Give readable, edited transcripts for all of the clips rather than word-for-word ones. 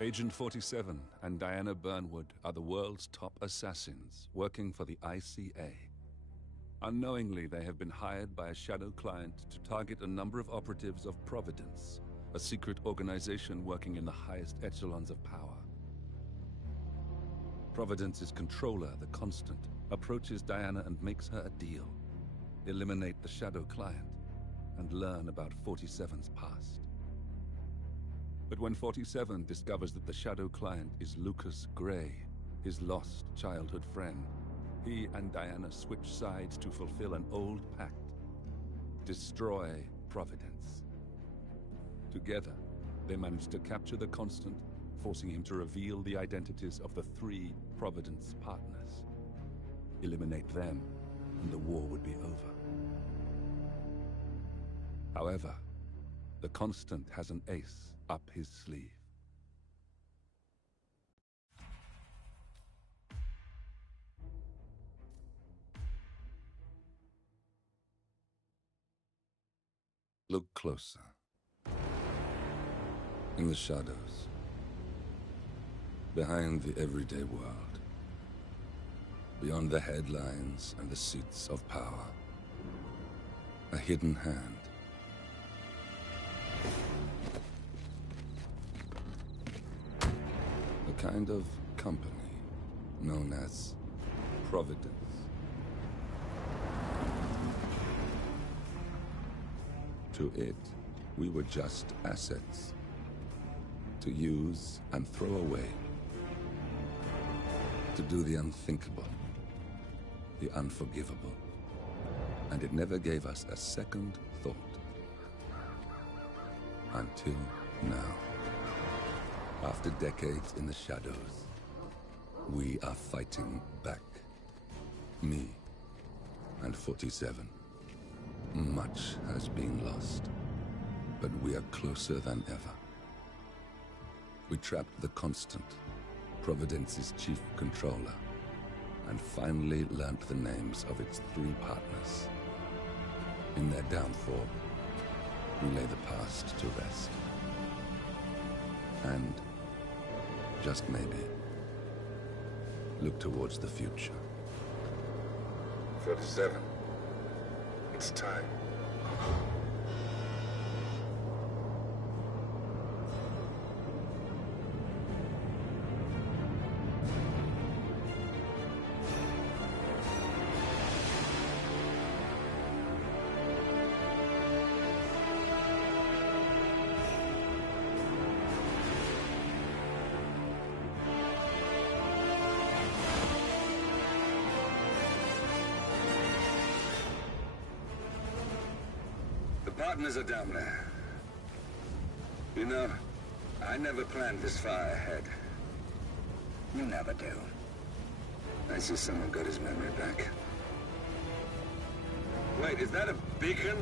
Agent 47 and Diana Burnwood are the world's top assassins working for the ICA. Unknowingly, they have been hired by a shadow client to target a number of operatives of Providence, a secret organization working in the highest echelons of power. Providence's controller, the Constant, approaches Diana and makes her a deal. Eliminate the shadow client and learn about 47's past. But when 47 discovers that the shadow client is Lucas Gray, his lost childhood friend, he and Diana switch sides to fulfill an old pact. Destroy Providence. Together, they manage to capture the Constant, forcing him to reveal the identities of the 3 Providence partners. Eliminate them, and the war would be over. However, the Constant has an ace up his sleeve. Look closer. In the shadows. Behind the everyday world. Beyond the headlines and the seats of power. A hidden hand. A kind of company known as Providence. To it, we were just assets. To use and throw away. To do the unthinkable. The unforgivable. And it never gave us a second thought. Until now. After decades in the shadows, we are fighting back. Me and 47. Much has been lost, but we are closer than ever. We trapped the Constant, Providence's chief controller, and finally learnt the names of its 3 partners. In their downfall, we lay the past to rest. And, just maybe, look towards the future. 47. It's time. Partners are down there. You know, I never planned this far ahead. You never do. I see someone got his memory back. Wait, is that a beacon?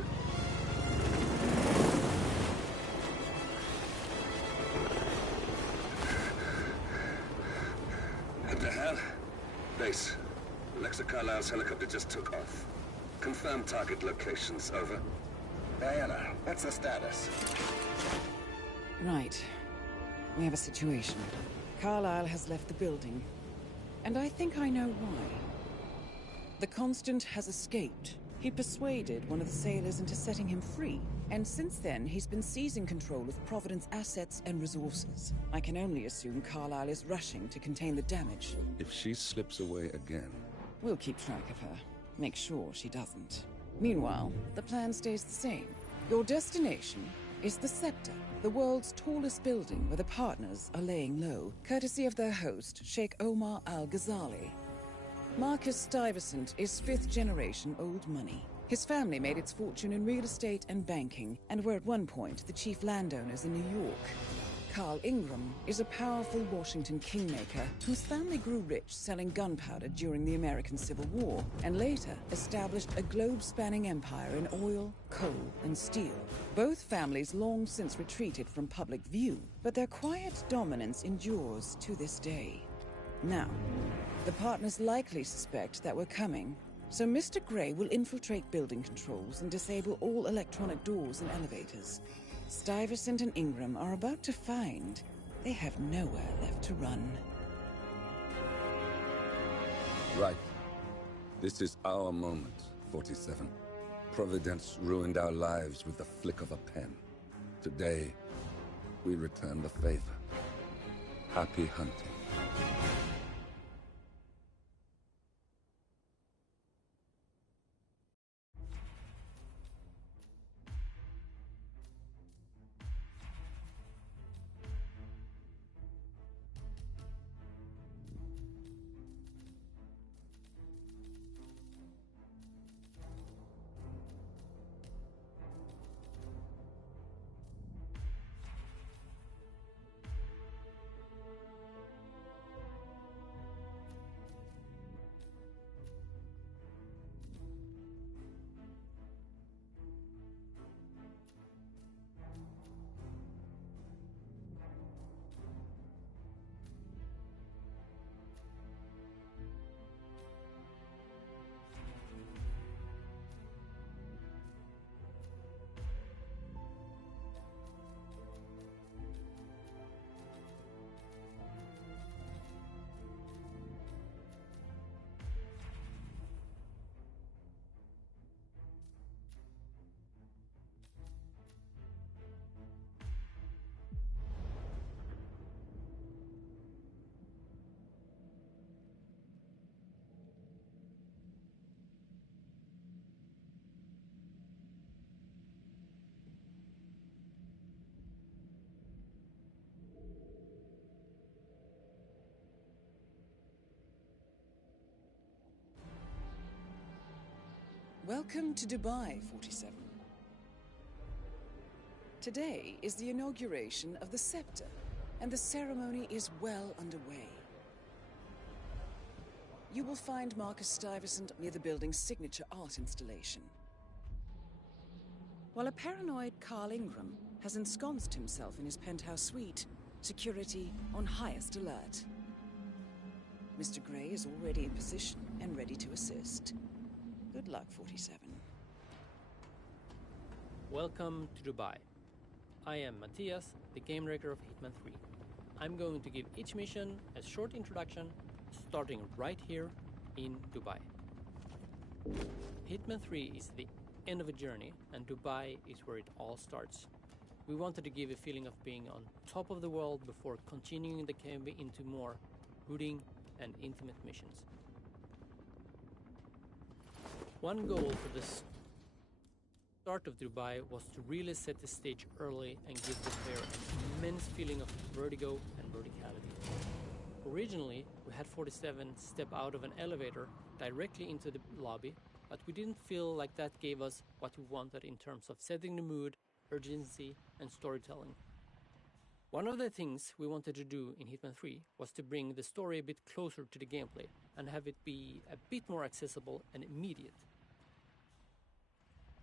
What the hell? Base. Alexa Carlisle's helicopter just took off. Confirm target locations, over. Diana, what's the status? Right. We have a situation. Carlisle has left the building. And I think I know why. The Constant has escaped. He persuaded one of the sailors into setting him free. And since then, he's been seizing control of Providence assets and resources. I can only assume Carlisle is rushing to contain the damage. If she slips away again... We'll keep track of her. Make sure she doesn't. Meanwhile, the plan stays the same. Your destination is the Scepter, the world's tallest building where the partners are laying low, courtesy of their host, Sheikh Omar Al-Ghazali. Marcus Stuyvesant is 5th-generation old money. His family made its fortune in real estate and banking, and were at one point the chief landowners in New York. Carl Ingram is a powerful Washington kingmaker whose family grew rich selling gunpowder during the American Civil War, and later established a globe-spanning empire in oil, coal, and steel. Both families long since retreated from public view, but their quiet dominance endures to this day. Now, the partners likely suspect that we're coming, so Mr. Gray will infiltrate building controls and disable all electronic doors and elevators. Stuyvesant and Ingram are about to find They have nowhere left to run. Right. This is our moment, 47. Providence ruined our lives with the flick of a pen. Today, we return the favor. Happy hunting. Welcome to Dubai, 47. Today is the inauguration of the scepter, and the ceremony is well underway. You will find Marcus Stuyvesant near the building's signature art installation, while a paranoid Carl Ingram has ensconced himself in his penthouse suite, security on highest alert. Mr. Gray is already in position and ready to assist. Good luck, 47. Welcome to Dubai. I am Matthias, the game director of Hitman 3. I'm going to give each mission a short introduction, starting right here in Dubai. Hitman 3 is the end of a journey, and Dubai is where it all starts. We wanted to give a feeling of being on top of the world before continuing the campaign into more brooding and intimate missions. One goal for the start of Dubai was to really set the stage early and give the player an immense feeling of vertigo and verticality. Originally, we had 47 step out of an elevator directly into the lobby, but we didn't feel like that gave us what we wanted in terms of setting the mood, urgency, and storytelling. One of the things we wanted to do in Hitman 3 was to bring the story a bit closer to the gameplay and have it be a bit more accessible and immediate.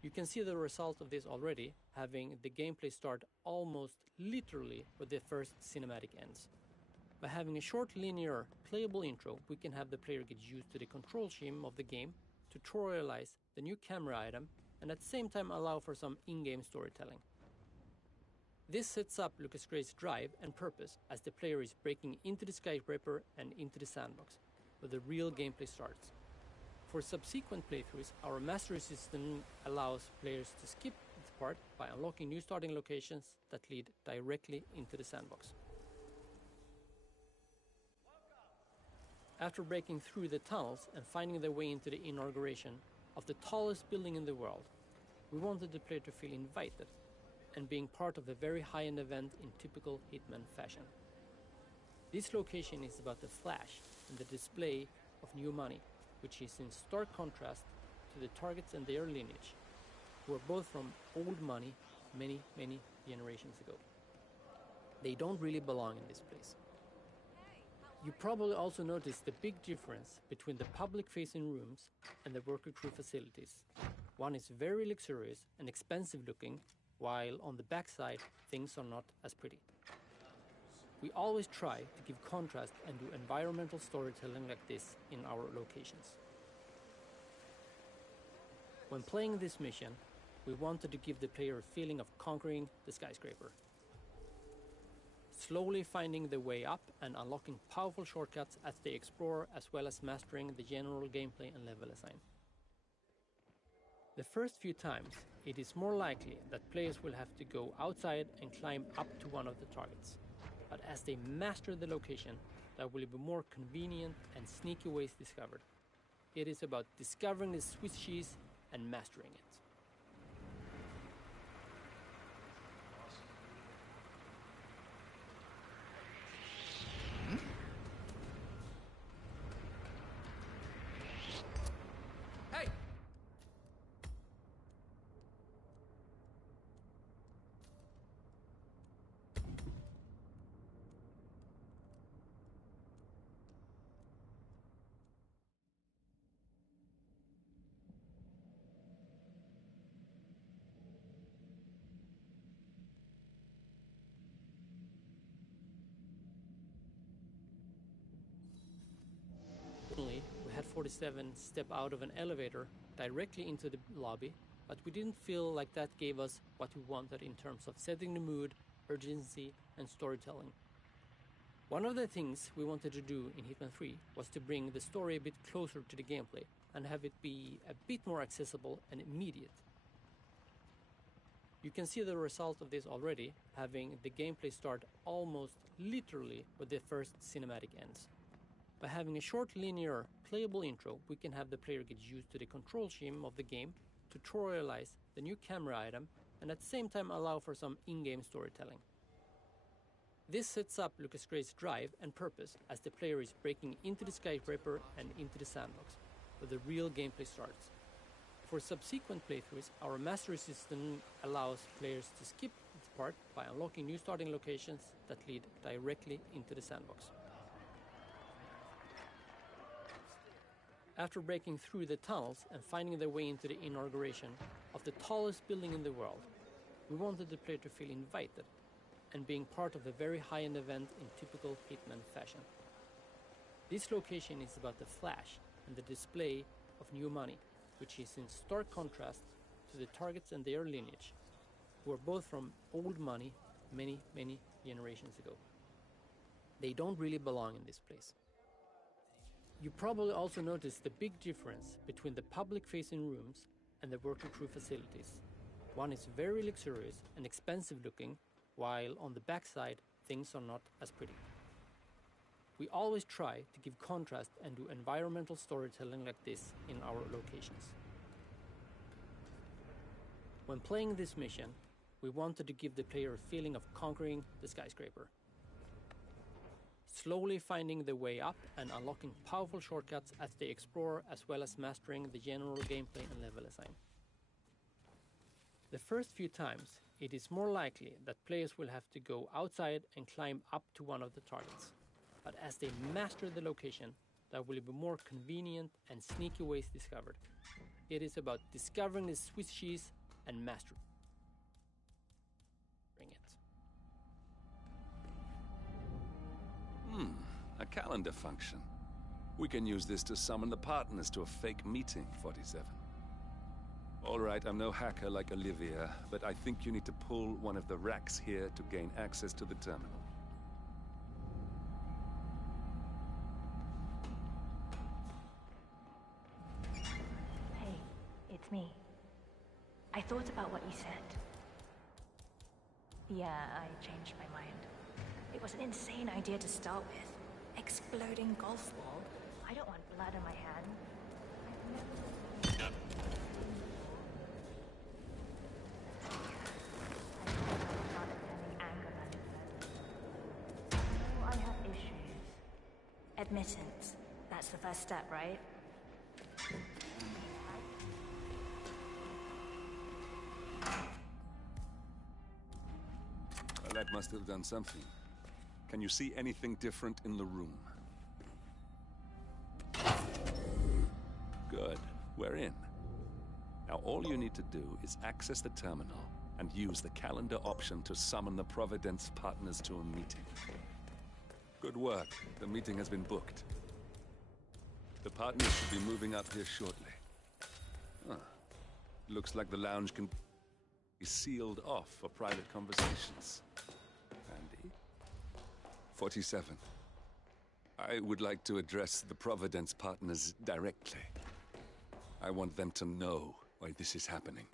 You can see the result of this already, having the gameplay start almost literally where the first cinematic ends. By having a short linear playable intro, we can have the player get used to the control scheme of the game, tutorialize the new camera item, and at the same time allow for some in-game storytelling. This sets up Lucas Gray's drive and purpose as the player is breaking into the skyscraper and into the sandbox, where the real gameplay starts. For subsequent playthroughs, our mastery system allows players to skip this part by unlocking new starting locations that lead directly into the sandbox. After breaking through the tunnels and finding their way into the inauguration of the tallest building in the world, we wanted the player to feel invited and being part of a very high-end event in typical Hitman fashion. This location is about the flash and the display of new money, which is in stark contrast to the targets and their lineage, who are both from old money many, many generations ago. They don't really belong in this place. You probably also noticed the big difference between the public-facing rooms and the worker crew facilities. One is very luxurious and expensive looking, while on the backside things are not as pretty. We always try to give contrast and do environmental storytelling like this in our locations. When playing this mission, we wanted to give the player a feeling of conquering the skyscraper. slowly finding their way up and unlocking powerful shortcuts as they explore, as well as mastering the general gameplay and level design. The first few times, it is more likely that players will have to go outside and climb up to one of the targets. But as they master the location, there will be more convenient and sneaky ways discovered. It is about discovering the Swiss cheese and mastering it. We had 47 step out of an elevator directly into the lobby, but we didn't feel like that gave us what we wanted in terms of setting the mood, urgency, and storytelling. One of the things we wanted to do in Hitman 3 was to bring the story a bit closer to the gameplay and have it be a bit more accessible and immediate. You can see the result of this already, having the gameplay start almost literally when the first cinematic ends. By having a short, linear, playable intro, we can have the player get used to the control scheme of the game, tutorialize the new camera item, and at the same time allow for some in-game storytelling. This sets up Lucas Gray's drive and purpose as the player is breaking into the skyscraper and into the sandbox, where the real gameplay starts. For subsequent playthroughs, our mastery system allows players to skip this part by unlocking new starting locations that lead directly into the sandbox. After breaking through the tunnels and finding their way into the inauguration of the tallest building in the world, we wanted the player to feel invited and being part of a very high-end event in typical Hitman fashion. This location is about the flash and the display of new money, which is in stark contrast to the targets and their lineage, who are both from old money many, many generations ago. They don't really belong in this place. You probably also noticed the big difference between the public-facing rooms and the worker crew facilities. One is very luxurious and expensive looking, while on the backside, things are not as pretty. We always try to give contrast and do environmental storytelling like this in our locations. When playing this mission, we wanted to give the player a feeling of conquering the skyscraper, slowly finding their way up and unlocking powerful shortcuts as they explore, as well as mastering the general gameplay and level design. The first few times, it is more likely that players will have to go outside and climb up to one of the targets. But as they master the location, there will be more convenient and sneaky ways discovered. It is about discovering the Swiss cheese and mastering it. A calendar function. We can use this to summon the partners to a fake meeting, 47. All right, I'm no hacker like Olivia, but I think you need to pull one of the racks here to gain access to the terminal. Hey, it's me. I thought about what you said. Yeah, I changed my mind. It was an insane idea to start with. Exploding golf ball. I don't want blood on my hand. I have issues. Admittance. That's the first step, right? Well, that must have done something. Can you see anything different in the room? Good. We're in. Now all you need to do is access the terminal and use the calendar option to summon the Providence partners to a meeting. Good work. The meeting has been booked. The partners should be moving up here shortly. Looks like the lounge can be sealed off for private conversations. Handy. 47. I would like to address the Providence partners directly. I want them to know why this is happening.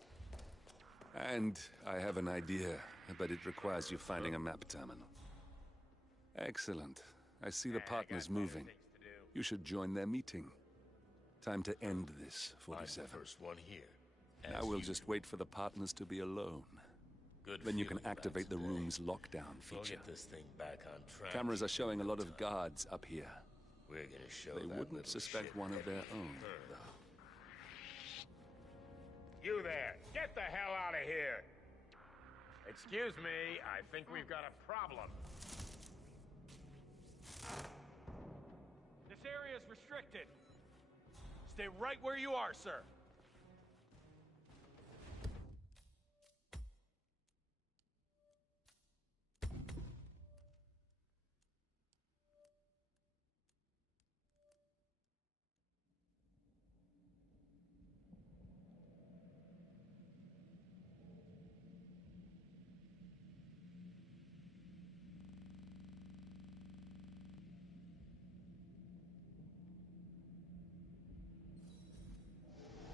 And I have an idea, but it requires you finding a map terminal. Excellent. I see the partners moving. You should join their meeting. Time to end this, 47. I'm the first one here. Now we'll just wait for the partners to be alone. Then you can activate the room's lockdown We'll feature. get this thing back on track. Cameras are showing a lot of guards up here. We're gonna show They that wouldn't little suspect shit one of their that own, hurt. though. You there! Get the hell out of here! Excuse me, I think we've got a problem. This area is restricted. Stay right where you are, sir.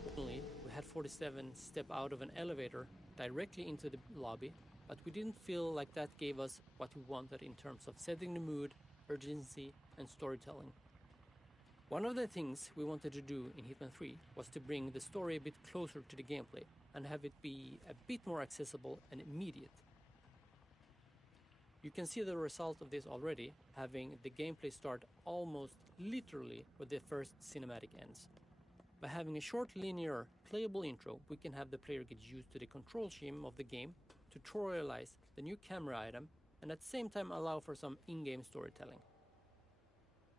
Originally, we had 47 step out of an elevator directly into the lobby, but we didn't feel like that gave us what we wanted in terms of setting the mood, urgency, and storytelling. One of the things we wanted to do in Hitman 3 was to bring the story a bit closer to the gameplay and have it be a bit more accessible and immediate. You can see the result of this already, having the gameplay start almost literally where the first cinematic ends. By having a short, linear, playable intro, we can have the player get used to the control scheme of the game, tutorialize the new camera item, and at the same time allow for some in-game storytelling.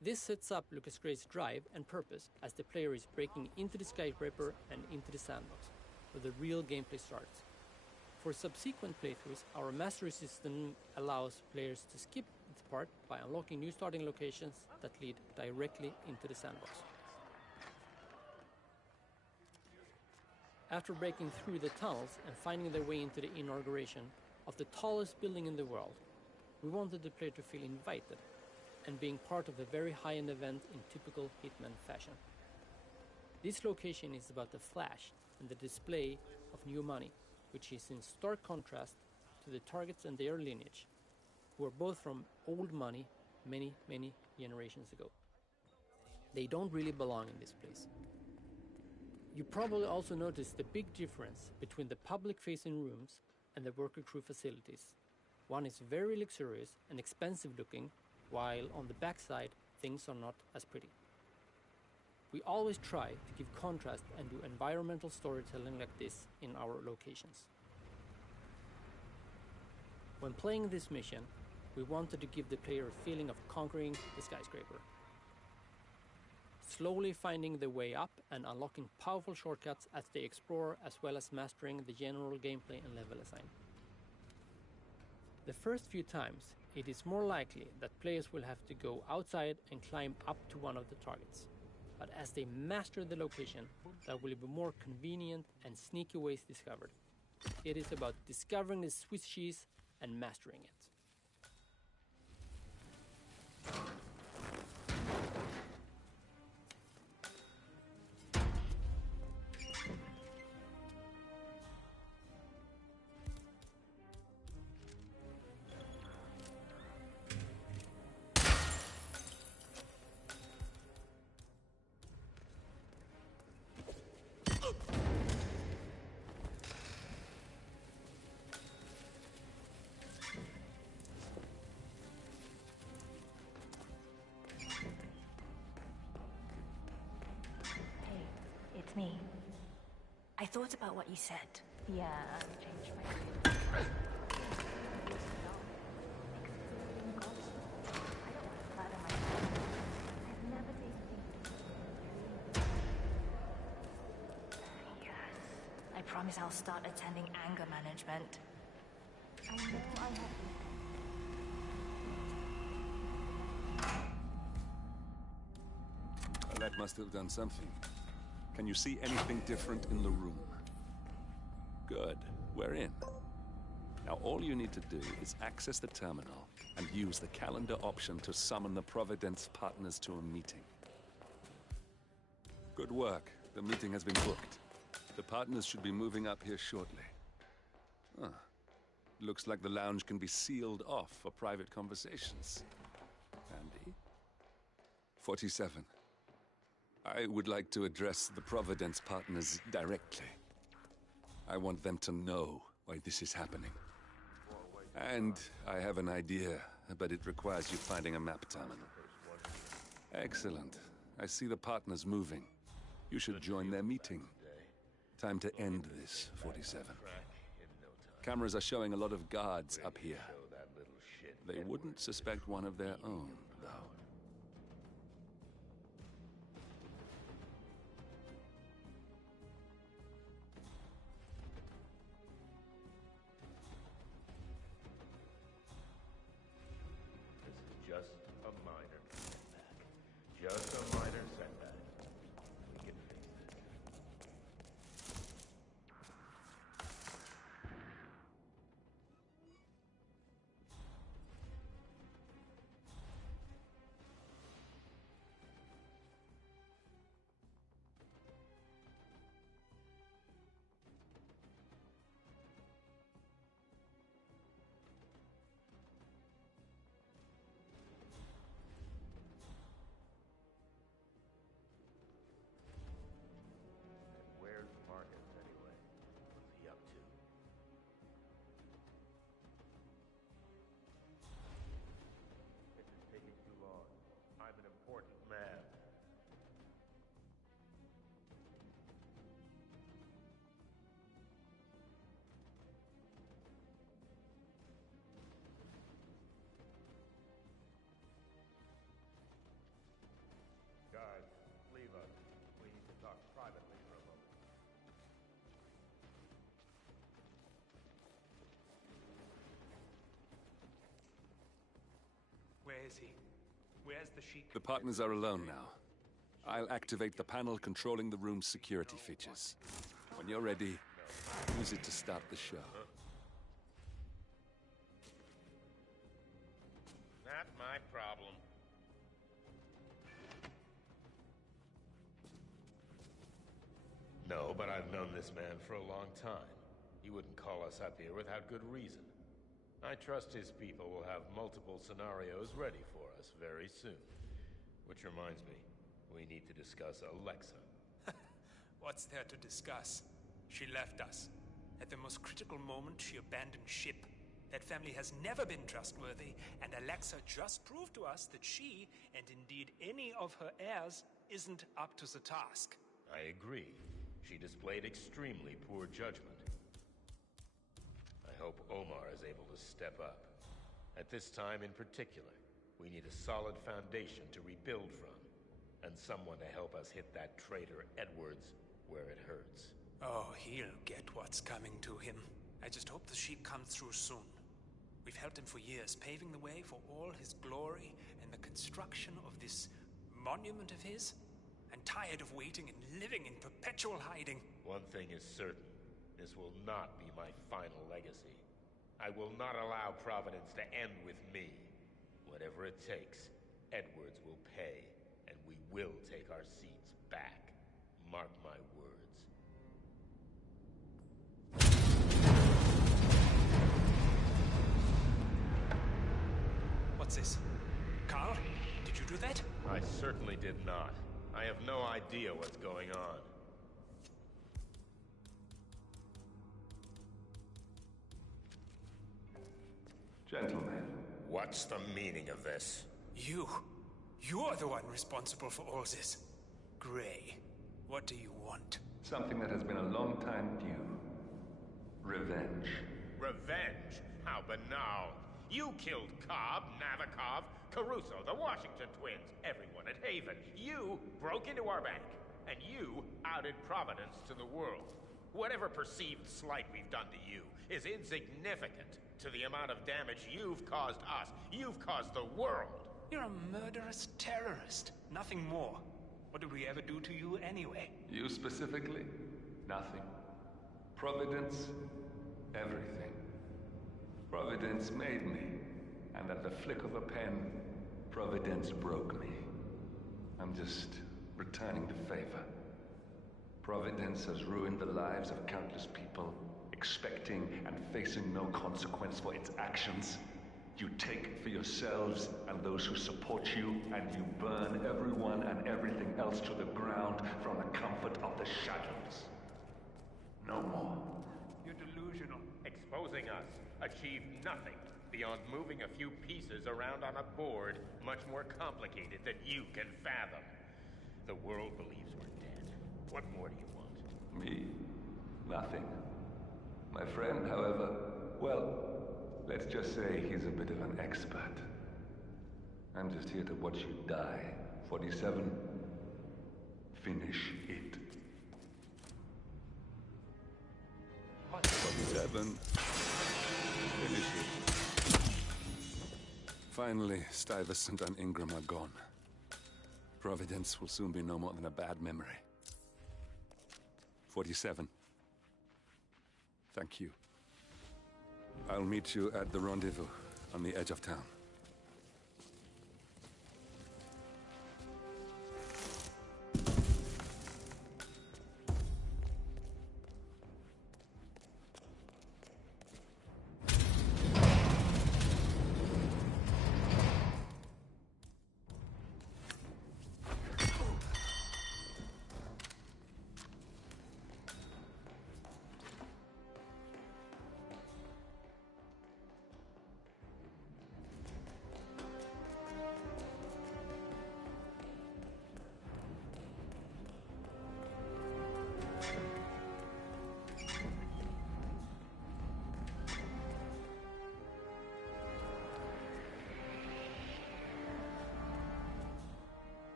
This sets up Lucas Gray's drive and purpose as the player is breaking into the skyscraper and into the sandbox, where the real gameplay starts. For subsequent playthroughs, our mastery system allows players to skip this part by unlocking new starting locations that lead directly into the sandbox. After breaking through the tunnels and finding their way into the inauguration of the tallest building in the world, we wanted the player to feel invited and being part of a very high-end event in typical Hitman fashion. This location is about the flash and the display of new money, which is in stark contrast to the targets and their lineage, who are both from old money many, many generations ago. They don't really belong in this place. You probably also noticed the big difference between the public-facing rooms and the worker crew facilities. One is very luxurious and expensive looking, while on the backside things are not as pretty. We always try to give contrast and do environmental storytelling like this in our locations. When playing this mission, we wanted to give the player a feeling of conquering the skyscraper, slowly finding the way up and unlocking powerful shortcuts as they explore, as well as mastering the general gameplay and level design. The first few times, it is more likely that players will have to go outside and climb up to one of the targets. But as they master the location, there will be more convenient and sneaky ways discovered. It is about discovering the Swiss cheese and mastering it. It's me. I thought about what you said. Yeah, I've changed my mind. I don't want to flatter myself. I've never tasted. Yes. I promise I'll start attending anger management. I know I have to. Well, that must have done something. Can you see anything different in the room? Good. We're in. Now all you need to do is access the terminal and use the calendar option to summon the Providence partners to a meeting. Good work. The meeting has been booked. The partners should be moving up here shortly. Huh. Looks like the lounge can be sealed off for private conversations. Andy? 47. I would like to address the Providence partners directly. I want them to know why this is happening. And I have an idea, but it requires you finding a map terminal. Excellent. I see the partners moving. You should join their meeting. Time to end this, 47. Cameras are showing a lot of guards up here. They wouldn't suspect one of their own, though. This is just a minor setback. Just a minor setback. We can fix it. Where's Marcus, anyway? What's he up to? This is taking too long. I'm an important man. Guys, leave us. We need to talk privately for a moment. Where is he? Where's the Sheik? The partners are alone now. I'll activate the panel controlling the room's security features. When you're ready, use it to start the show. Not my problem. No, but I've known this man for a long time. He wouldn't call us up here without good reason. I trust his people will have multiple scenarios ready for us very soon. Which reminds me, we need to discuss Alexa. What's there to discuss? She left us. At the most critical moment, she abandoned ship. That family has never been trustworthy, and Alexa just proved to us that she, and indeed any of her heirs, isn't up to the task. I agree. She displayed extremely poor judgment. I hope Omar is able to step up. At this time in particular, we need a solid foundation to rebuild from, and someone to help us hit that traitor Edwards where it hurts. Oh, he'll get what's coming to him. I just hope the sheep comes through soon. We've helped him for years, paving the way for all his glory and the construction of this monument of his. I'm tired of waiting and living in perpetual hiding. One thing is certain. This will not be my final legacy. I will not allow Providence to end with me. Whatever it takes, Edwards will pay, and we will take our seats back. Mark my words. What's this? Carl, did you do that? I certainly did not. I have no idea what's going on. Gentlemen. What's the meaning of this? You're the one responsible for all this. Gray, what do you want? Something that has been a long time due. Revenge. Revenge? How banal. You killed Cobb, Navikov, Caruso, the Washington twins, everyone at Haven. You broke into our bank, and you outed Providence to the world. Whatever perceived slight we've done to you is insignificant to the amount of damage you've caused us. You've caused the world. You're a murderous terrorist, nothing more. What did we ever do to you anyway? You specifically? Nothing. Providence? Everything. Providence made me, and at the flick of a pen, Providence broke me. I'm just returning the favor. Providence has ruined the lives of countless people, expecting and facing no consequence for its actions. You take for yourselves and those who support you, and you burn everyone and everything else to the ground from the comfort of the shadows. No more. You're delusional. Exposing us achieved nothing beyond moving a few pieces around on a board much more complicated than you can fathom. The world believes we're dead. What more do you want? Me? Nothing. My friend, however, well, let's just say he's a bit of an expert. I'm just here to watch you die. 47. Finish it. 47. Finish it. Finally, Stuyvesant and Ingram are gone. Providence will soon be no more than a bad memory. 47. Thank you. I'll meet you at the rendezvous on the edge of town.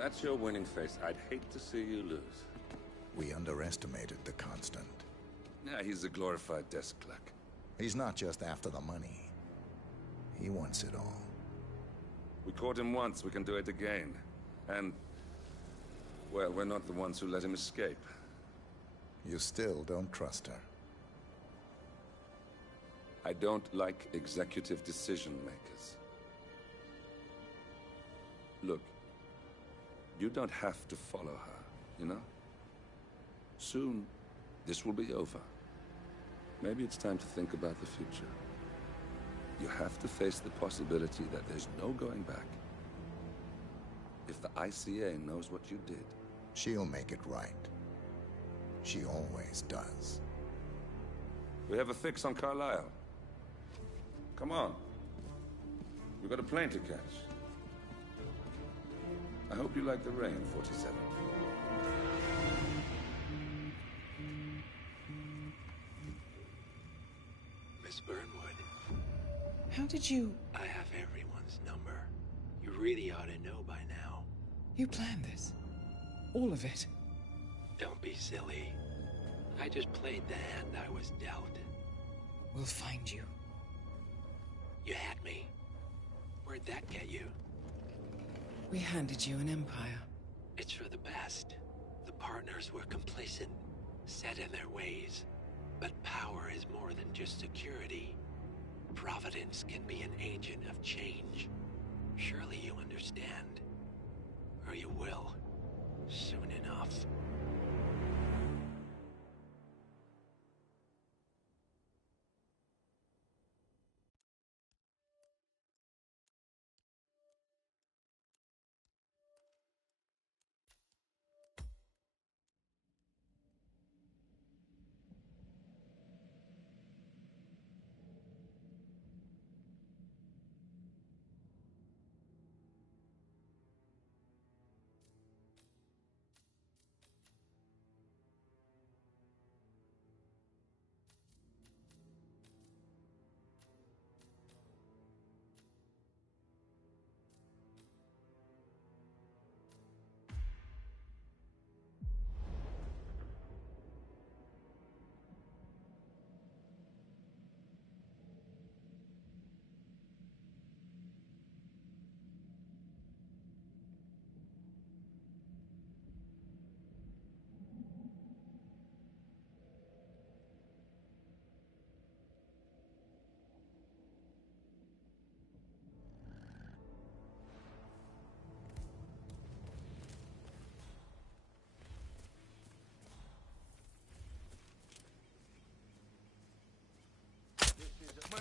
That's your winning face. I'd hate to see you lose. We underestimated the Constant. Yeah, he's a glorified desk clerk. He's not just after the money. He wants it all. We caught him once, we can do it again. And, well, we're not the ones who let him escape. You still don't trust her. I don't like executive decision makers. Look, you don't have to follow her, you know? Soon, this will be over. Maybe it's time to think about the future. You have to face the possibility that there's no going back. If the ICA knows what you did... She'll make it right. She always does. We have a fix on Carlisle. Come on. We've got a plane to catch. I hope you like the rain, 47. Miss Burnwood. How did you... I have everyone's number. You really ought to know by now. You planned this? All of it. Don't be silly. I just played the hand I was dealt. We'll find you. You had me. Where'd that get you? We handed you an empire. It's for the best. The partners were complacent, set in their ways. But power is more than just security. Providence can be an agent of change. Surely you understand. Or you will. Soon enough.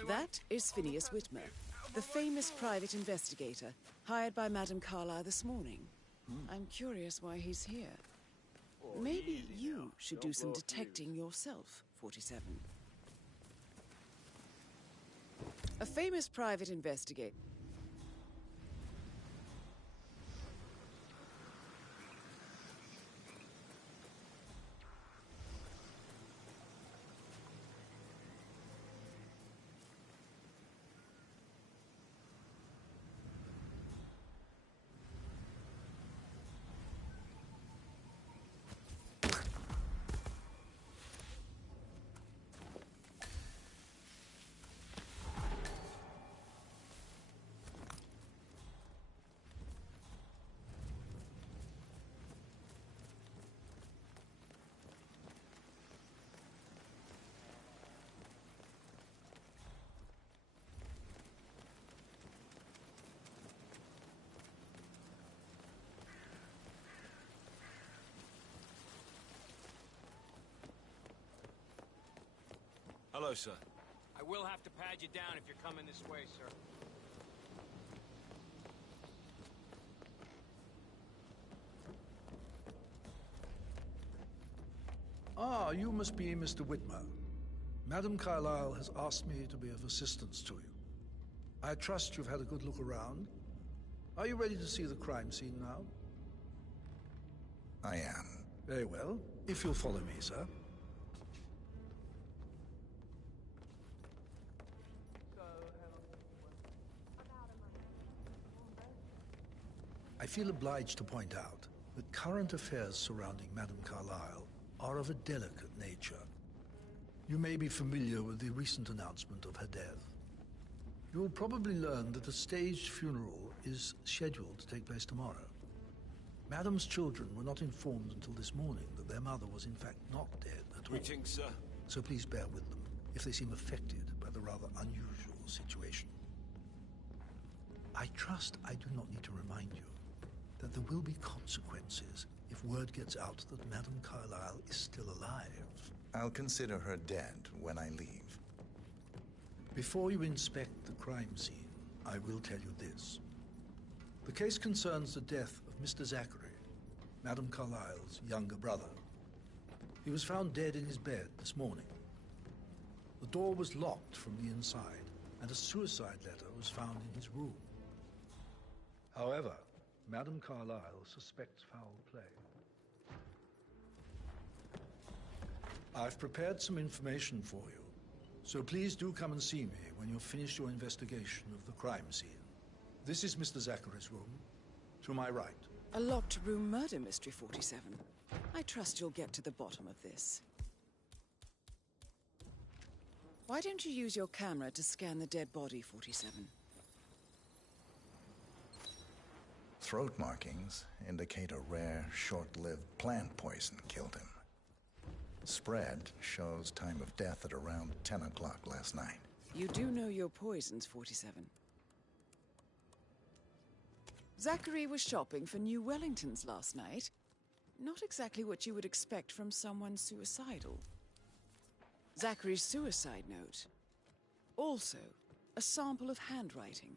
That is Phineas Whitmer, the famous private investigator, hired by Madame Carlyle this morning. I'm curious why he's here. Maybe you should do some detecting yourself, 47. A famous private investigator. Hello, sir. I will have to pad you down if you're coming this way, sir. Ah, you must be Mr. Whitmer. Madame Carlyle has asked me to be of assistance to you. I trust you've had a good look around. Are you ready to see the crime scene now? I am. Very well. If you'll follow me, sir. I feel obliged to point out that current affairs surrounding Madame Carlyle are of a delicate nature. You may be familiar with the recent announcement of her death. You will probably learn that a staged funeral is scheduled to take place tomorrow. Madame's children were not informed until this morning that their mother was in fact not dead at all. Greetings, sir. So please bear with them if they seem affected by the rather unusual situation. I trust I do not need to remind you that there will be consequences if word gets out that Madame Carlyle is still alive. I'll consider her dead when I leave. Before you inspect the crime scene, I will tell you this. The case concerns the death of Mr. Zachary, Madame Carlyle's younger brother. He was found dead in his bed this morning. The door was locked from the inside, and a suicide letter was found in his room. However, Madame Carlyle suspects foul play. I've prepared some information for you, so please do come and see me when you've finished your investigation of the crime scene. This is Mr. Zachary's room, to my right. A locked room murder mystery, 47. I trust you'll get to the bottom of this. Why don't you use your camera to scan the dead body, 47? Throat markings indicate a rare, short-lived plant poison killed him. Spread shows time of death at around 10 o'clock last night. You do know your poisons, 47. Zachary was shopping for new Wellingtons last night. Not exactly what you would expect from someone suicidal. Zachary's suicide note. Also, a sample of handwriting.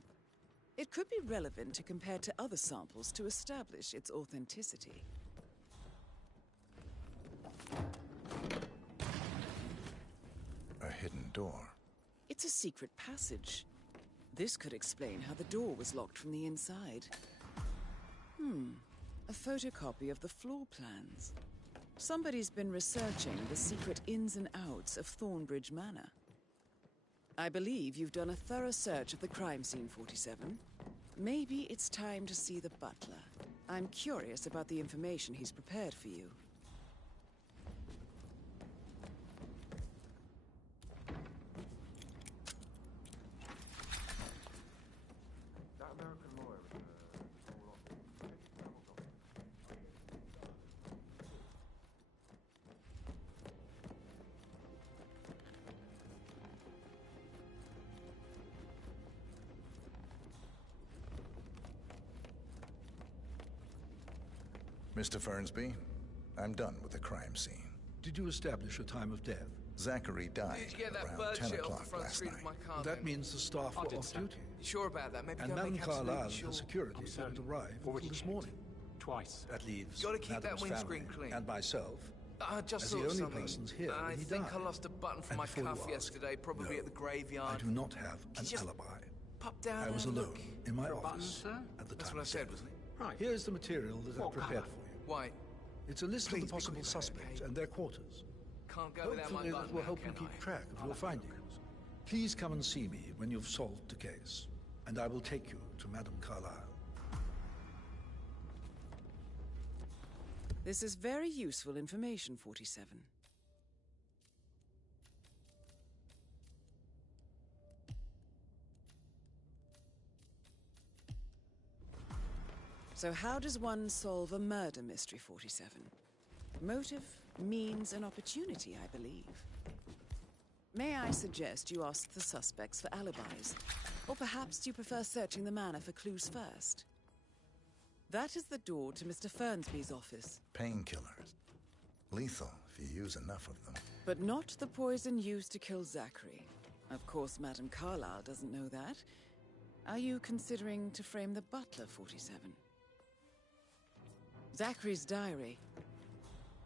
It could be relevant to compare to other samples to establish its authenticity. A hidden door. It's a secret passage. This could explain how the door was locked from the inside. A photocopy of the floor plans. Somebody's been researching the secret ins and outs of Thornbridge Manor. I believe you've done a thorough search of the crime scene, 47. Maybe it's time to see the butler. I'm curious about the information he's prepared for you. Mr. Fernsby, I'm done with the crime scene. Did you establish a time of death? Zachary died Did you get that around bird 10 shit off o'clock the front last screen night. of my car? That means the staff were off duty. You sure about that? Maybe And go Madame make absolutely Carlyle, sure. the security, didn't arrive until this morning. Twice. That leaves Gotta keep that Madame's windscreen family clean. and myself I just as saw the only something. persons here when I he think died. I lost a button from And my before cuff you ask, yesterday, probably no, at the graveyard. I do not have an just alibi. Pop down I was and alone look. in my For a office button, at the That's time what I of said, death. wasn't it? Right. Here's the material that I've What prepared colour? for you. White. It's a list Please of be the possible quick about it, suspects okay? and their quarters. Can't go without my Hopefully button that will now, help you can keep I? track of your findings. Please come and see me when you've solved the case, and I will take you to Madame Carlyle. This is very useful information, 47. So how does one solve a murder mystery, 47? Motive, means, and opportunity, I believe. May I suggest you ask the suspects for alibis? Or perhaps you prefer searching the manor for clues first? That is the door to Mr. Fernsby's office. Painkillers. Lethal if you use enough of them. But not the poison used to kill Zachary. Of course, Madame Carlyle doesn't know that. Are you considering to frame the butler, 47? Zachary's diary.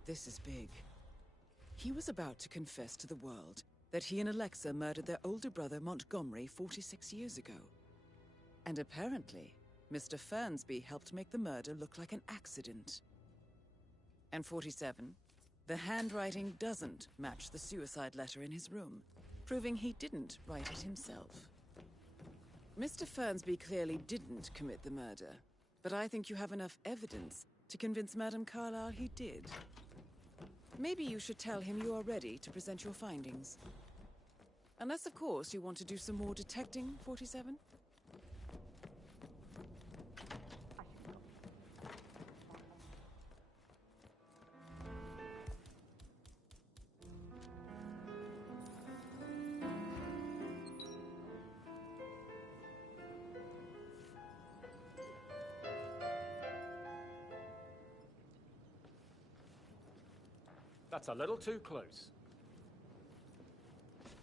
This is big. He was about to confess to the world that he and Alexa murdered their older brother Montgomery 46 years ago. And apparently, Mr. Fernsby helped make the murder look like an accident. And 47, the handwriting doesn't match the suicide letter in his room, proving he didn't write it himself. Mr. Fernsby clearly didn't commit the murder, but I think you have enough evidence to convince Madame Carlyle he did. Maybe you should tell him you are ready to present your findings. Unless, of course, you want to do some more detecting, 47? That's a little too close.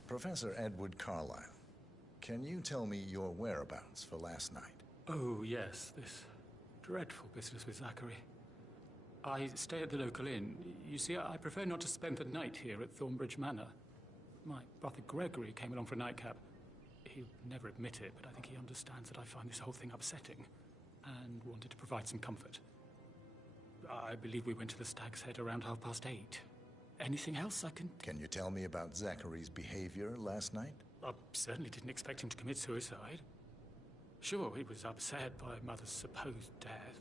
Professor Edward Carlyle, can you tell me your whereabouts for last night? Oh, yes, this dreadful business with Zachary. I stay at the local inn. You see, I prefer not to spend the night here at Thornbridge Manor. My brother Gregory came along for a nightcap. He'll never admit it, but I think he understands that I find this whole thing upsetting and wanted to provide some comfort. I believe we went to the Stag's Head around 8:30. Anything else I can... Can you tell me about Zachary's behavior last night? I certainly didn't expect him to commit suicide. Sure, he was upset by Mother's supposed death.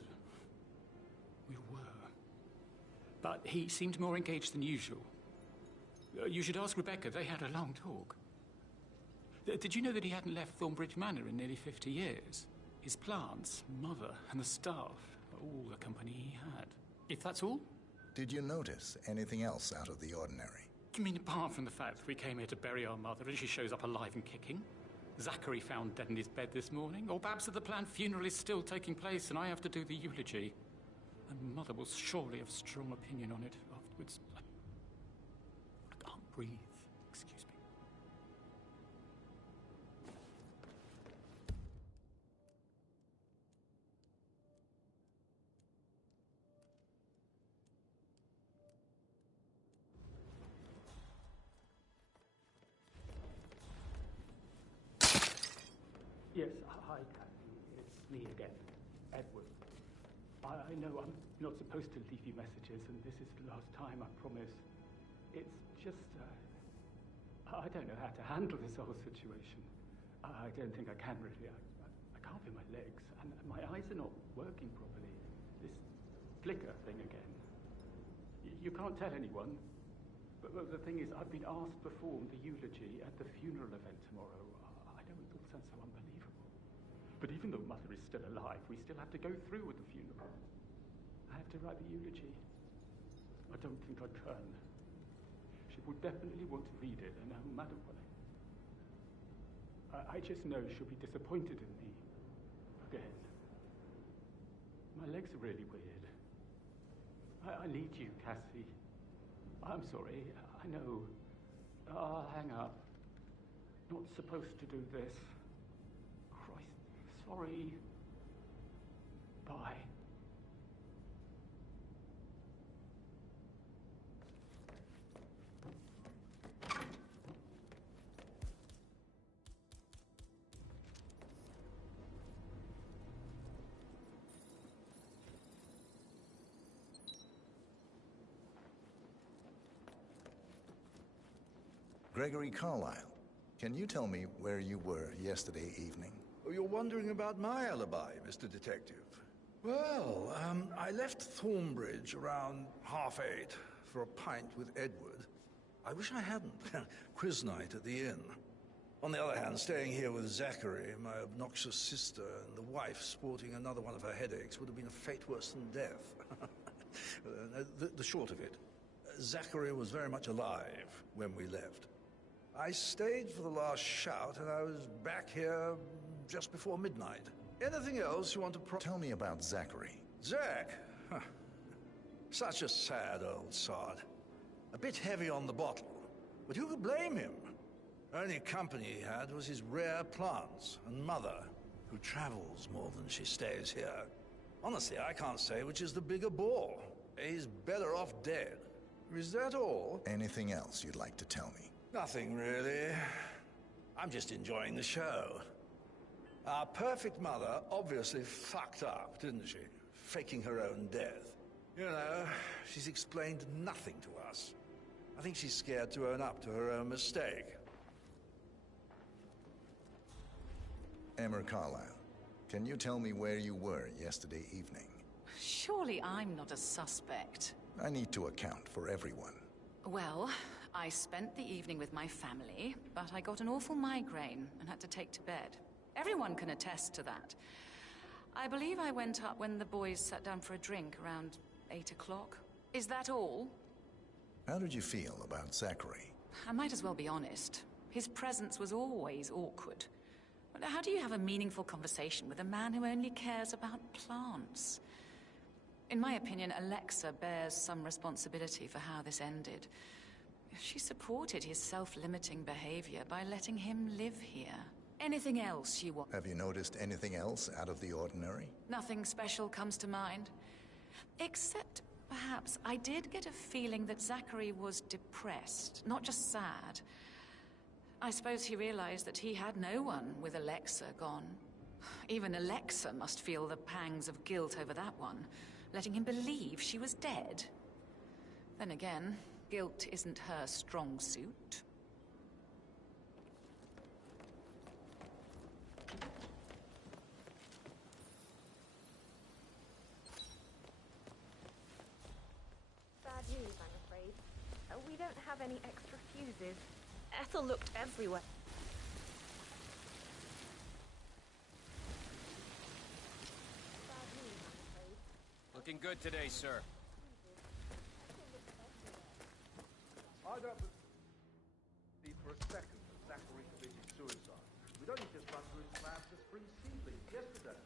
We were. But he seemed more engaged than usual. You should ask Rebecca. They had a long talk. Did you know that he hadn't left Thornbridge Manor in nearly 50 years? His plants, mother, and the staff, all the company he had. If that's all? Did you notice anything else out of the ordinary? You mean apart from the fact that we came here to bury our mother and she shows up alive and kicking? Zachary found dead in his bed this morning? Or perhaps that the planned funeral is still taking place and I have to do the eulogy? And Mother will surely have strong opinion on it afterwards. I can't breathe. Excuse me. Yes, hi, Kathy. It's me again, Edward. I know I'm not supposed to leave you messages, and this is the last time, I promise. It's just, I don't know how to handle this whole situation. I don't think I can really. I can't feel my legs, and my eyes are not working properly. This flicker thing again. You can't tell anyone, but the thing is, I've been asked to perform the eulogy at the funeral event tomorrow. I know it all sounds so unbelievable. But even though Mother is still alive, we still have to go through with the funeral. I have to write the eulogy. I don't think I can. She will definitely want to read it, and no matter what I just know she'll be disappointed in me. Again. My legs are really weird. I need you, Cassie. I'm sorry. I know. I'll hang up. Not supposed to do this. Christ, sorry. Bye. Gregory Carlyle, can you tell me where you were yesterday evening? Oh, you're wondering about my alibi, Mr. Detective. Well, I left Thornbridge around 8:30 for a pint with Edward. I wish I hadn't. Quiz night at the inn. On the other hand, staying here with Zachary, my obnoxious sister, and the wife sporting another one of her headaches would have been a fate worse than death. The short of it, Zachary was very much alive when we left. I stayed for the last shout, and I was back here just before midnight. Anything else you want to tell me about Zachary? Zach? Huh. Such a sad old sod. A bit heavy on the bottle, but who could blame him? Only company he had was his rare plants and Mother, who travels more than she stays here. Honestly, I can't say which is the bigger bore. He's better off dead. Is that all? Anything else you'd like to tell me? Nothing, really. I'm just enjoying the show. Our perfect mother obviously fucked up, didn't she? Faking her own death. You know, she's explained nothing to us. I think she's scared to own up to her own mistake. Emma Carlyle, can you tell me where you were yesterday evening? Surely I'm not a suspect. I need to account for everyone. Well, I spent the evening with my family, but I got an awful migraine and had to take to bed. Everyone can attest to that. I believe I went up when the boys sat down for a drink around 8 o'clock. Is that all? How did you feel about Zachary? I might as well be honest. His presence was always awkward. But how do you have a meaningful conversation with a man who only cares about plants? In my opinion, Alexa bears some responsibility for how this ended. She supported his self-limiting behavior by letting him live here. Anything else you want? Have you noticed anything else out of the ordinary? Nothing special comes to mind. Except, perhaps, I did get a feeling that Zachary was depressed, not just sad. I suppose he realized that he had no one with Alexa gone. Even Alexa must feel the pangs of guilt over that one, letting him believe she was dead. Then again, guilt isn't her strong suit. don't have any extra fuses. Ethel looked everywhere. Looking good today, sir. I don't believe for a second that Zachary committed suicide. We'd only just run through his plans for spring seedling yesterday.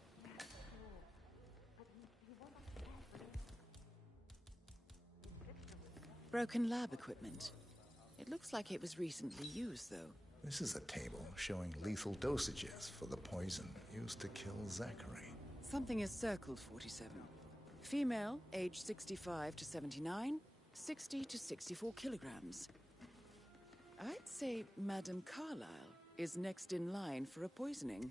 Broken lab equipment. It looks like it was recently used, though. This is a table showing lethal dosages for the poison used to kill Zachary. Something is circled, 47. Female, age 65 to 79, 60 to 64 kilograms. I'd say Madame Carlyle is next in line for a poisoning.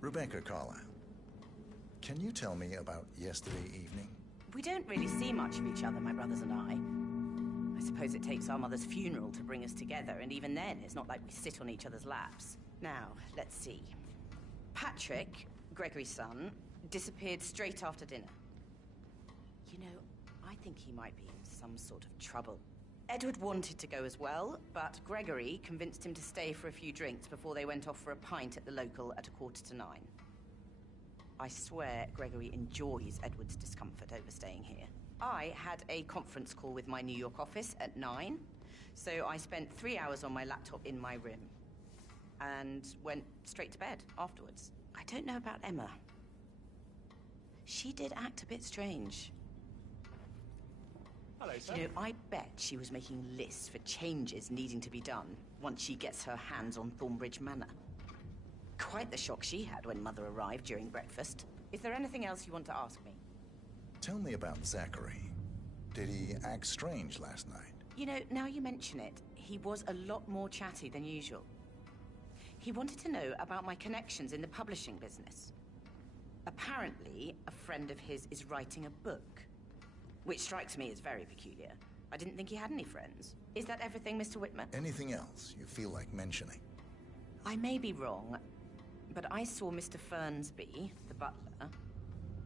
Rebecca Carlyle, can you tell me about yesterday evening? We don't really see much of each other, my brothers and I. I suppose it takes our mother's funeral to bring us together, and even then, it's not like we sit on each other's laps. Now, let's see. Patrick, Gregory's son, disappeared straight after dinner. You know, I think he might be in some sort of trouble. Edward wanted to go as well, but Gregory convinced him to stay for a few drinks before they went off for a pint at the local at 9:15. I swear Gregory enjoys Edward's discomfort over staying here. I had a conference call with my New York office at 9, so I spent 3 hours on my laptop in my room and went straight to bed afterwards. I don't know about Emma. She did act a bit strange. Hello, sir. You know, I bet she was making lists for changes needing to be done once she gets her hands on Thornbridge Manor. Quite the shock she had when Mother arrived during breakfast. Is there anything else you want to ask me? Tell me about Zachary. Did he act strange last night? You know, now you mention it, he was a lot more chatty than usual. He wanted to know about my connections in the publishing business. Apparently, a friend of his is writing a book, which strikes me as very peculiar. I didn't think he had any friends. Is that everything, Mr. Whitman? Anything else you feel like mentioning? I may be wrong, but I saw Mr. Fernsby, the butler,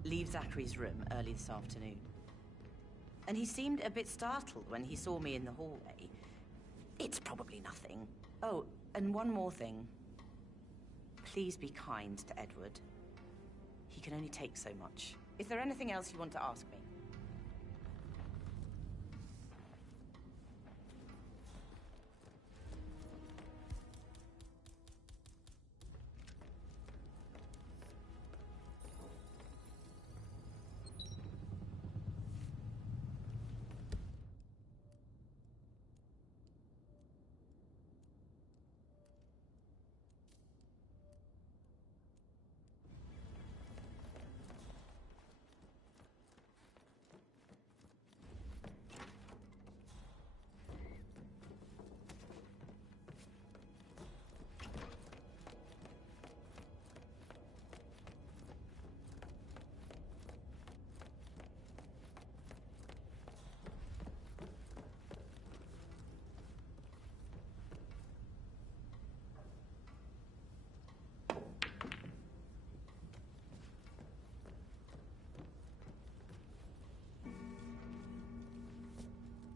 leave Zachary's room early this afternoon. And he seemed a bit startled when he saw me in the hallway. It's probably nothing. Oh, and one more thing. Please be kind to Edward. He can only take so much. Is there anything else you want to ask me?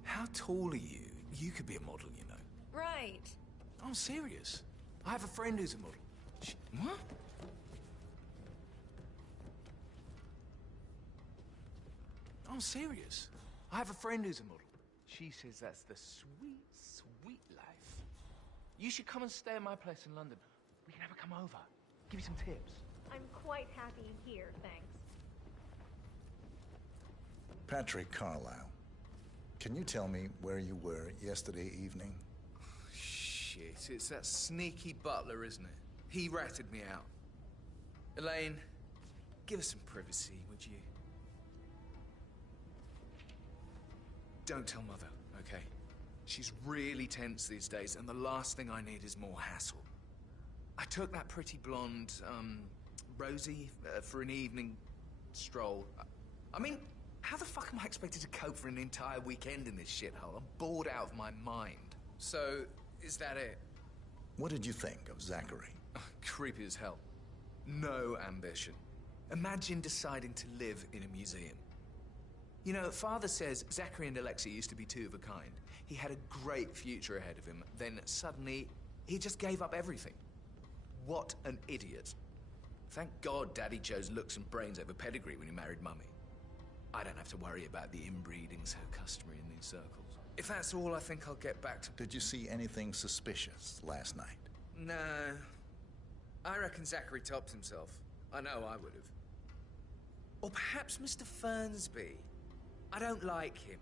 How tall are you? You could be a model, you know. Right. I'm serious. I have a friend who's a model. What? I'm serious. I have a friend who's a model. She says that's the sweet, sweet life. You should come and stay at my place in London. We can have her come over. Give you some tips. I'm quite happy here, thanks. Patrick Carlyle, can you tell me where you were yesterday evening? Shit, it's that sneaky butler, isn't it? He ratted me out. Elaine, give us some privacy, would you? Don't tell Mother, okay? She's really tense these days, and the last thing I need is more hassle. I took that pretty blonde, Rosie, for an evening stroll. I mean, how the fuck am I expected to cope for an entire weekend in this shithole? I'm bored out of my mind. So, is that it? What did you think of Zachary? Creepy as hell. No ambition. Imagine deciding to live in a museum. You know, Father says Zachary and Alexa used to be two of a kind. He had a great future ahead of him, then suddenly, he just gave up everything. What an idiot. Thank God Daddy chose looks and brains over pedigree when he married Mummy. I don't have to worry about the inbreeding so customary in these circles. If that's all, I think I'll get back to... Did you see anything suspicious last night? No. I reckon Zachary topped himself. I know I would have. Or perhaps Mr. Fernsby. I don't like him.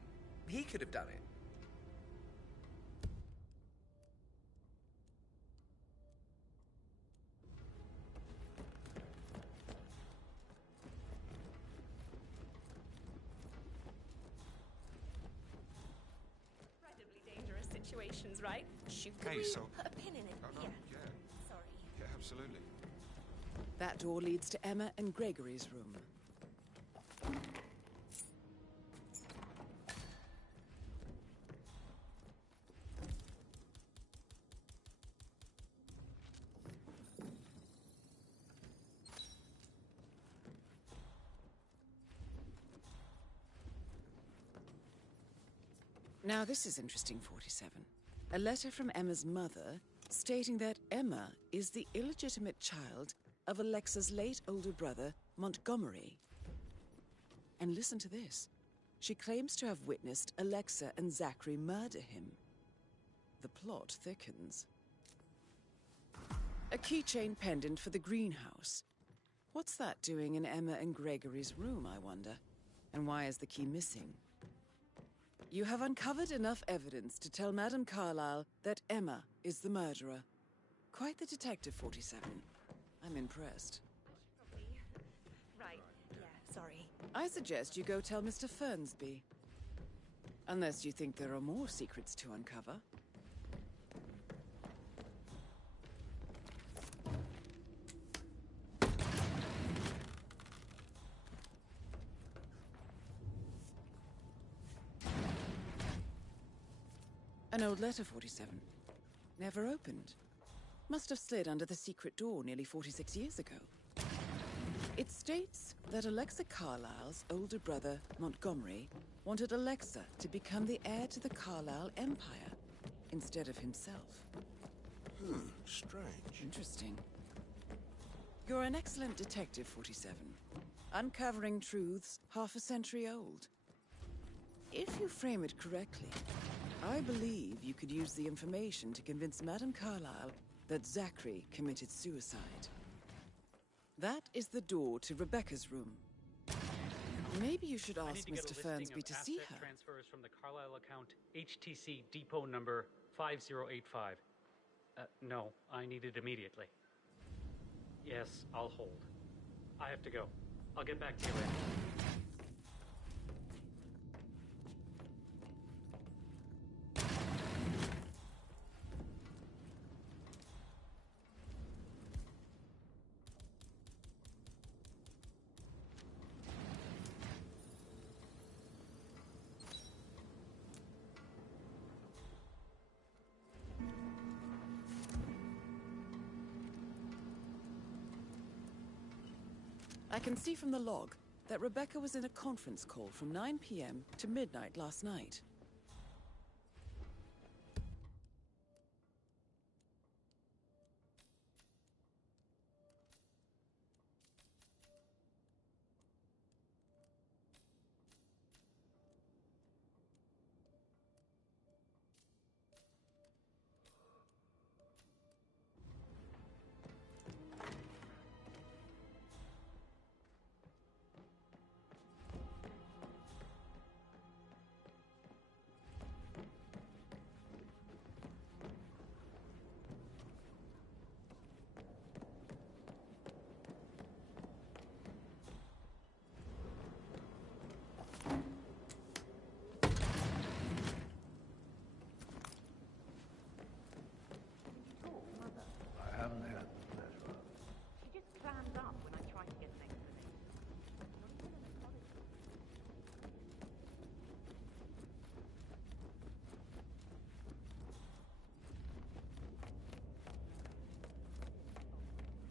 He could have done it. Incredibly dangerous situations, right? Shoot the Hey, wheel, so- put a pin in it. Oh, no, Here. yeah. Sorry. Yeah, absolutely. That door leads to Emma and Gregory's room. Now this is interesting, 47. A letter from Emma's mother stating that Emma is the illegitimate child of Alexa's late older brother, Montgomery. And listen to this. She claims to have witnessed Alexa and Zachary murder him. The plot thickens. A keychain pendant for the greenhouse. What's that doing in Emma and Gregory's room, I wonder? And why is the key missing? You have uncovered enough evidence to tell Madame Carlyle that Emma is the murderer. Quite the detective, 47. I'm impressed. Right. Yeah, sorry. I suggest you go tell Mr. Fernsby. Unless you think there are more secrets to uncover. An old letter, 47. Never opened. Must have slid under the secret door nearly 46 years ago. It states that Alexa Carlyle's older brother, Montgomery, wanted Alexa to become the heir to the Carlyle Empire instead of himself. Strange. Interesting. You're an excellent detective, 47. Uncovering truths half a century old. If you frame it correctly, I believe you could use the information to convince Madame Carlyle that Zachary committed suicide. That is the door to Rebecca's room. Maybe you should ask Mr. Fernsby to see her. Transfers from the Carlisle account HTC depot number 5085. No, I need it immediately. Yes, I'll hold. I have to go. I'll get back to you later. I can see from the log that Rebecca was in a conference call from 9 p.m. to midnight last night.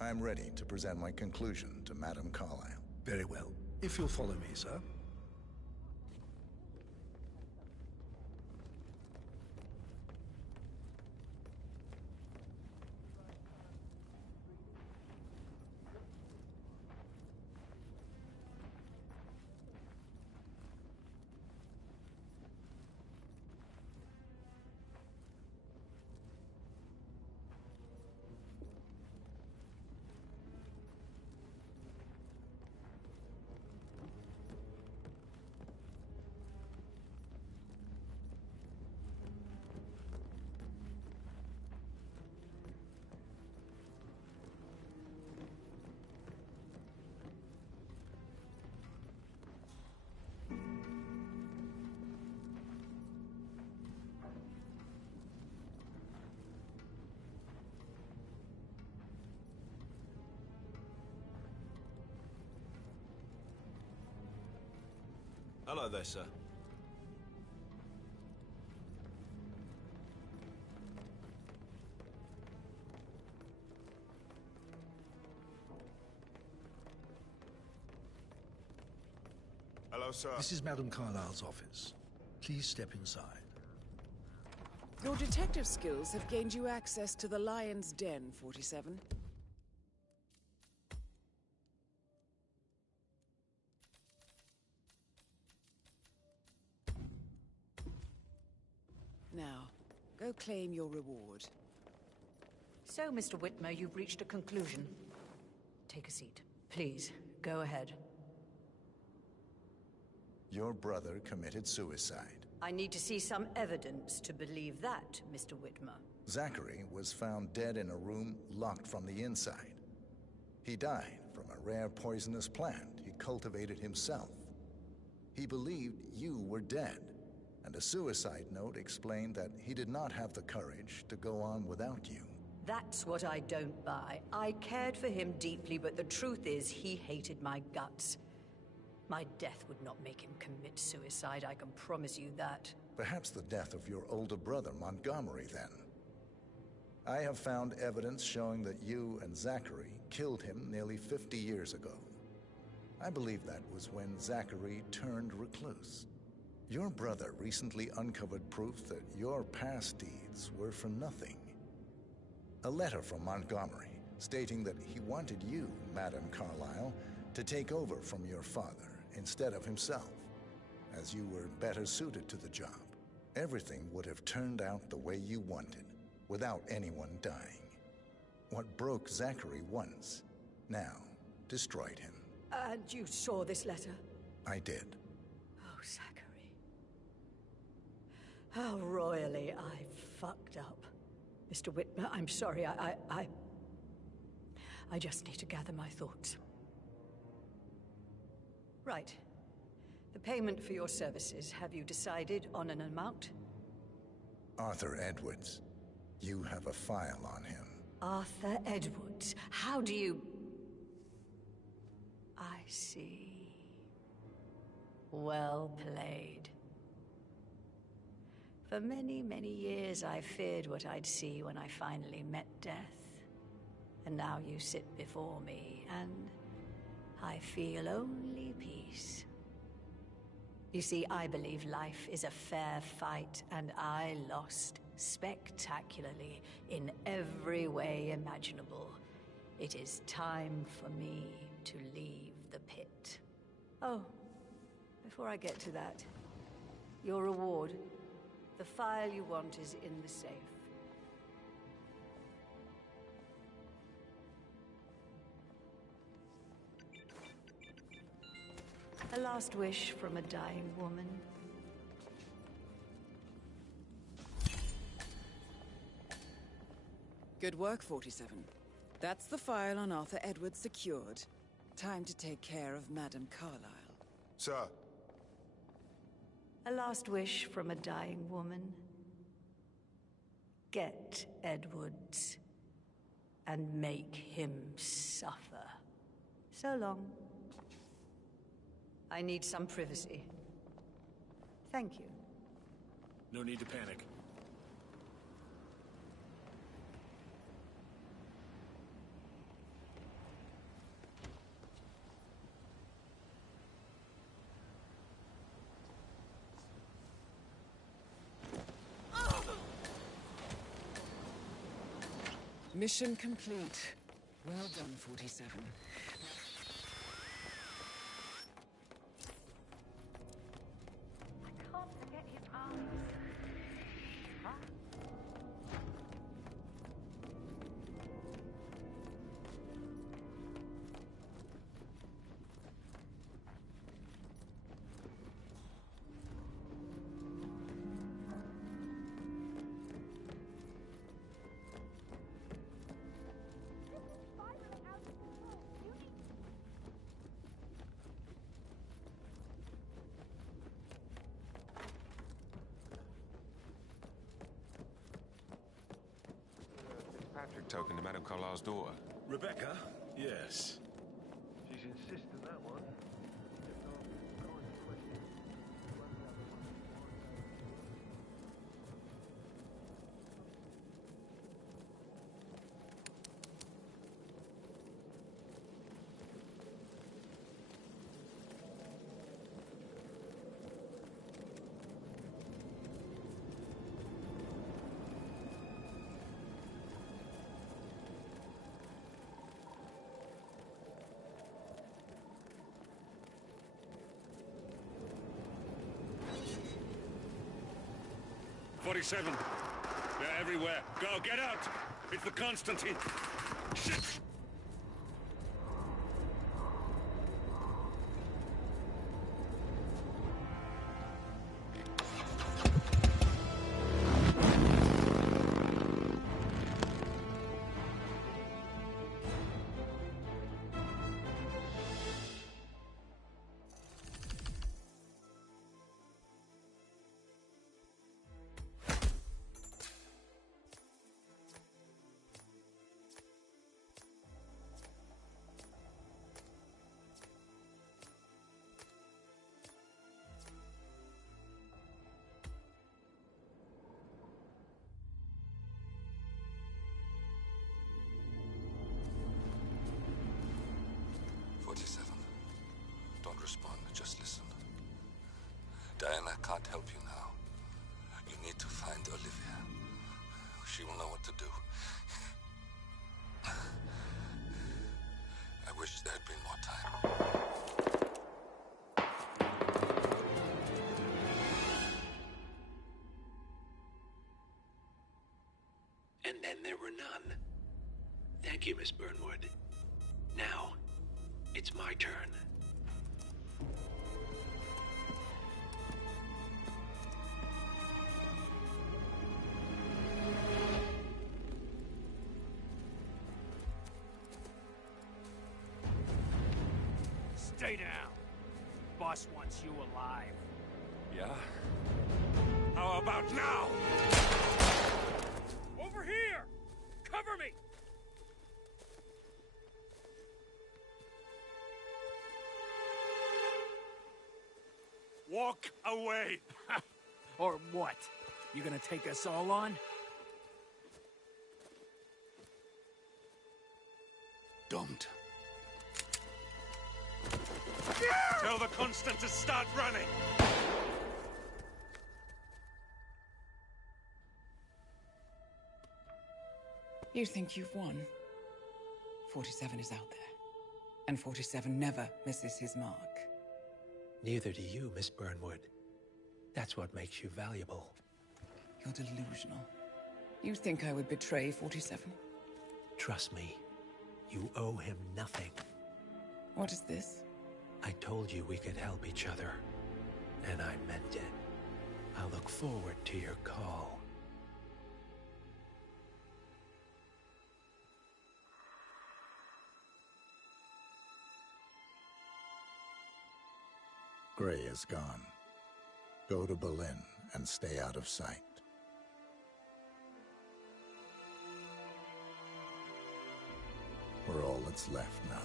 I'm ready to present my conclusion to Madame Carlyle. Very well. If you'll follow me, sir. Hello there, sir. Hello, sir. This is Madame Carlyle's office. Please step inside. Your detective skills have gained you access to the Lion's Den, 47. Now, go claim your reward. So, Mr. Whitmer, you've reached a conclusion. Take a seat. Please, go ahead. Your brother committed suicide. I need to see some evidence to believe that, Mr. Whitmer. Zachary was found dead in a room locked from the inside. He died from a rare poisonous plant he cultivated himself. He believed you were dead, and a suicide note explained that he did not have the courage to go on without you. That's what I don't buy. I cared for him deeply, but the truth is he hated my guts. My death would not make him commit suicide, I can promise you that. Perhaps the death of your older brother, Montgomery, then. I have found evidence showing that you and Zachary killed him nearly 50 years ago. I believe that was when Zachary turned recluse. Your brother recently uncovered proof that your past deeds were for nothing. A letter from Montgomery stating that he wanted you, Madame Carlyle, to take over from your father instead of himself, as you were better suited to the job. Everything would have turned out the way you wanted, without anyone dying. What broke Zachary once, now destroyed him. And you saw this letter? I did. Oh, Zachary. How royally I fucked up. Mr. Whitmer, I'm sorry, I just need to gather my thoughts. Right. The payment for your services, have you decided on an amount? Arthur Edwards. You have a file on him. Arthur Edwards. How do you... I see. Well played. For many, many years I feared what I'd see when I finally met death. And now you sit before me, and I feel only peace. You see, I believe life is a fair fight, and I lost spectacularly in every way imaginable. It is time for me to leave the pit. Oh, before I get to that, your reward. The file you want is in the safe. A last wish from a dying woman. Good work, 47. That's the file on Arthur Edwards secured. Time to take care of Madame Carlyle. Sir. A last wish from a dying woman. Get Edwards and make him suffer. So long. I need some privacy. Thank you. No need to panic. Mission complete. Well done, 47. I can't forget his eyes. Huh? Patrick token to Madame Carlisle's daughter. Rebecca? Yes. She's insisting that one. "47. They're everywhere. Go, get out! It's the Constantine. Shit! Don't respond, just listen. Diana can't help you now. You need to find Olivia. She will know what to do. I wish there had been more time. And then there were none. Thank you, Miss Burnwood. Now, it's my turn. Stay down. Boss wants you alive. Yeah? How about now? Over here! Cover me! Walk away! Or what? You gonna take us all on? Don't. Tell the Constant to start running! You think you've won? 47 is out there. And 47 never misses his mark. Neither do you, Miss Burnwood. That's what makes you valuable. You're delusional. You think I would betray 47? Trust me, you owe him nothing. What is this? I told you we could help each other, and I meant it. I'll look forward to your call. Gray is gone. Go to Berlin and stay out of sight. We're all that's left now.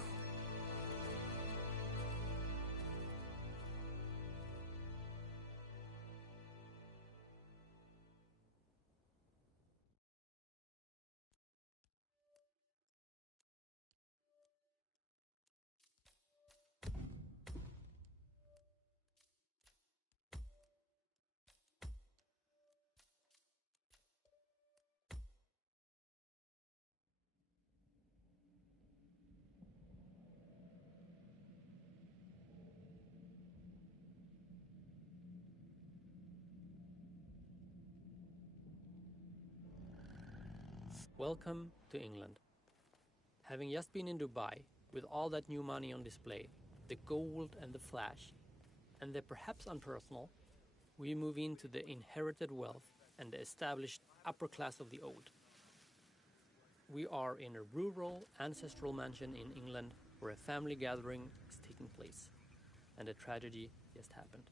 Welcome to England. Having just been in Dubai, with all that new money on display, the gold and the flash, and the perhaps unpersonal, we move into the inherited wealth and the established upper class of the old. We are in a rural, ancestral mansion in England where a family gathering is taking place, and a tragedy just happened.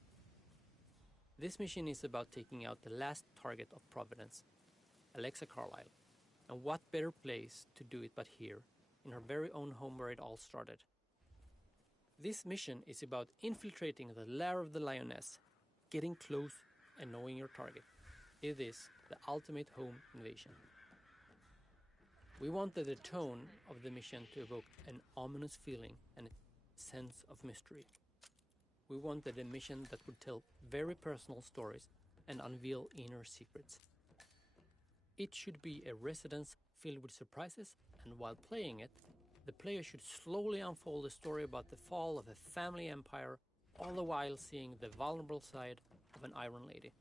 This mission is about taking out the last target of Providence, Alexa Carlyle. And what better place to do it but here, in her very own home where it all started. This mission is about infiltrating the lair of the lioness, getting close and knowing your target. It is the ultimate home invasion. We wanted the tone of the mission to evoke an ominous feeling and a sense of mystery. We wanted a mission that would tell very personal stories and unveil inner secrets. It should be a residence filled with surprises, and while playing it, the player should slowly unfold a story about the fall of a family empire, all the while seeing the vulnerable side of an Iron Lady.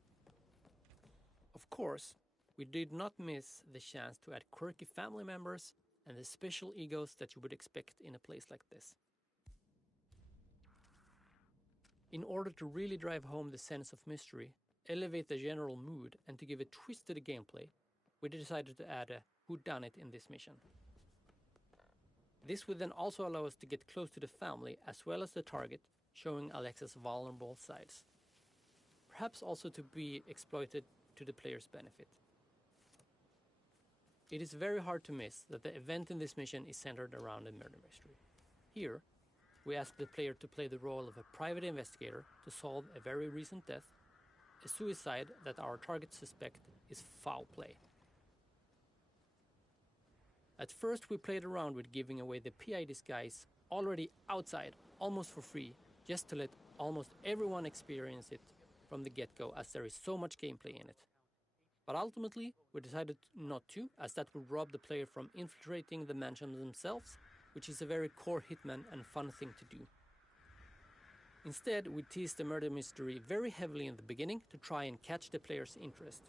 Of course, we did not miss the chance to add quirky family members and the special egos that you would expect in a place like this. In order to really drive home the sense of mystery, elevate the general mood, and to give a twist to the gameplay, we decided to add a whodunit in this mission. This would then also allow us to get close to the family as well as the target, showing Alexa's vulnerable sides. Perhaps also to be exploited to the player's benefit. It is very hard to miss that the event in this mission is centered around a murder mystery. Here, we ask the player to play the role of a private investigator to solve a very recent death, a suicide that our target suspect is foul play. At first, we played around with giving away the PI disguise already outside, almost for free, just to let almost everyone experience it from the get-go, as there is so much gameplay in it. But ultimately, we decided not to, as that would rob the player from infiltrating the mansion themselves, which is a very core Hitman and fun thing to do. Instead, we teased the murder mystery very heavily in the beginning to try and catch the player's interest.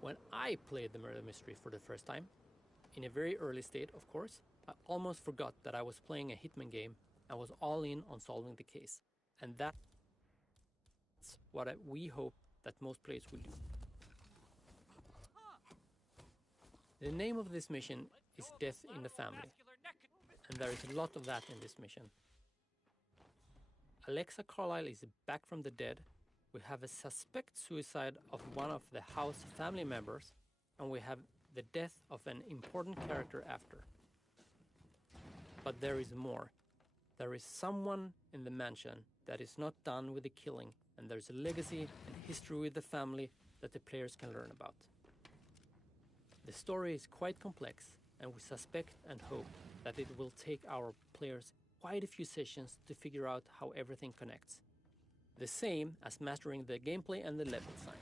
When I played the murder mystery for the first time, in a very early state, of course, I almost forgot that I was playing a Hitman game and was all in on solving the case. And that's what we hope that most players will do. The name of this mission is Death in the Family, and there is a lot of that in this mission. Alexa Carlyle is back from the dead. We have a suspect suicide of one of the house family members, and we have the death of an important character after. But there is more. There is someone in the mansion that is not done with the killing, and there's a legacy and history with the family that the players can learn about. The story is quite complex, and we suspect and hope that it will take our players quite a few sessions to figure out how everything connects. The same as mastering the gameplay and the level design.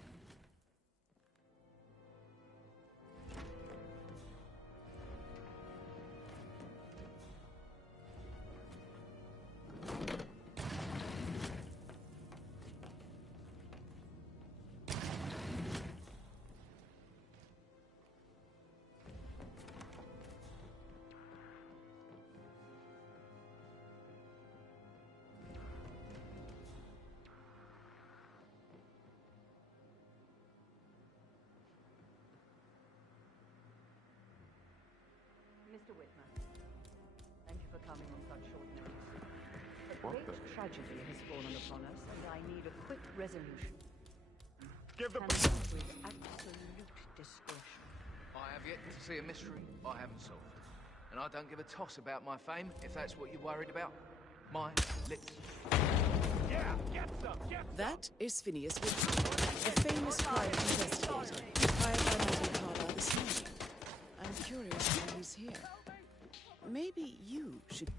Mr. Whitman, thank you for coming on such short notice. A What great the- tragedy has fallen upon us, and I need a quick resolution. Give the- Handled with absolute discretion. I have yet to see a mystery I haven't solved. And I don't give a toss about my fame, if that's what you're worried about. My lips. Yeah, get some, get some! That is Phineas Whitman, a famous private investigator hired by Madame Carlyle this morning. I'm curious why he's here. Maybe you should...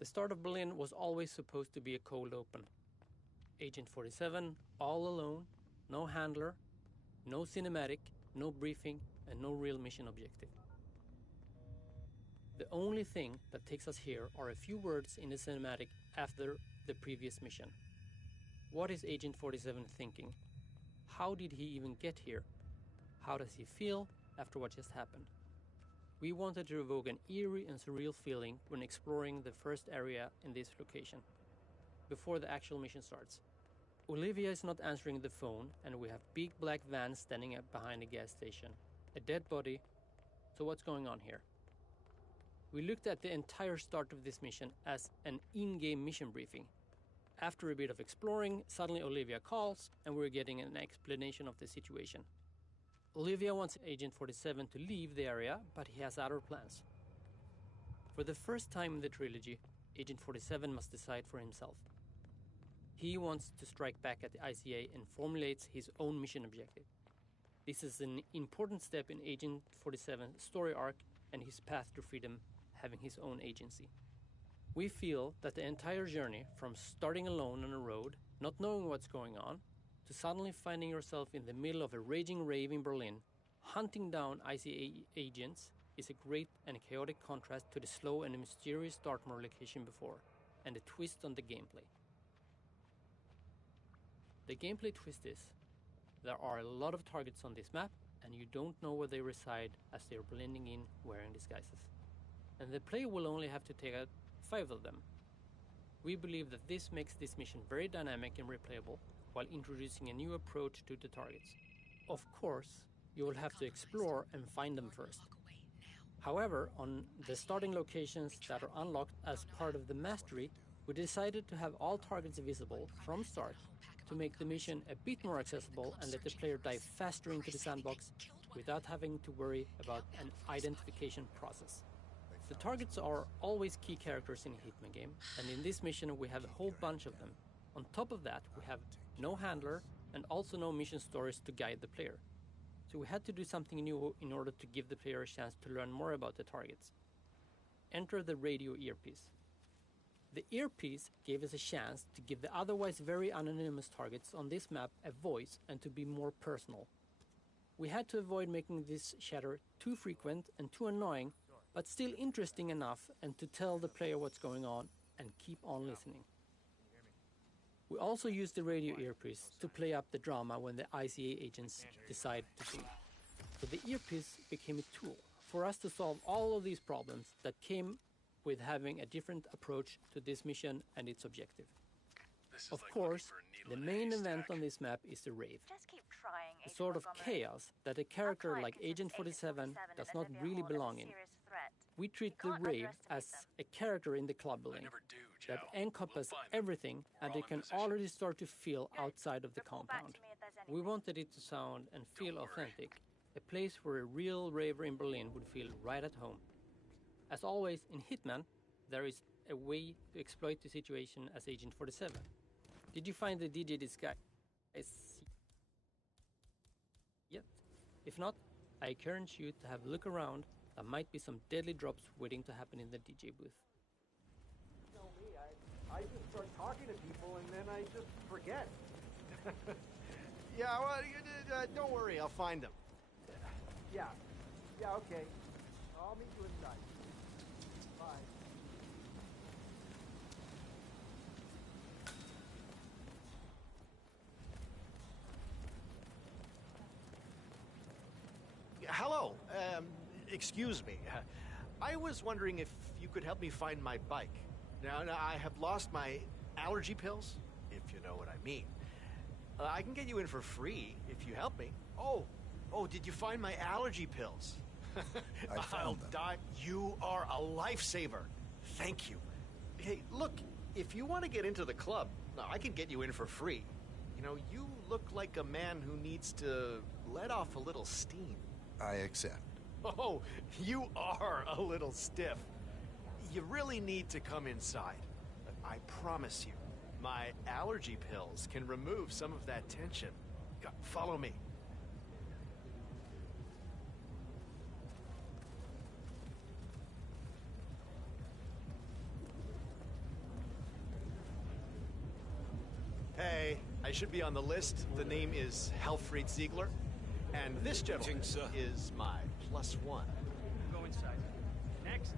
The start of Berlin was always supposed to be a cold open. Agent 47, all alone, no handler, no cinematic, no briefing, and no real mission objective. The only thing that takes us here are a few words in the cinematic after the previous mission. What is Agent 47 thinking? How did he even get here? How does he feel after what just happened? We wanted to evoke an eerie and surreal feeling when exploring the first area in this location, before the actual mission starts. Olivia is not answering the phone, and we have big black vans standing up behind the gas station. A dead body. So what's going on here? We looked at the entire start of this mission as an in-game mission briefing. After a bit of exploring, suddenly Olivia calls, and we're getting an explanation of the situation. Olivia wants Agent 47 to leave the area, but he has other plans. For the first time in the trilogy, Agent 47 must decide for himself. He wants to strike back at the ICA and formulates his own mission objective. This is an important step in Agent 47's story arc and his path to freedom, having his own agency. We feel that the entire journey, from starting alone on a road, not knowing what's going on, to suddenly finding yourself in the middle of a raging rave in Berlin, hunting down ICA agents, is a great and chaotic contrast to the slow and mysterious Dartmoor location before, and a twist on the gameplay. The gameplay twist is, there are a lot of targets on this map, and you don't know where they reside as they are blending in wearing disguises. And the player will only have to take out 5 of them. We believe that this makes this mission very dynamic and replayable, while introducing a new approach to the targets. Of course, you will have to explore and find them first. However, on the starting locations that are unlocked as part of the mastery, we decided to have all targets visible from start to make the mission a bit more accessible and let the player dive faster into the sandbox without having to worry about an identification process. The targets are always key characters in a Hitman game, and in this mission we have a whole bunch of them. On top of that, we have no handler and also no mission stories to guide the player. So we had to do something new in order to give the player a chance to learn more about the targets. Enter the radio earpiece. The earpiece gave us a chance to give the otherwise very anonymous targets on this map a voice and to be more personal. We had to avoid making this chatter too frequent and too annoying, but still interesting enough and to tell the player what's going on and keep on listening. We also used the radio earpiece to play up the drama when the ICA agents decide to flee. So the earpiece became a tool for us to solve all of these problems that came with having a different approach to this mission and its objective. Of course, the main event on this map is the rave. A sort of chaos that a character like Agent 47 does not really belong in. We treat the rave as a character in the club building that encompasses everything, and they can already start to feel outside of the compound. We wanted it to sound and feel authentic, a place where a real raver in Berlin would feel right at home. As always, in Hitman, there is a way to exploit the situation as Agent 47. Did you find the DJ disguise yet? If not, I encourage you to have a look around. There might be some deadly drops waiting to happen in the DJ booth. You know me, I just start talking to people and then I just forget. Yeah, well, don't worry, I'll find them. Yeah, okay. I'll meet you inside. Bye. Hello, excuse me. I was wondering if you could help me find my bike. Now, I have lost my allergy pills, if you know what I mean. I can get you in for free if you help me. Oh, did you find my allergy pills? I found them. Die. You are a lifesaver. Thank you. Hey, look, if you want to get into the club, I can get you in for free. You know, you look like a man who needs to let off a little steam. I accept. Oh, you are a little stiff. You really need to come inside. I promise you, my allergy pills can remove some of that tension. Follow me. Hey, I should be on the list. The name is Helfried Ziegler. And this gentleman is my +1. Go inside. Next.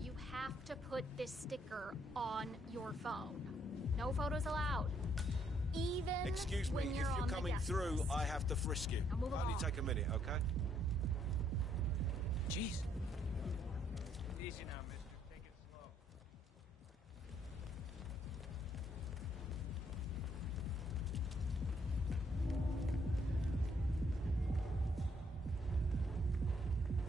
You have to put this sticker on your phone. No photos allowed. Even Excuse me, when if you're you're on the coming guest through, list. I have to frisk you. Now move Only along. take a minute, okay? Jeez. Easy now, mister. Take it slow.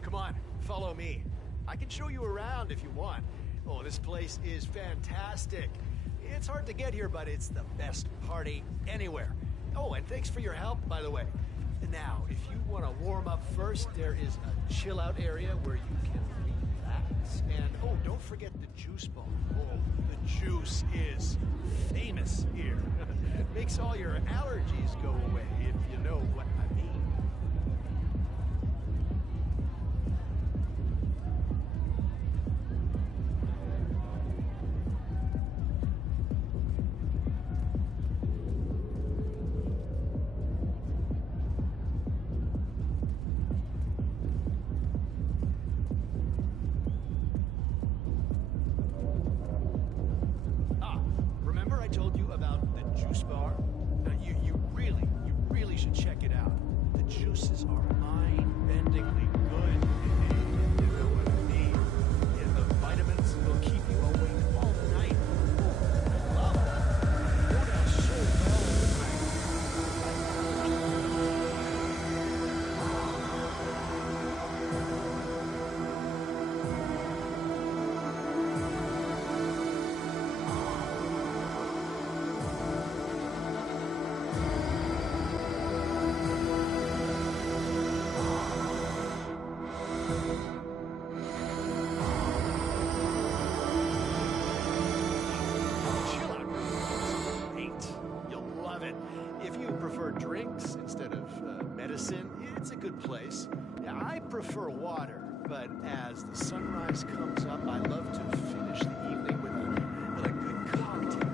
Come on, follow me. I can show you around if you want. Oh, this place is fantastic. It's hard to get here, but it's the best party anywhere. Oh, and thanks for your help, by the way. Now, if you want to warm up first, there is a chill-out area where you can relax. And, oh, don't forget the juice bar. Oh, the juice is famous here. It makes all your allergies go away, if you know what I mean. Remember I told you about the juice bar? You really should check it out. The juices are mind-bendingly good. You know what I mean? Yeah, the vitamins will keep you awake all night. I love it. Go down so drinks instead of medicine, it's a good place. Yeah, I prefer water, but as the sunrise comes up, I love to finish the evening with a good cocktail.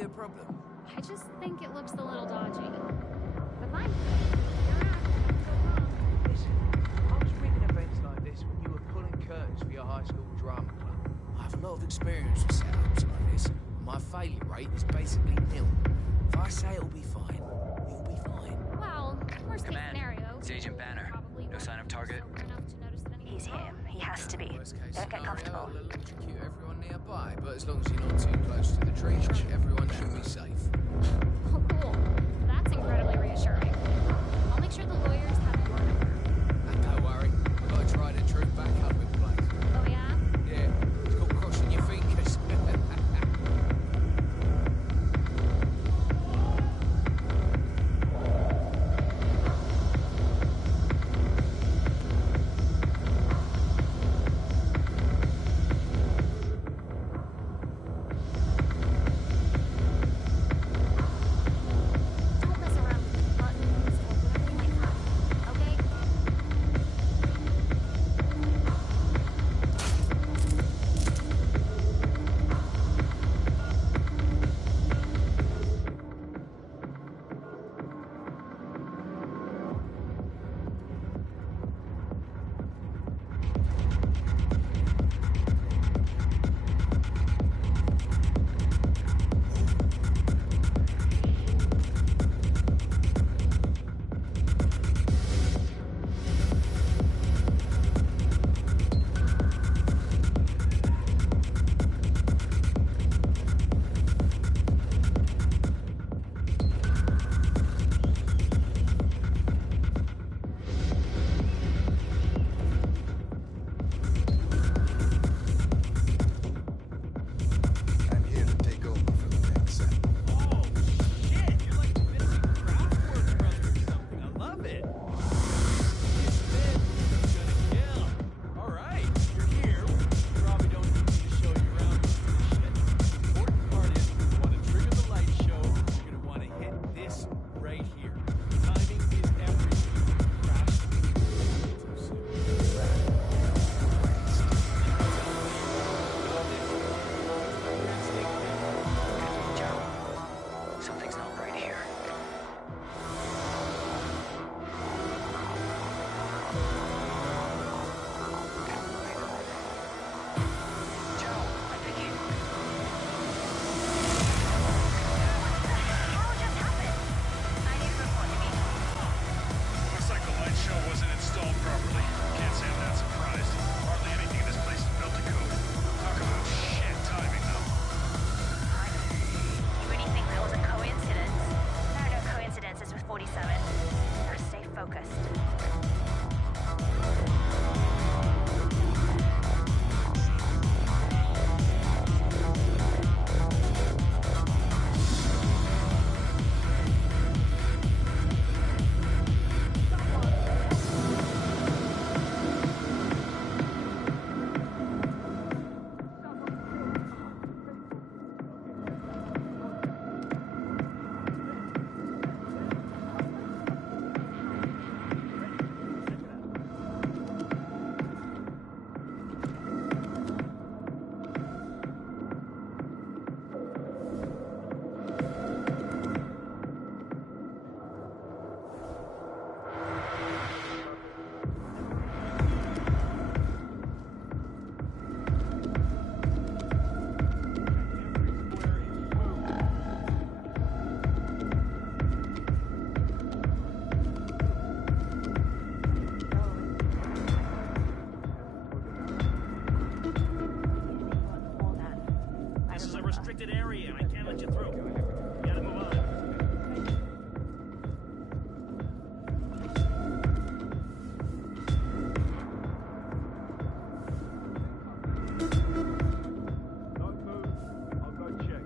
be a problem? I just think it looks a little dodgy. But fine. Listen, I was rigging events like this when you were pulling curtains for your high school drama club. I have a lot of experience with setups like this, and my failure rate is basically nil. If I say it'll be fine, it'll be fine. Well, worst case scenario. It's Agent Banner. No sign of target? He's here. He has to be. Worst case Don't get scenario, comfortable. I'll electrocute everyone nearby, but as long as you're not too close to the trees, everyone should be safe. Oh, cool. That's incredibly reassuring. I'll make sure the lawyers have your number. And don't worry, I've got to try the truth back up with Blake. Oh, yeah? Yeah, it's called crossing your fingers. Don't mess around with the buttons or whatever you might have, okay? I'm here to take over for the next set. Oh, shit! You're like Vince Kraftwerk brother or something. I love it. It's been gonna kill. All right, you're here. You probably don't need me to show you around this shit. The important part is you want to trigger the light show. You're gonna want to hit this right here. Timing is everything. Crash. Too soon. Joe, something's not right here. Joe, I think he... Looks like the light show wasn't installed properly. Can't say I'm that surprised. Hardly anything in this place is built to code. Talk about shit timing, though. You really think that was a coincidence? There are no coincidences with 47. Now stay focused. This is a restricted area, and I can't let you through. You gotta move on. Don't move. I'll go check.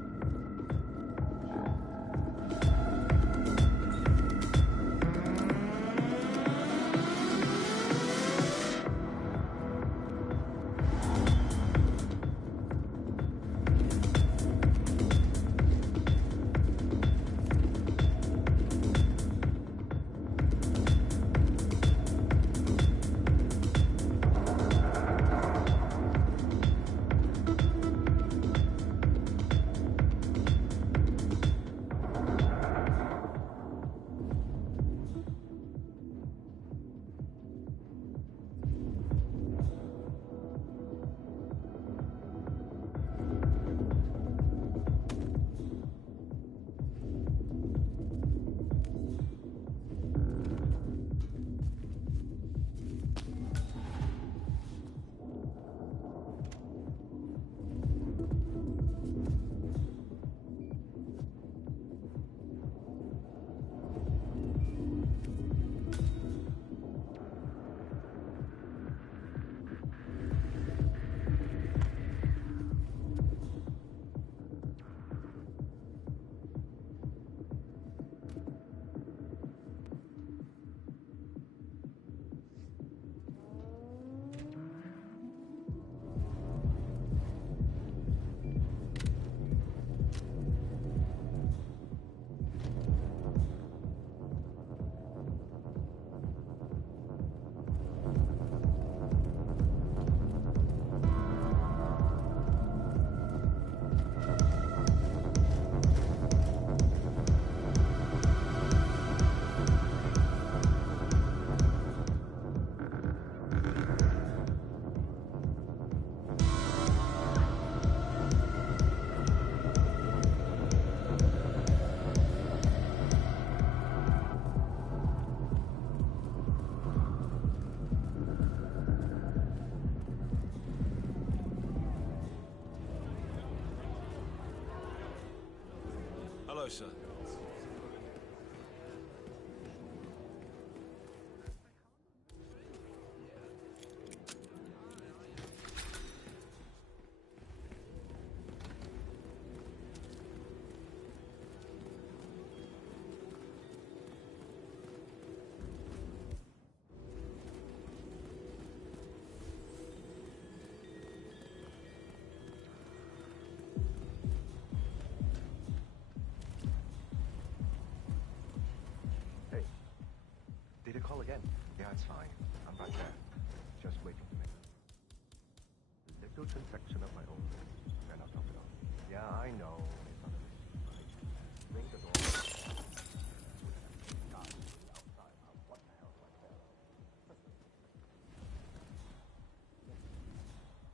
closer. Did you call again? Yeah, it's fine. I'm right there. Just waiting to make a little transaction of my own. Then I'll top it off. Yeah, I know. It's not a risk, right? Ring the door. What the hell was that?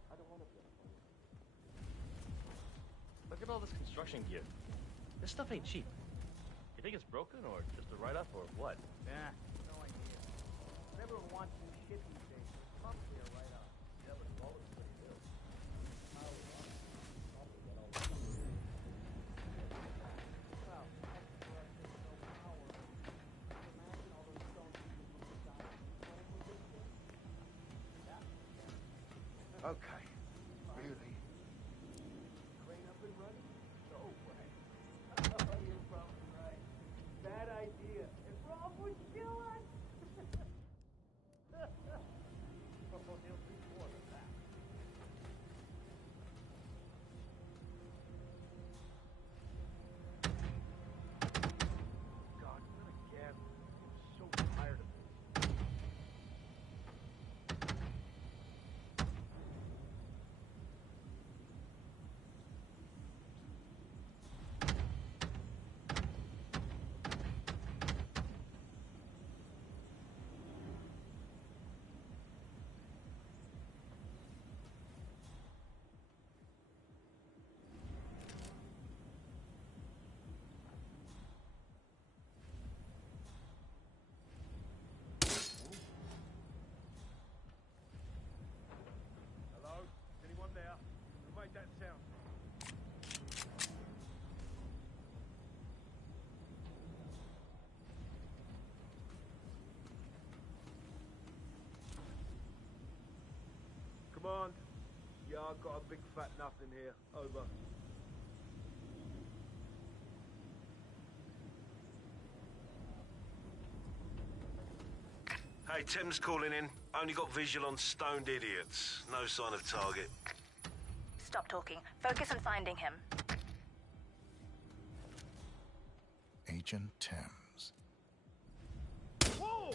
I don't want to be on the phone. Look at all this construction gear. This stuff ain't cheap. You think it's broken or just a write-up or what? Yeah, no idea. If everyone wants new shit these days, it's probably a write-off. Yeah, but it's always pretty new. Well, that's for us to no power. Imagine all those stones people put aside. Okay. Really? Crane up and running? No way. Oh, you're probably right. Bad idea. If Rob would kill us. Oh, he'll do more than that. God, not again. I'm so tired of this. Hello? Is anyone there? Who made that sound? Command. Yeah, I've got a big fat nothing here. Over. Hey, Tim's calling in. Only got visual on stoned idiots. No sign of target. Stop talking. Focus on finding him. Agent Thames. Whoa!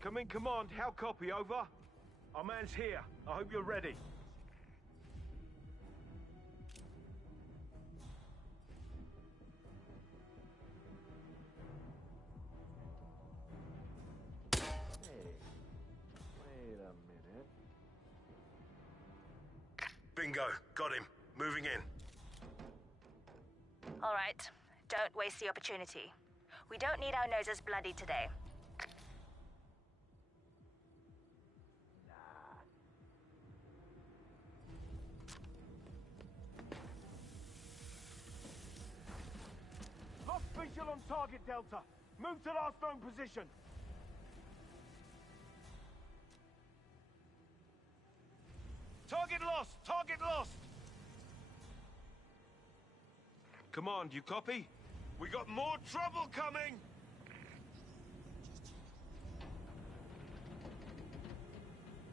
Come in, command. How copy? Over. Our man's here. I hope you're ready. Wait a minute. Bingo. Got him. Moving in. All right. Don't waste the opportunity. We don't need our noses bloody today. Lost visual on target, Delta. Move to last known position. Target lost! Target lost! Command, you copy? We got more trouble coming!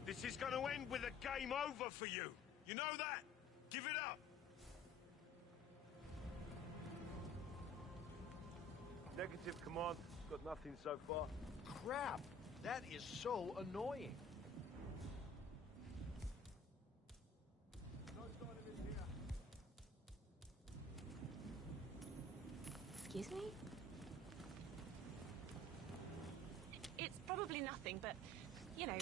This is gonna end with a game over for you. You know that? Give it up! Negative, Command. Got nothing so far. Crap! That is so annoying. Excuse me? It's probably nothing, but, you know,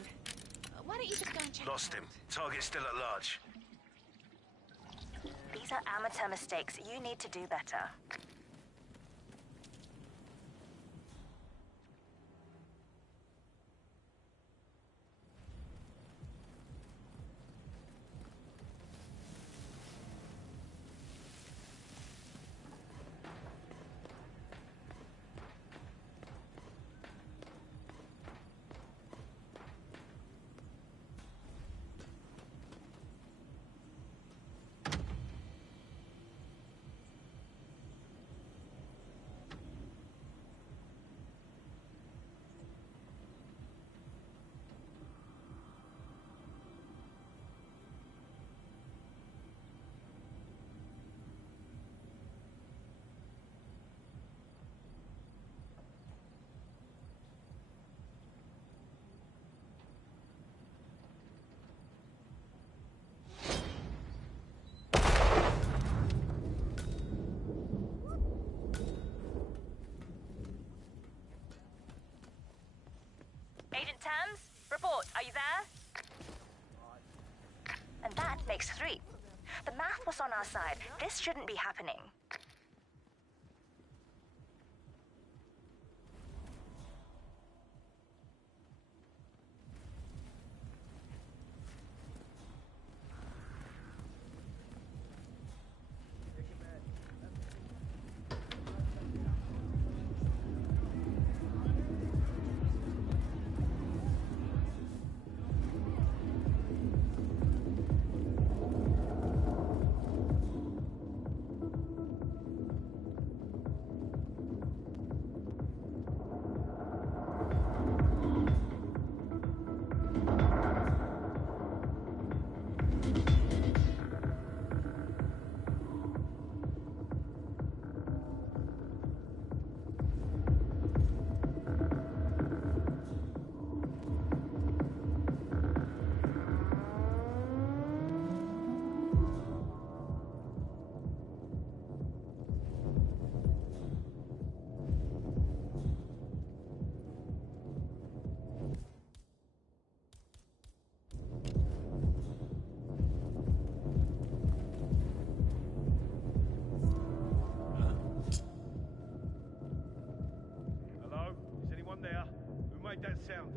why don't you just go and check Lost it him. Target still at large. These are amateur mistakes. You need to do better. makes 3. The math was on our side. This shouldn't be happening. That sound.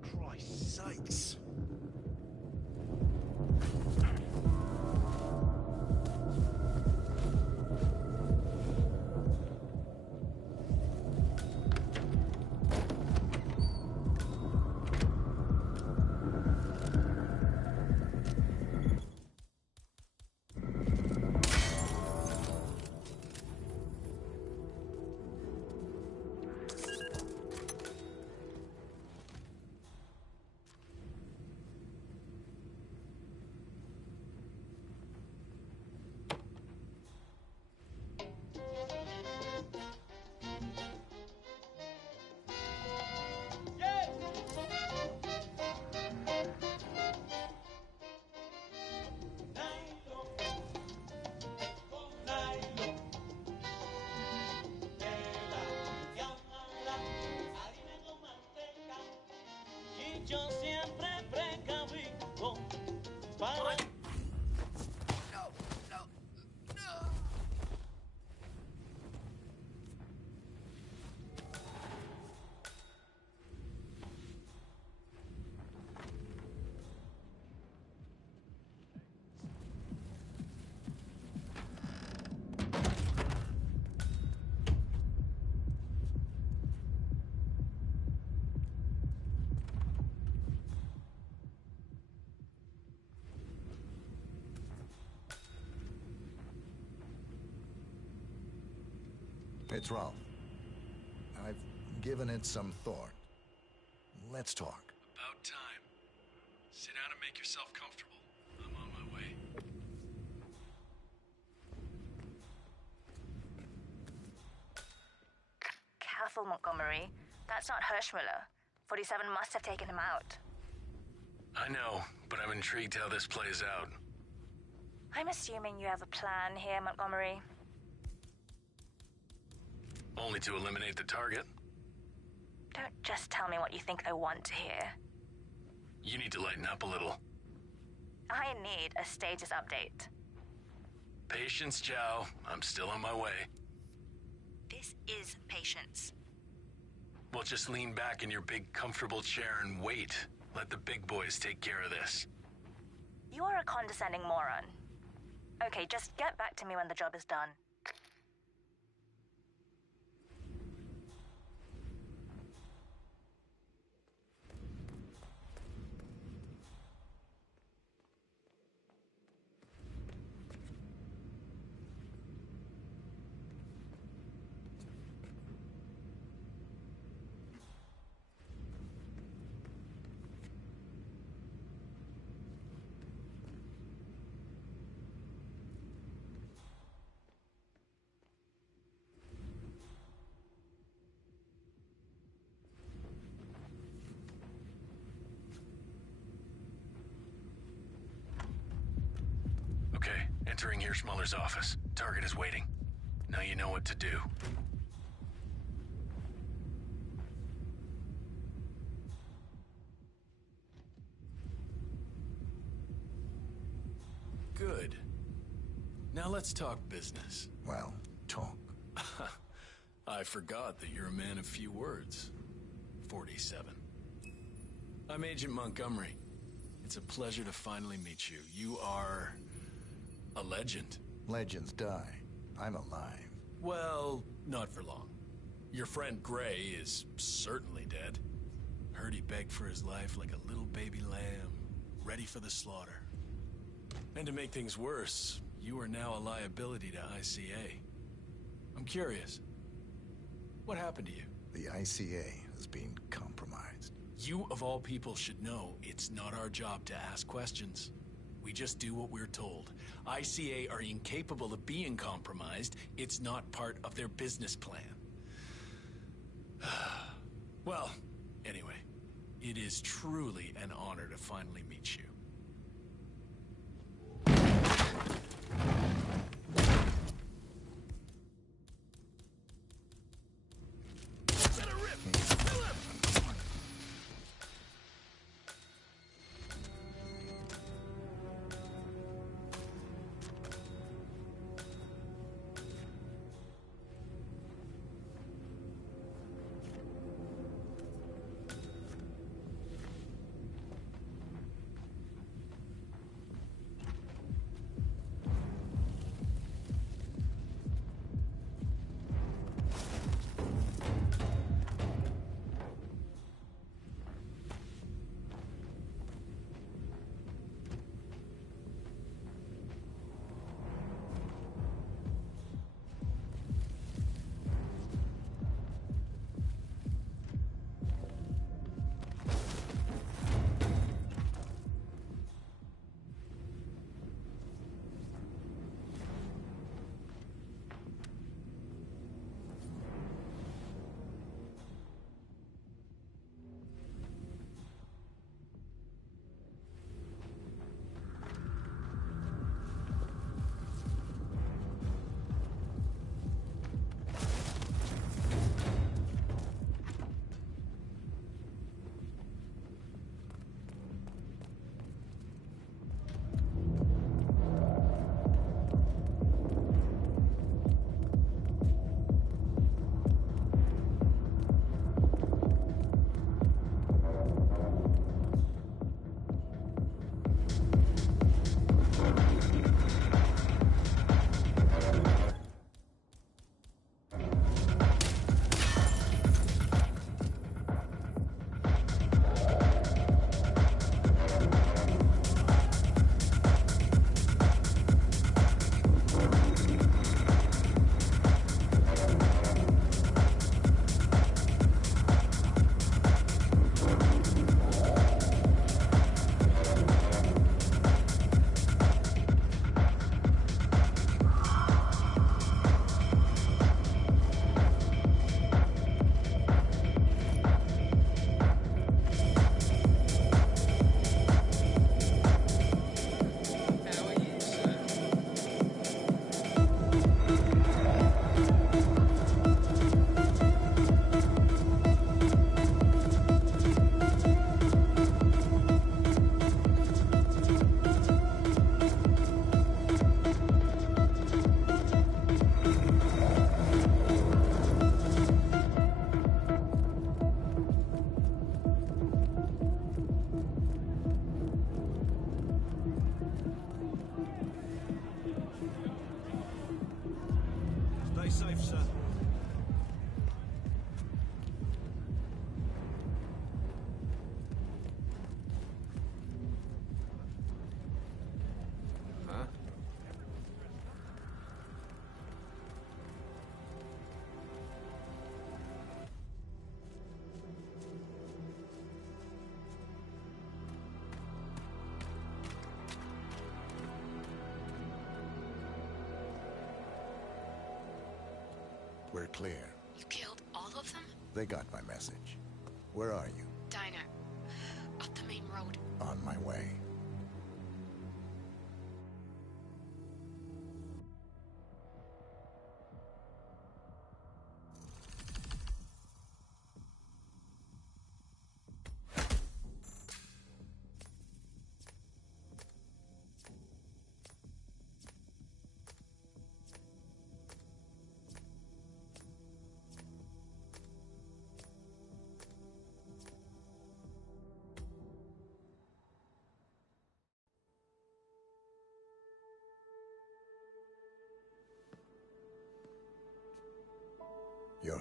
Christ's sakes. Yo siempre precavido para... It's Ralph. I've given it some thought. Let's talk. About time. Sit down and make yourself comfortable. I'm on my way. Careful, Montgomery. That's not Hirschmuller. 47 must have taken him out. I know, but I'm intrigued how this plays out. I'm assuming you have a plan here, Montgomery. Only to eliminate the target? Don't just tell me what you think I want to hear. You need to lighten up a little. I need a status update. Patience, Chow. I'm still on my way. This is patience. Well, just lean back in your big, comfortable chair and wait. Let the big boys take care of this. You are a condescending moron. Okay, just get back to me when the job is done. Okay, entering Hirschmuller's office. Target is waiting. Now you know what to do. Now let's talk business. Well, talk. I forgot that you're a man of few words. 47. I'm Agent Montgomery. It's a pleasure to finally meet you. You are a legend. Legends die. I'm alive. Well, not for long. Your friend Gray is certainly dead. Heard he begged for his life like a little baby lamb, ready for the slaughter. And to make things worse, you are now a liability to ICA. I'm curious. What happened to you? The ICA has been compromised. You, of all people, should know it's not our job to ask questions. We just do what we're told. ICA are incapable of being compromised. It's not part of their business plan. Well, anyway, it is truly an honor to finally meet you. safe, sir. Huh? We're clear. You killed all of them? They got my message. Where are you? Diner. Up the main road. On my way.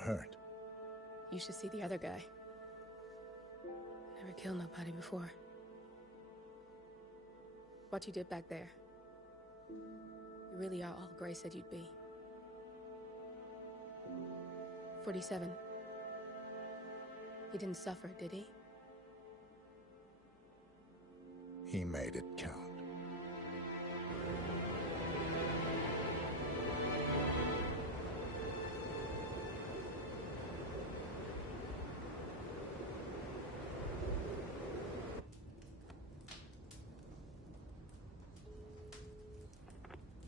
hurt. You should see the other guy. Never killed nobody before. What you did back there. You really are all Gray said you'd be. 47. He didn't suffer, did he? He made it count.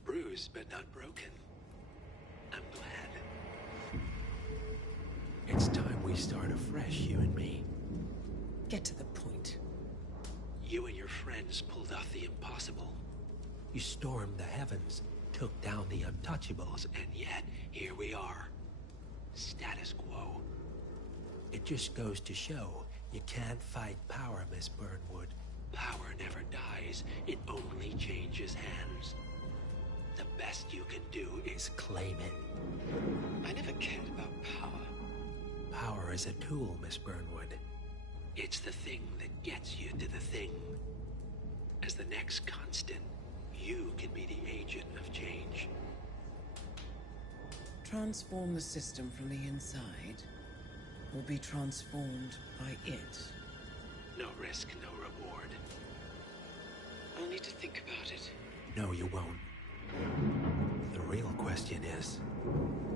Bruised but not broken. I'm glad. It's time we start afresh, you and me. Get to the point. You and your friends pulled off the impossible. You stormed the heavens, took down the untouchables, and yet, here we are. Status quo. It just goes to show, you can't fight power, Miss Burnwood. Power never dies, it only changes hands. The best you can do is claim it. I never cared about power. Power is a tool, Miss Burnwood. It's the thing that gets you to the thing. As the next constant, you can be the agent of change. Transform the system from the inside, or be transformed by it. No risk, no reward. I'll need to think about it. No, you won't. The real question is,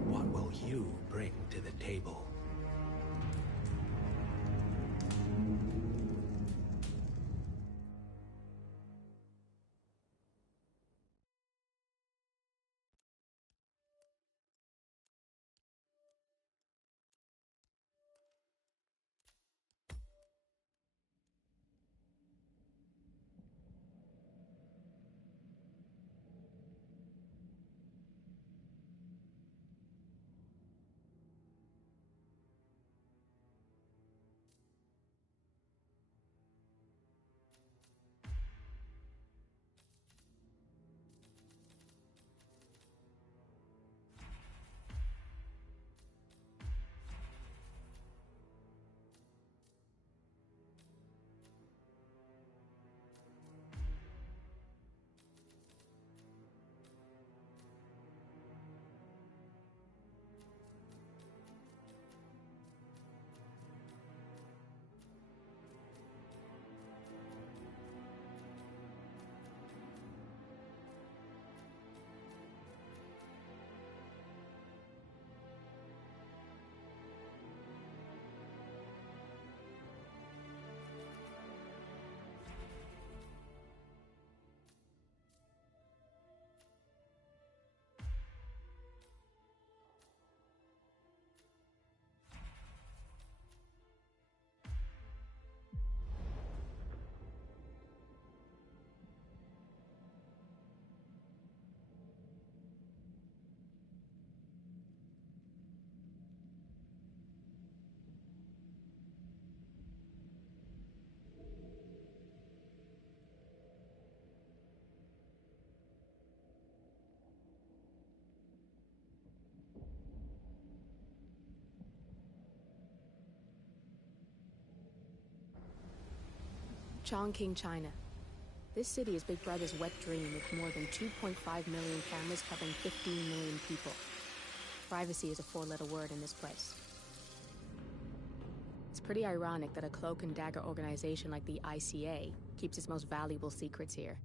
what will you bring to the table? Chongqing, China. This city is Big Brother's wet dream with more than 2.5 million cameras covering 15 million people. Privacy is a four-letter word in this place. It's pretty ironic that a cloak and dagger organization like the ICA keeps its most valuable secrets here.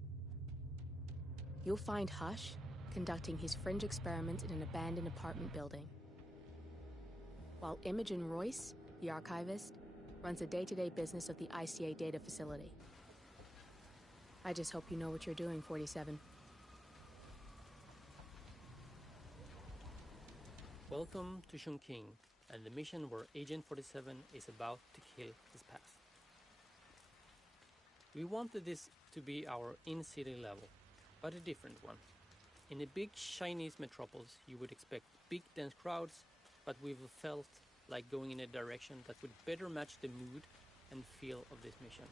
You'll find Hush conducting his fringe experiments in an abandoned apartment building, while Imogen Royce, the archivist, runs the day-to-day business of the ICA data facility. I just hope you know what you're doing, 47. Welcome to Chongqing, and the mission where Agent 47 is about to kill his past. We wanted this to be our in-city level, but a different one. In a big Chinese metropolis, you would expect big dense crowds, but we've felt like going in a direction that would better match the mood and feel of this mission.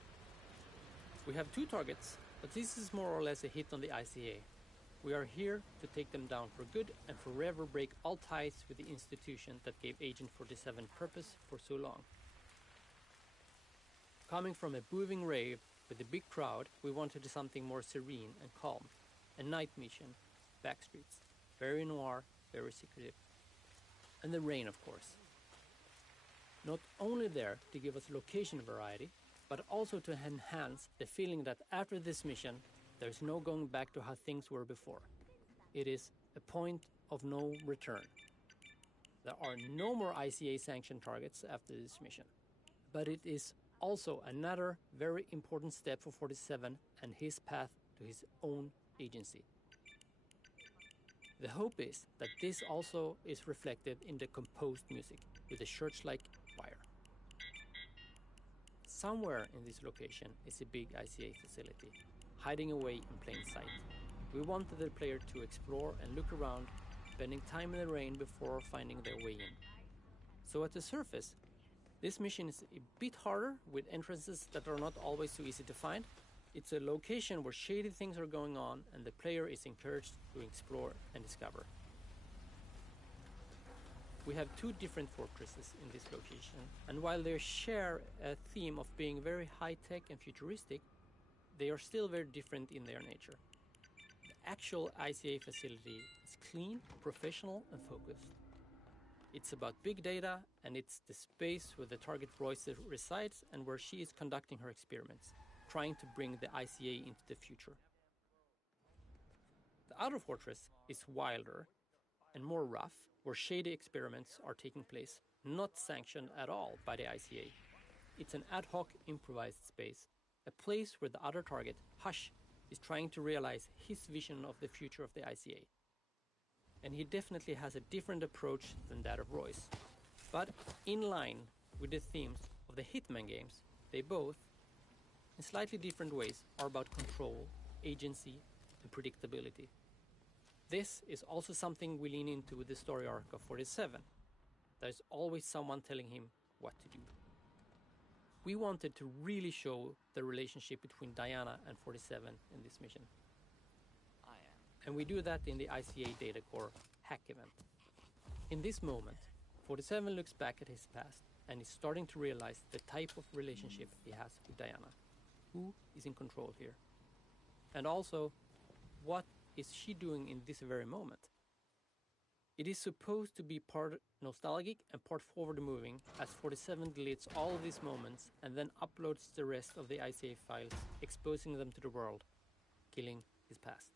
We have two targets, but this is more or less a hit on the ICA. We are here to take them down for good and forever break all ties with the institution that gave Agent 47 purpose for so long. Coming from a booming rave with a big crowd, we wanted something more serene and calm. A night mission, backstreets, very noir, very secretive. And the rain, of course. Not only there to give us location variety, but also to enhance the feeling that after this mission, there is no going back to how things were before. It is a point of no return. There are no more ICA sanctioned targets after this mission. But it is also another very important step for 47 and his path to his own agency. The hope is that this also is reflected in the composed music with a church-like choir. Somewhere in this location is a big ICA facility, hiding away in plain sight. We wanted the player to explore and look around, spending time in the rain before finding their way in. So at the surface, this mission is a bit harder, with entrances that are not always so easy to find. It's a location where shady things are going on, and the player is encouraged to explore and discover. We have two different fortresses in this location, and while they share a theme of being very high-tech and futuristic, they are still very different in their nature. The actual ICA facility is clean, professional, and focused. It's about big data, and it's the space where the target Royce resides and where she is conducting her experiments, trying to bring the ICA into the future. The outer fortress is wilder and more rough, where shady experiments are taking place, not sanctioned at all by the ICA. It's an ad hoc improvised space, a place where the other target, Hush, is trying to realize his vision of the future of the ICA. And he definitely has a different approach than that of Royce. But in line with the themes of the Hitman games, they both, in slightly different ways, are about control, agency, and predictability. This is also something we lean into with the story arc of 47. There's always someone telling him what to do. We wanted to really show the relationship between Diana and 47 in this mission. And we do that in the ICA Data Core hack event. In this moment, 47 looks back at his past and is starting to realize the type of relationship he has with Diana. Who is in control here? And also, what is she doing in this very moment? It is supposed to be part nostalgic and part forward-moving, as 47 deletes all of these moments and then uploads the rest of the ICA files, exposing them to the world, killing his past.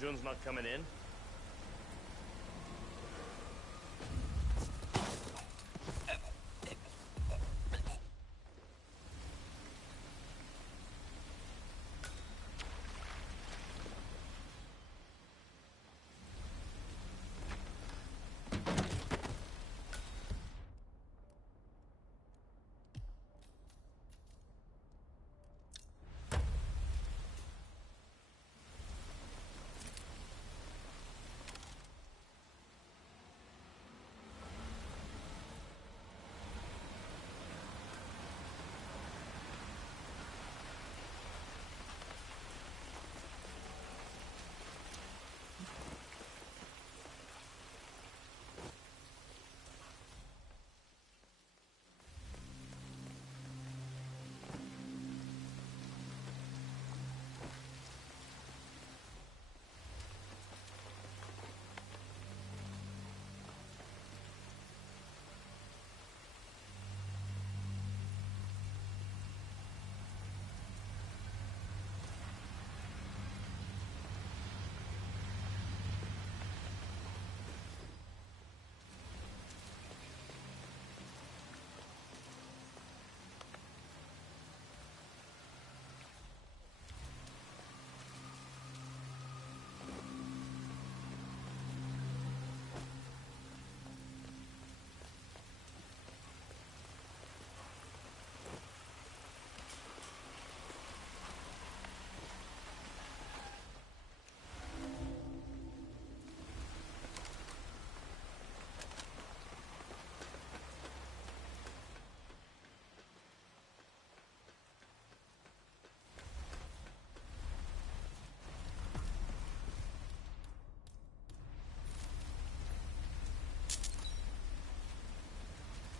June's not coming in?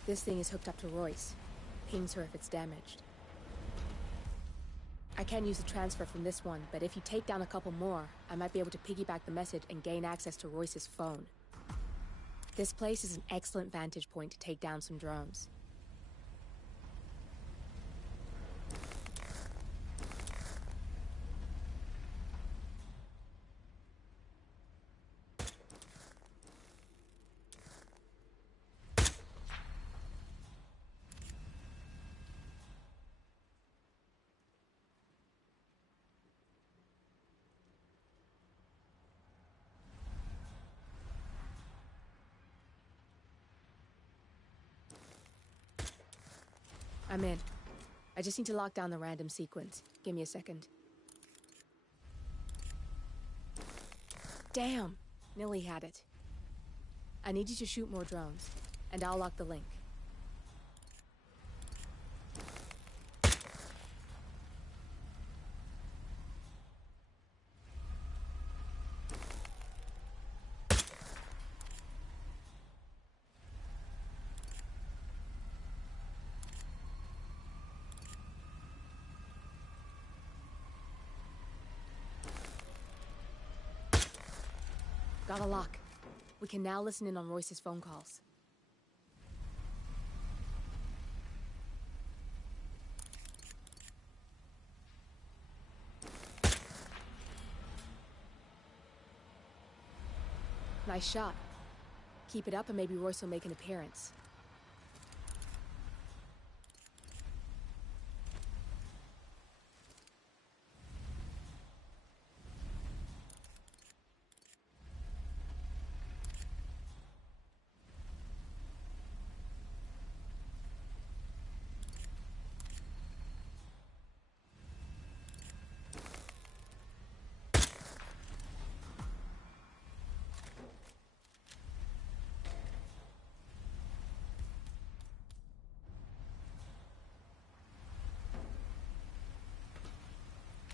This thing is hooked up to Royce. Pings her if it's damaged. I can't use the transfer from this one, but if you take down a couple more, I might be able to piggyback the message and gain access to Royce's phone. This place is an excellent vantage point to take down some drones. I'm in. I just need to lock down the random sequence. Give me a second. Damn! Nilly had it. I need you to shoot more drones, and I'll lock the link. Got a lock. We can now listen in on Royce's phone calls. Nice shot. Keep it up and maybe Royce will make an appearance.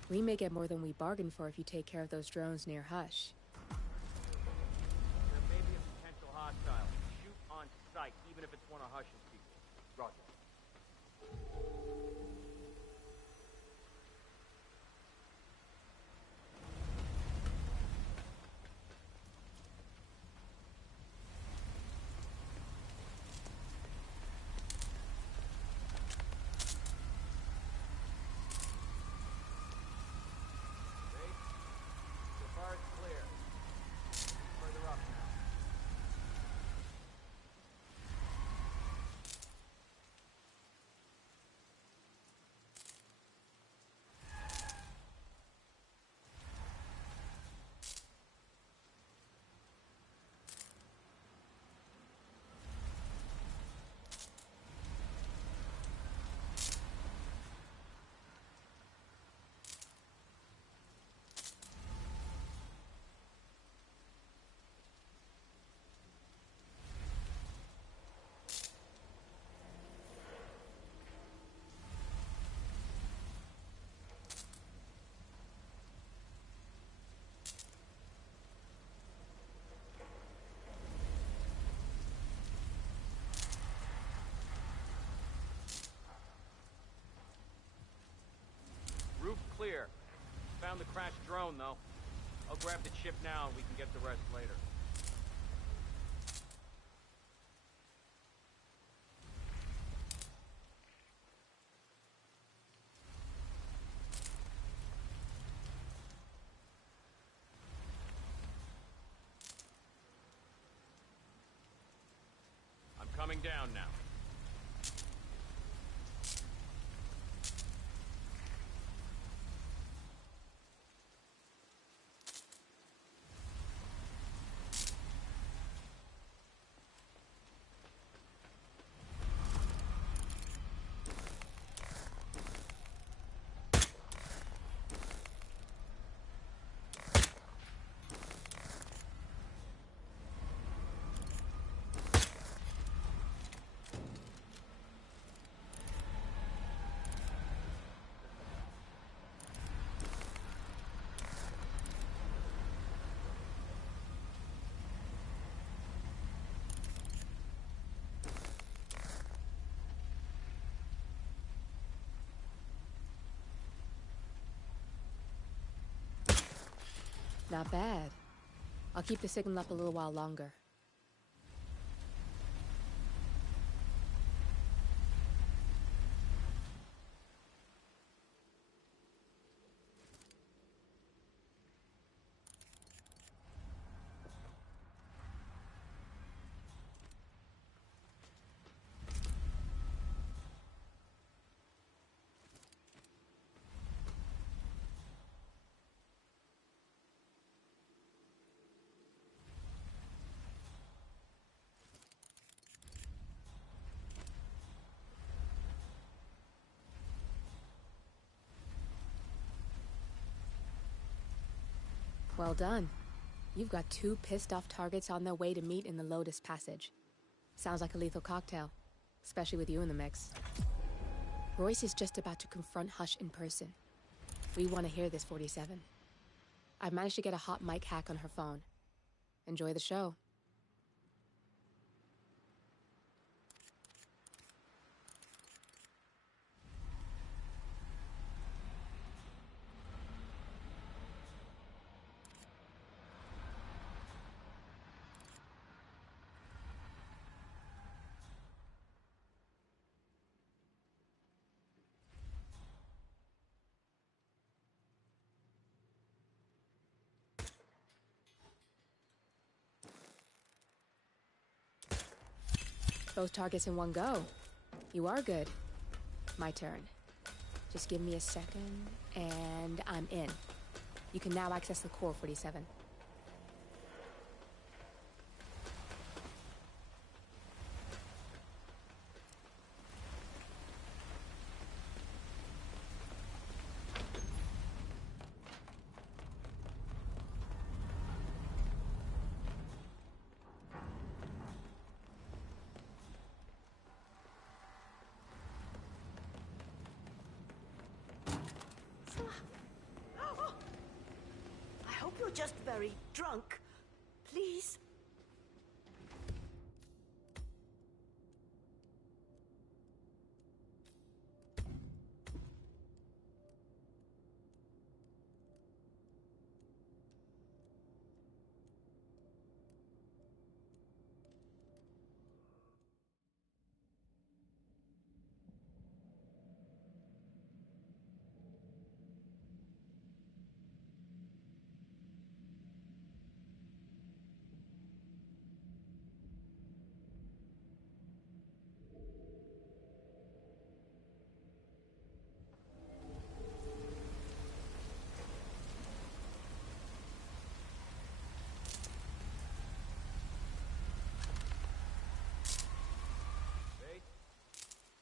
We may get more than we bargained for if you take care of those drones near Hush. There may be a potential hostile. Shoot on sight, even if it's one of Hush's people. Roger. Roof clear. Found the crashed drone, though. I'll grab the chip now and we can get the rest later. I'm coming down now. Not bad. I'll keep the signal up a little while longer. Well done. You've got 2 pissed-off targets on their way to meet in the Lotus Passage. Sounds like a lethal cocktail, especially with you in the mix. Royce is just about to confront Hush in person. We want to hear this, 47. I've managed to get a hot mic hack on her phone. Enjoy the show. Both targets in one go. You are good. My turn. Just give me a second, and I'm in. You can now access the core, 47. I hope you're just very drunk. Please.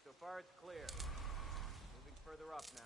So far it's clear. Moving further up now.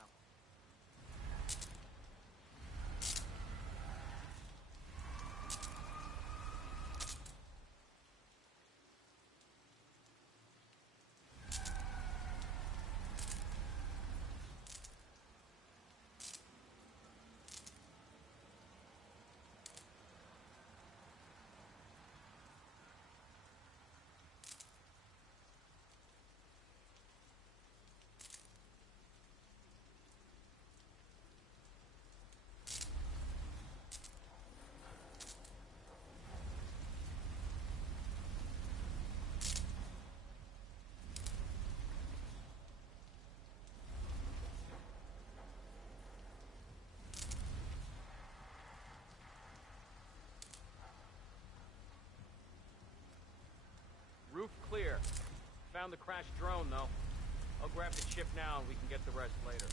Roof clear. Found the crashed drone, though. I'll grab the chip now and we can get the rest later.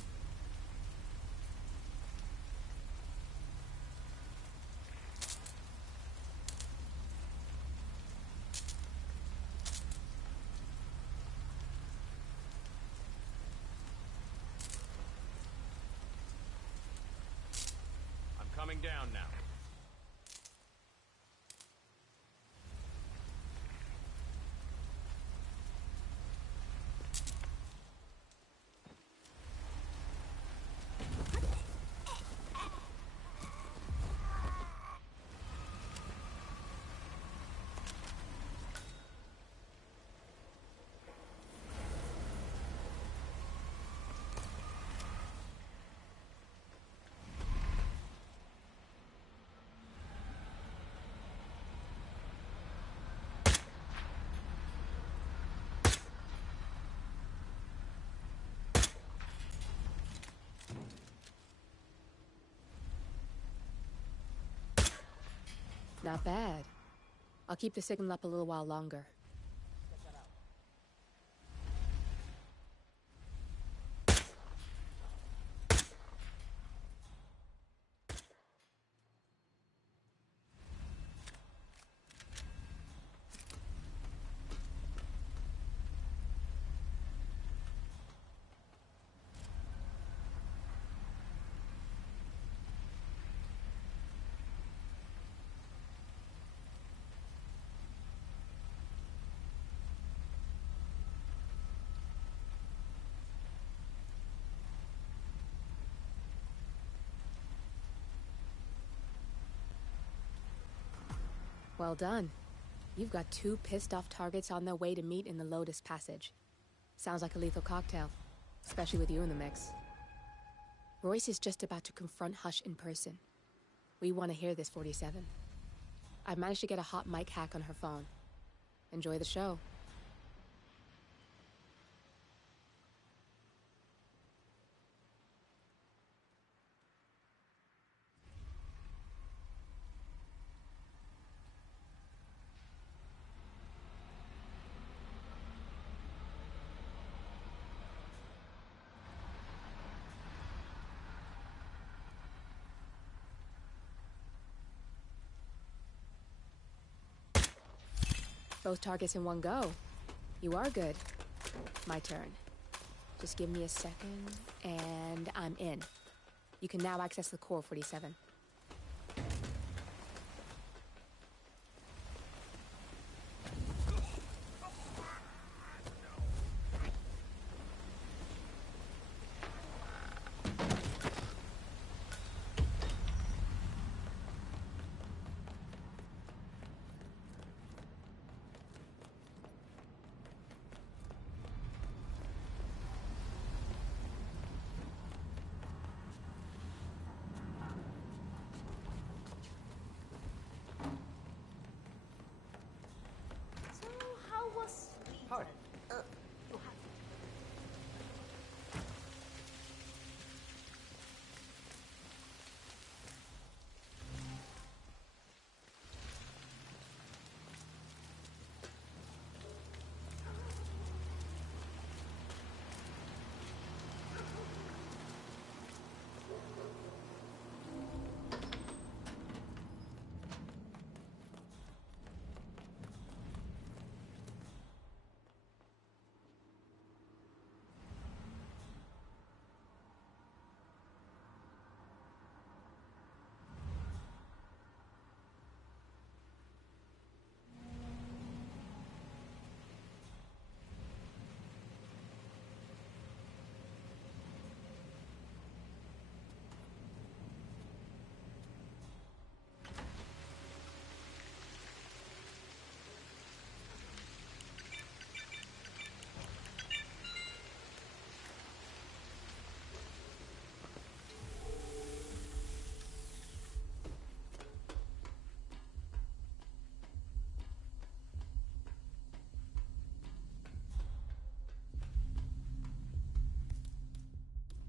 I'm coming down now. Not bad. I'll keep the signal up a little while longer. Well done. You've got 2 pissed-off targets on their way to meet in the Lotus Passage. Sounds like a lethal cocktail, especially with you in the mix. Royce is just about to confront Hush in person. We want to hear this, 47. I've managed to get a hot mic hack on her phone. Enjoy the show. Both targets in one go. You are good. My turn. Just give me a second, and I'm in. You can now access the core, 47. Hi.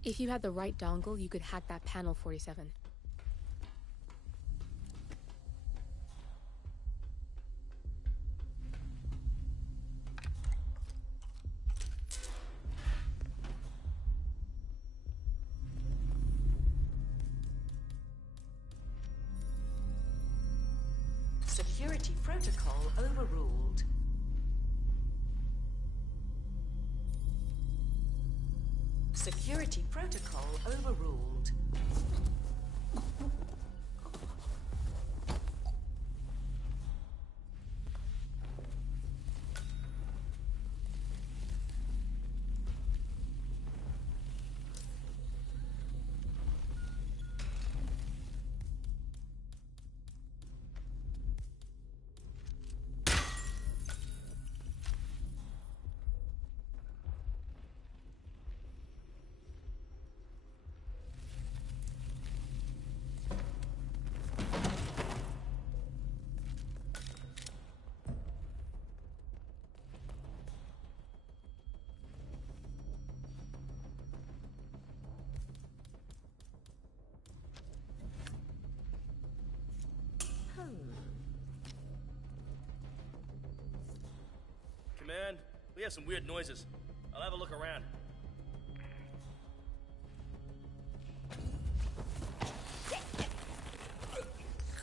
If you had the right dongle, you could hack that panel, 47. Security protocol overruled. Security protocol overruled. man. We have some weird noises. I'll have a look around.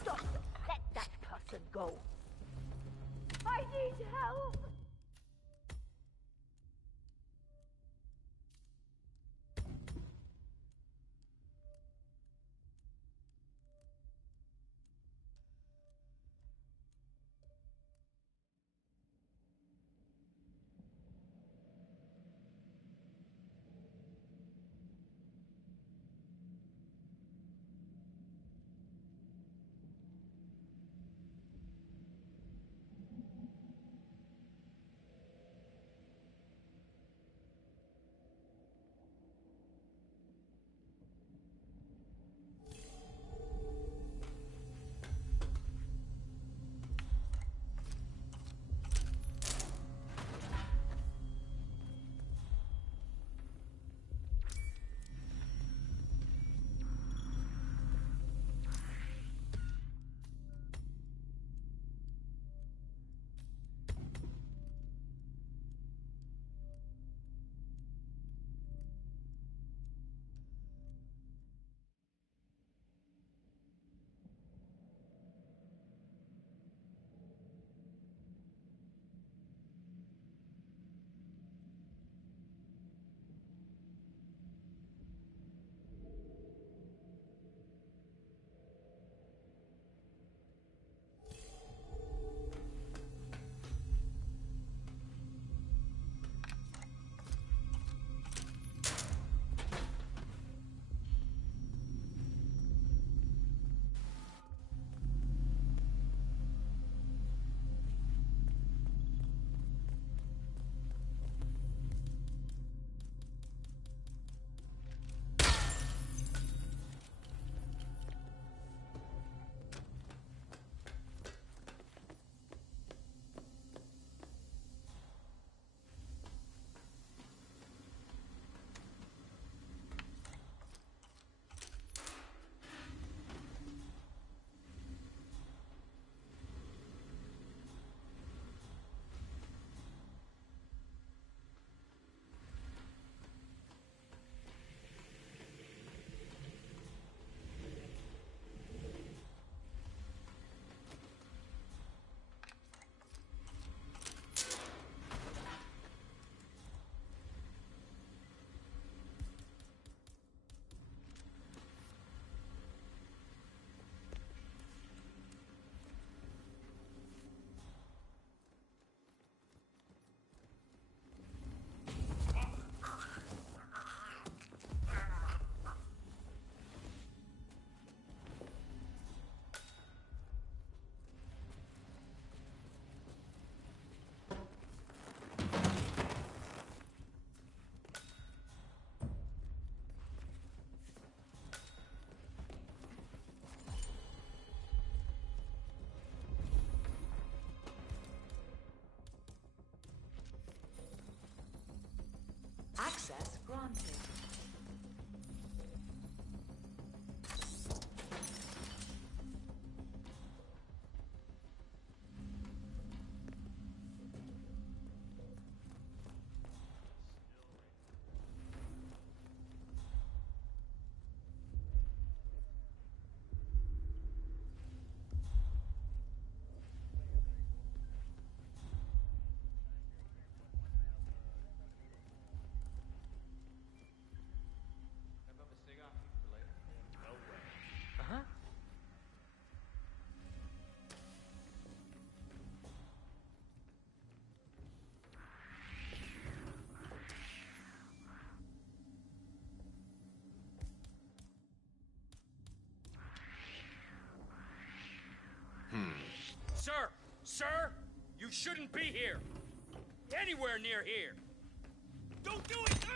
Stop! Let that person go! I need help! Access granted. Sir! Sir! You shouldn't be here! Anywhere near here! Don't do it!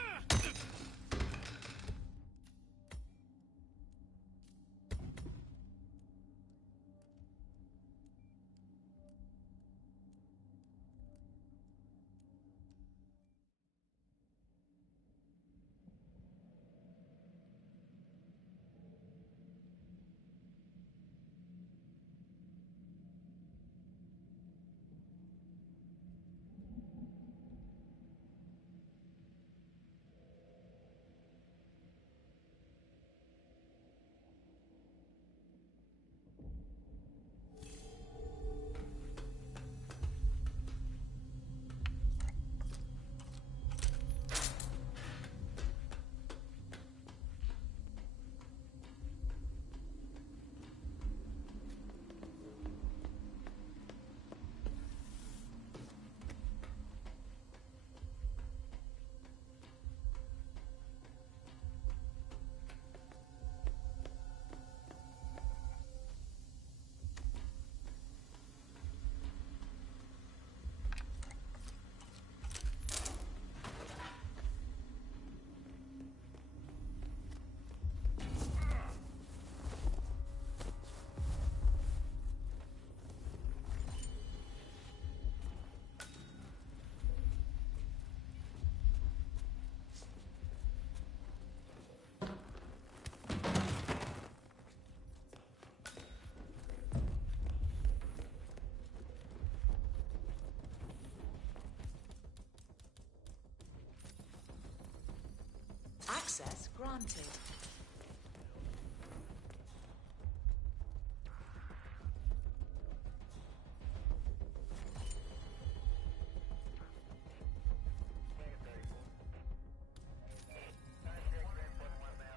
granted.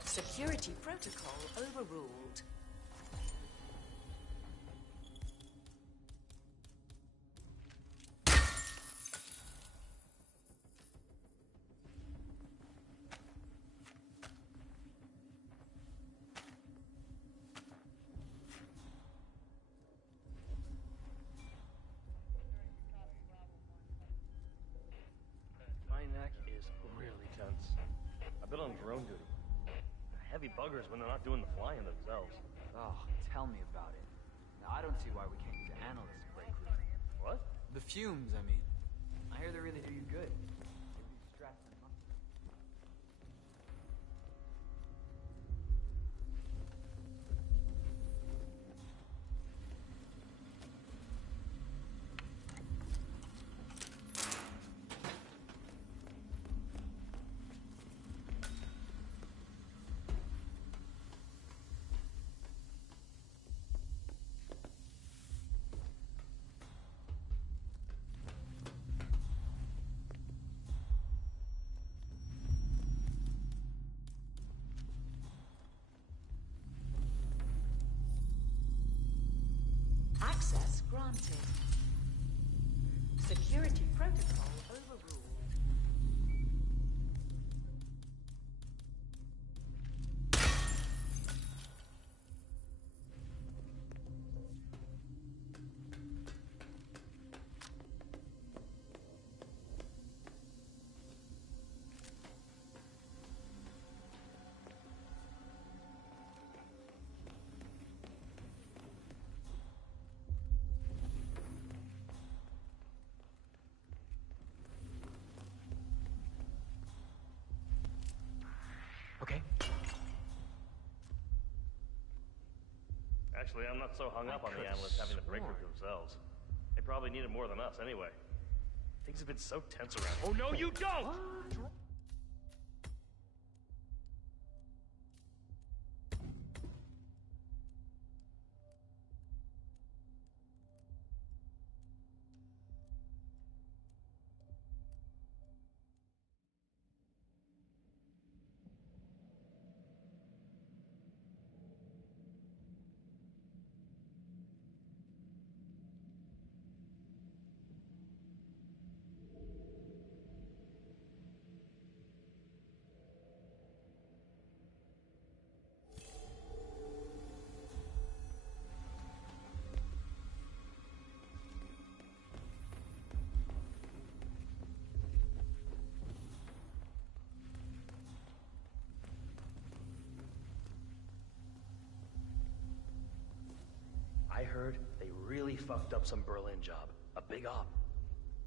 Security protocol overruled. My neck is really tense. I've been on drone duty. Heavy buggers when they're not doing the flying themselves. Oh, tell me about it. Now, I don't see why we can't use analysts to break crew. What? The fumes, I mean. I hear they really do you good. Give you stress and muscle. Access granted. Security protocol overruled. Okay. Actually, I'm not so hung up on the analysts having to break through themselves. They probably need it more than us anyway. Things have been so tense around here. Oh, no, you don't! I heard they really fucked up some Berlin job. A big op.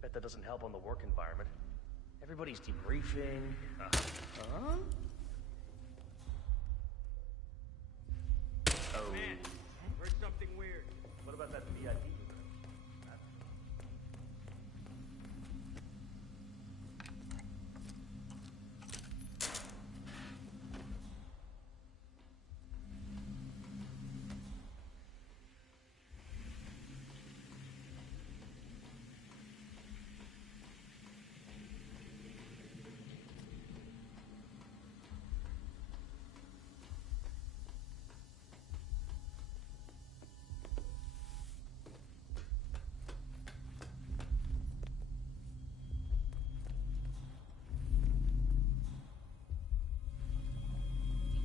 Bet that doesn't help on the work environment. Everybody's debriefing. Huh? Oh. Man, heard something weird. What about that VIP?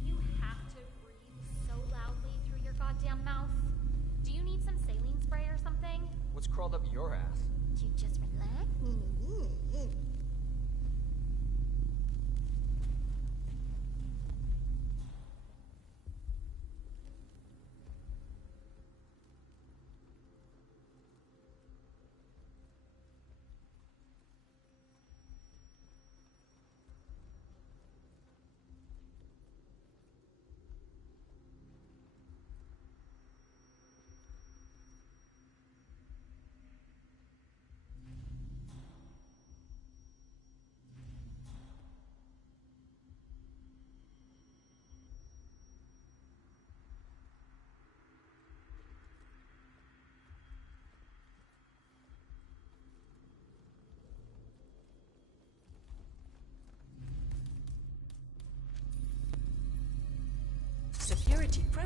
Do you have to breathe so loudly through your goddamn mouth? Do you need some saline spray or something? What's crawled up your ass? You just relax.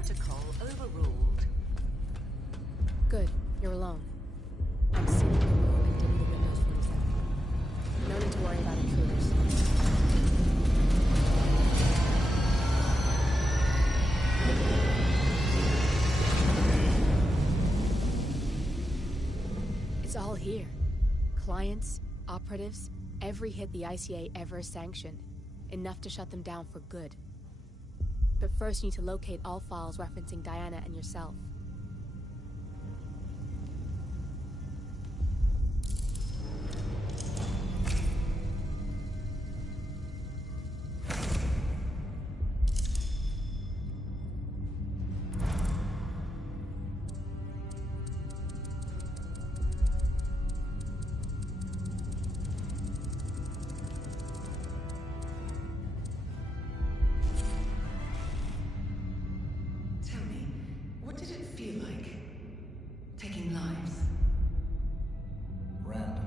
Protocol overruled. Good. You're alone. I'm sitting in the room and dimming the windows for a second. No need to worry about intruders. It's all here. Clients, operatives, every hit the ICA ever sanctioned. Enough to shut them down for good. But first you need to locate all files referencing Diana and yourself. Tell me, what did it feel like? Taking lives? Random.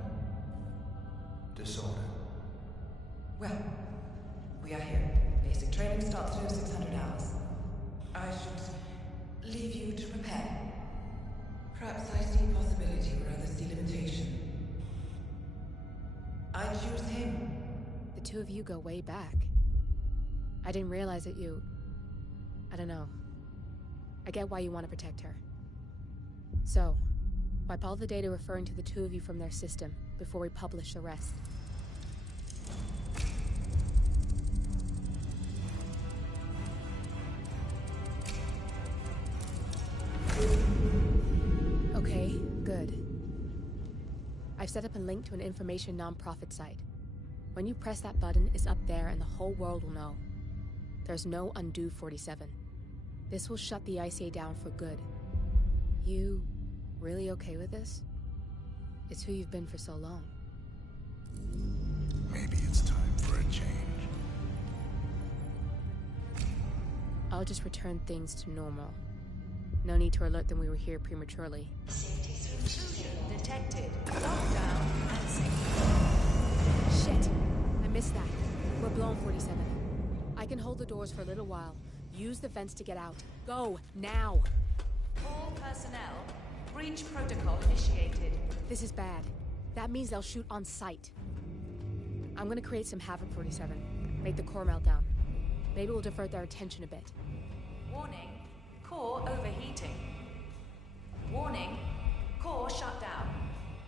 Disorder. Well, we are here. Basic training starts in 600 hours. I should leave you to prepare. Perhaps I see possibility where others see limitation. I choose him. The two of you go way back. I didn't realize that you... I don't know. I get why you want to protect her. So, wipe all the data referring to the two of you from their system before we publish the rest. Okay, good. I've set up a link to an information non-profit site. When you press that button, it's up there and the whole world will know. There's no undo 47. This will shut the ICA down for good. You really okay with this? It's who you've been for so long. Maybe it's time for a change. I'll just return things to normal. No need to alert them we were here prematurely. Intrusion detected. Lockdown and Shit! I missed that. We're blown, 47. I can hold the doors for a little while. Use the vents to get out. Go, now! all personnel. Breach protocol initiated. This is bad. That means they'll shoot on sight. I'm gonna create some havoc, 47. Make the core meltdown. Maybe we'll divert their attention a bit. Warning, core overheating. Warning, core shut down.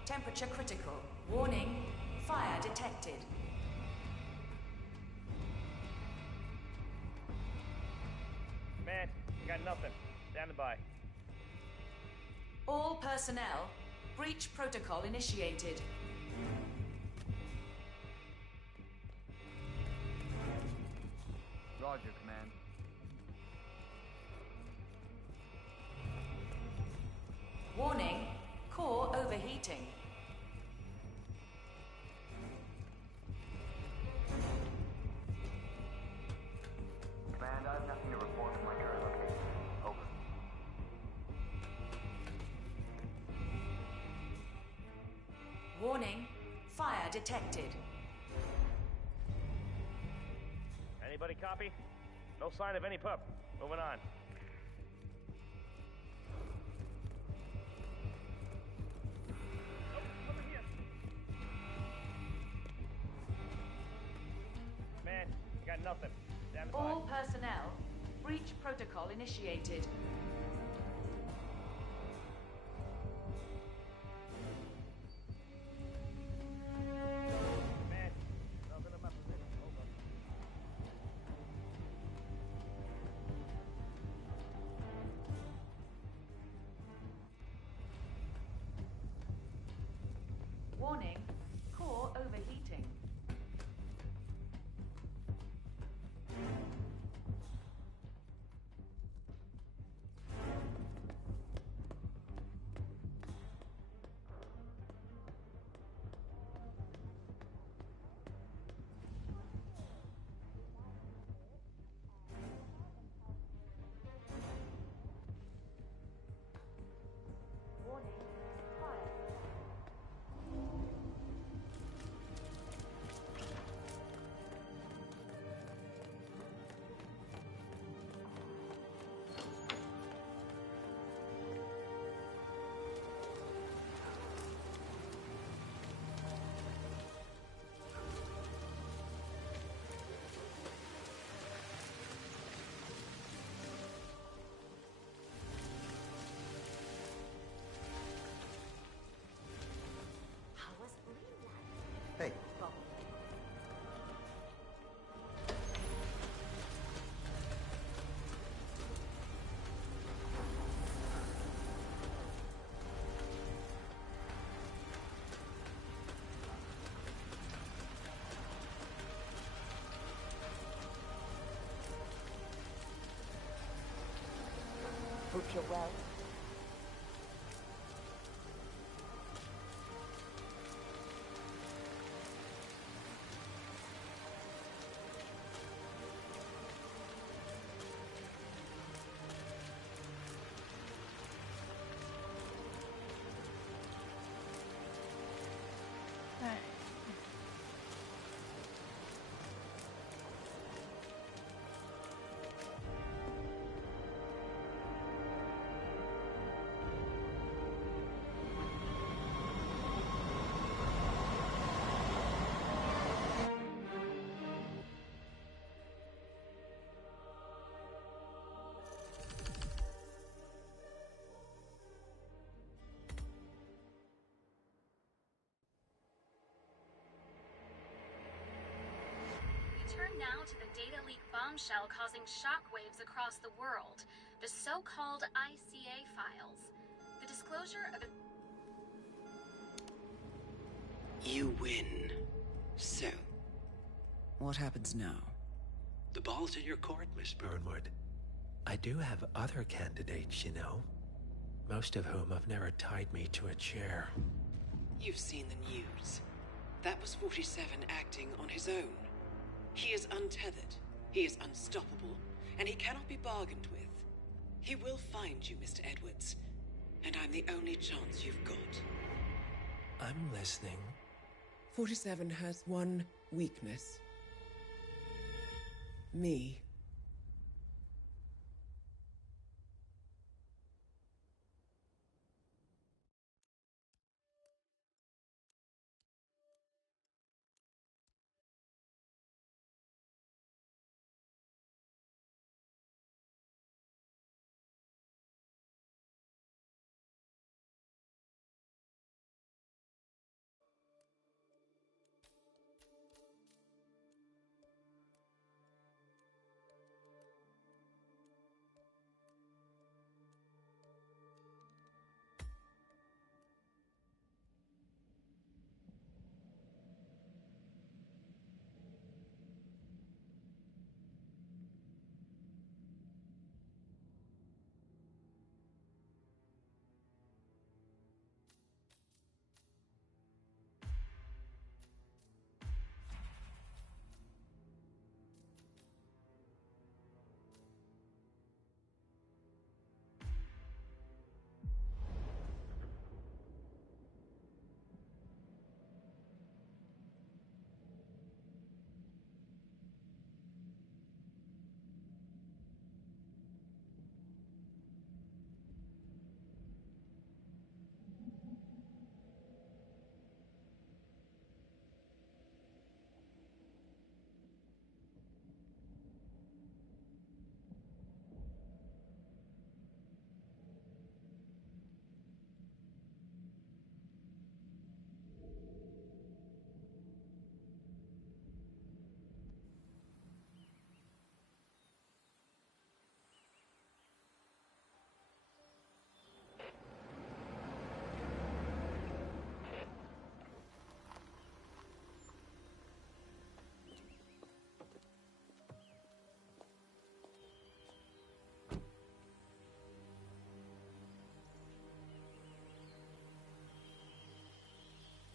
Temperature critical. Warning, fire detected. Man, you got nothing. Standing by. All personnel, breach protocol initiated. Roger, Command. Warning, core overheating. Command, I have nothing to report from my current location. Over. Warning, fire detected. Anybody copy? No sign of any pup. Moving on. Man, you got nothing. Stand by. All personnel, breach protocol initiated. Man, nothing in my position. Over. Warning, core overheating. Warning, fire. Hey. Hope you're well. Turn now to the data leak bombshell causing shockwaves across the world, the so-called ICA files. The disclosure of You win. So, What happens now? The ball's in your court, Miss Burnwood. I do have other candidates, you know. Most of whom have never tied me to a chair. you've seen the news. That was 47 acting on his own. He is untethered, he is unstoppable, and he cannot be bargained with. He will find you, Mr. Edwards, and I'm the only chance you've got. I'm listening. 47 has one weakness. Me.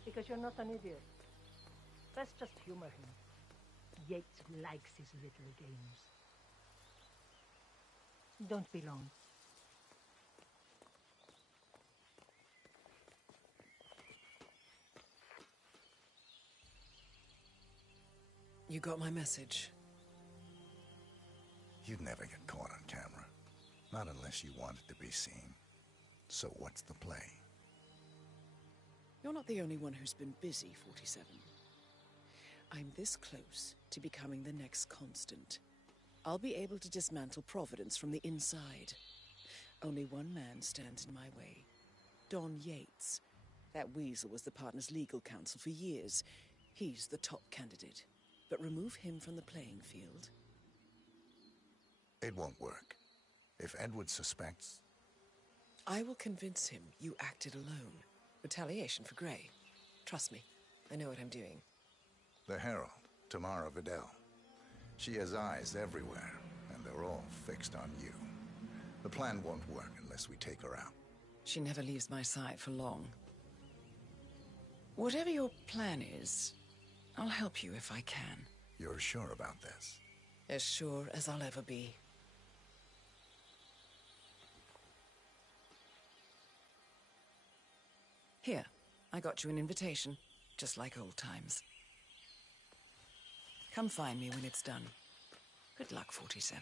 Because you're not an idiot. Let's just humor him. Yates likes his little games. Don't be long. You got my message. You'd never get caught on camera. Not unless you wanted to be seen. So what's the play? You're not the only one who's been busy, 47. I'm this close to becoming the next constant. I'll be able to dismantle Providence from the inside. Only one man stands in my way. Don Yates. That weasel was the partner's legal counsel for years. He's the top candidate, but remove him from the playing field. It won't work. If Edward suspects... I will convince him you acted alone. Retaliation for Grey. Trust me, I know what I'm doing. The Herald, Tamara Vidal. She has eyes everywhere, and they're all fixed on you. The plan won't work unless we take her out. She never leaves my side for long. Whatever your plan is, I'll help you if I can. You're sure about this? As sure as I'll ever be. Here, I got you an invitation, just like old times. Come find me when it's done. Good luck, 47.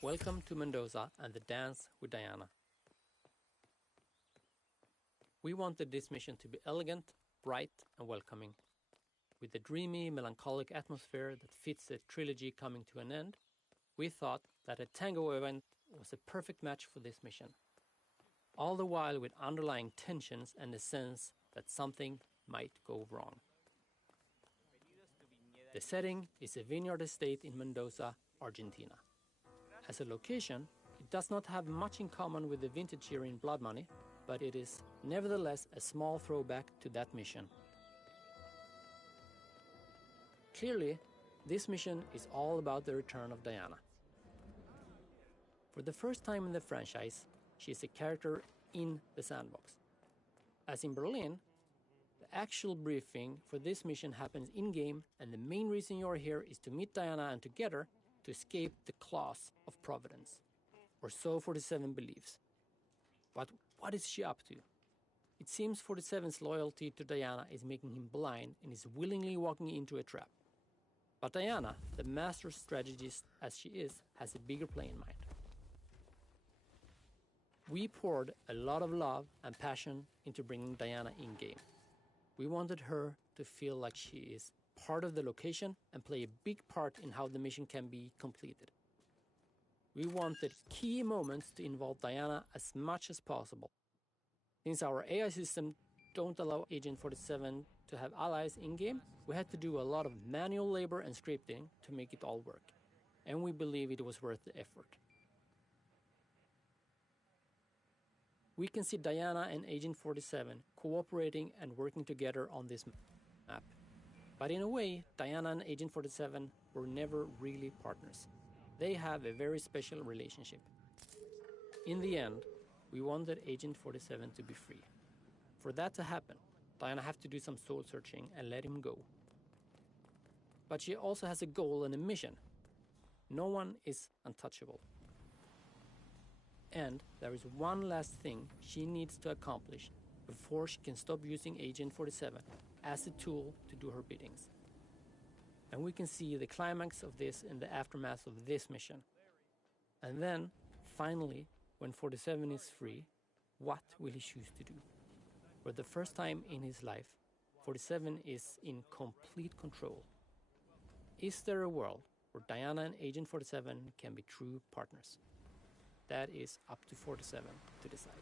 Welcome to Mendoza and the dance with Diana. We wanted this mission to be elegant, bright, and welcoming. With a dreamy, melancholic atmosphere that fits the trilogy coming to an end, we thought that a tango event was a perfect match for this mission. All the while with underlying tensions and a sense that something might go wrong. The setting is a vineyard estate in Mendoza, Argentina. As a location, it does not have much in common with the vintage here in Blood Money, but it is nevertheless a small throwback to that mission. Clearly, this mission is all about the return of Diana. For the first time in the franchise, she is a character in the sandbox. As in Berlin, the actual briefing for this mission happens in-game, and the main reason you're here is to meet Diana and together to escape the claws of Providence. Or so 47 believes. But what is she up to? It seems 47's loyalty to Diana is making him blind and is willingly walking into a trap. But Diana, the master strategist as she is, has a bigger play in mind. We poured a lot of love and passion into bringing Diana in-game. We wanted her to feel like she is part of the location and play a big part in how the mission can be completed. We wanted key moments to involve Diana as much as possible. Since our AI system don't allow Agent 47 to have allies in-game, we had to do a lot of manual labor and scripting to make it all work. And we believe it was worth the effort. We can see Diana and Agent 47 cooperating and working together on this map. But in a way, Diana and Agent 47 were never really partners. They have a very special relationship. In the end, we wanted Agent 47 to be free. For that to happen, Diana have to do some soul searching and let him go. But she also has a goal and a mission. No one is untouchable. And there is one last thing she needs to accomplish before she can stop using Agent 47 as a tool to do her biddings. And we can see the climax of this in the aftermath of this mission. And then, finally, when 47 is free, what will he choose to do? For the first time in his life, 47 is in complete control. Is there a world where Diana and Agent 47 can be true partners? That is up to 47 to decide.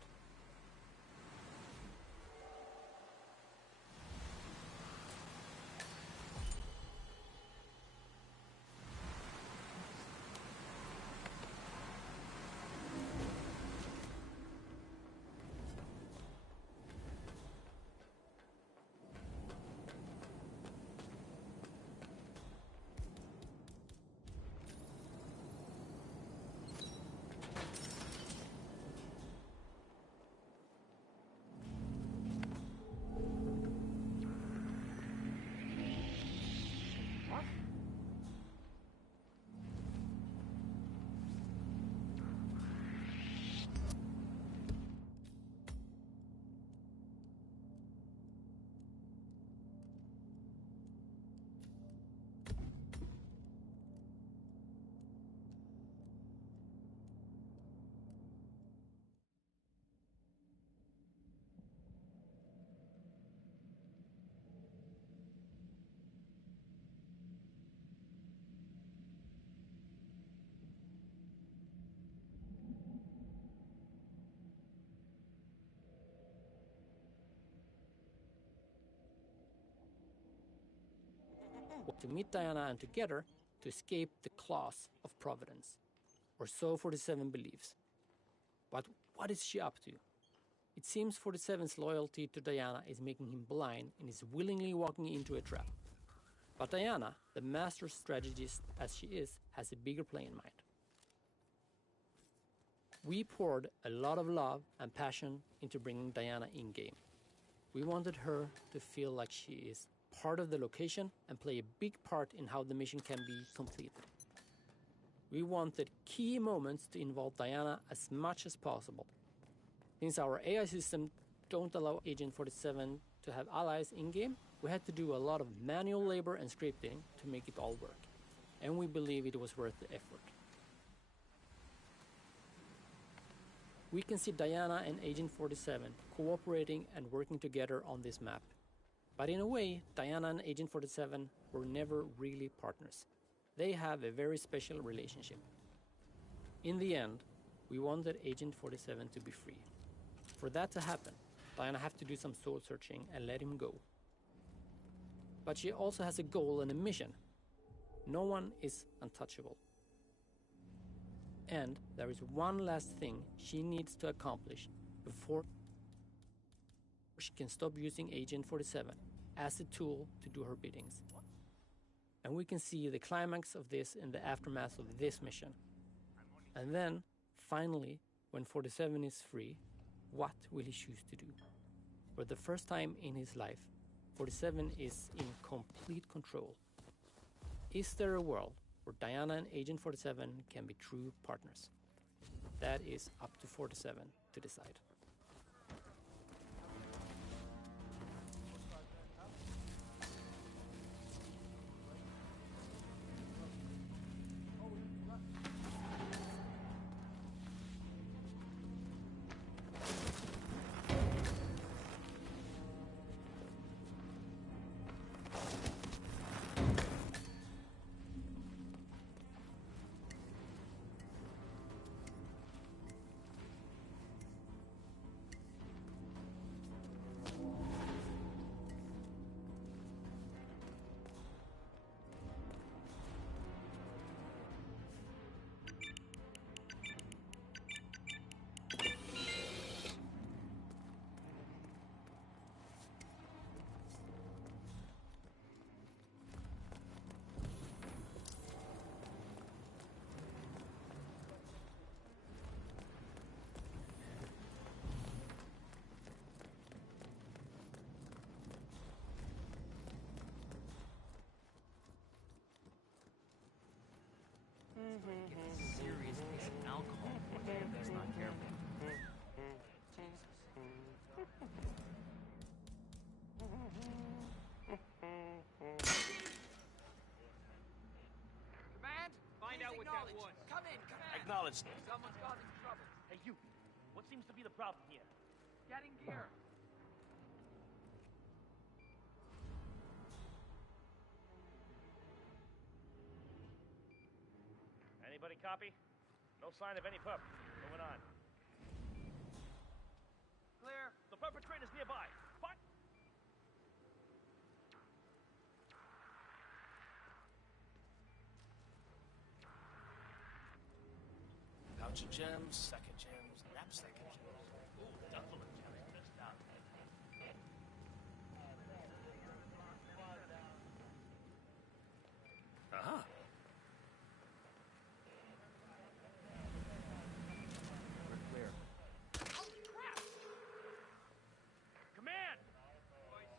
to meet Diana and together to escape the claws of Providence. Or so 47 believes. But what is she up to? It seems 47's loyalty to Diana is making him blind and is willingly walking into a trap. But Diana, the master strategist as she is, has a bigger play in mind. We poured a lot of love and passion into bringing Diana in-game. We wanted her to feel like she is part of the location and play a big part in how the mission can be completed. We wanted key moments to involve Diana as much as possible. Since our AI system don't allow Agent 47 to have allies in-game, we had to do a lot of manual labor and scripting to make it all work. And we believe it was worth the effort. We can see Diana and Agent 47 cooperating and working together on this map. But in a way, Diana and Agent 47 were never really partners. They have a very special relationship. In the end, we wanted Agent 47 to be free. For that to happen, Diana have to do some soul searching and let him go. But she also has a goal and a mission. No one is untouchable. And there is one last thing she needs to accomplish before she can stop using Agent 47 as a tool to do her biddings. And we can see the climax of this in the aftermath of this mission. And then, finally, when 47 is free, what will he choose to do? For the first time in his life, 47 is in complete control. Is there a world where Diana and Agent 47 can be true partners? That is up to 47 to decide. Serious case of alcohol poisoning if he's not careful. Command, find out what that was. Come in, command. Acknowledged. Someone's causing trouble. Hey, you. What seems to be the problem here? Getting gear. Anybody copy? No sign of any pup. Moving on. Clear. The perpetrator's nearby. What? Pouch of gems, sack of gems, knapsack of gems. Ooh, duffel of gems missed out. Uh-huh. We're clear. Holy crap! Command! Boys,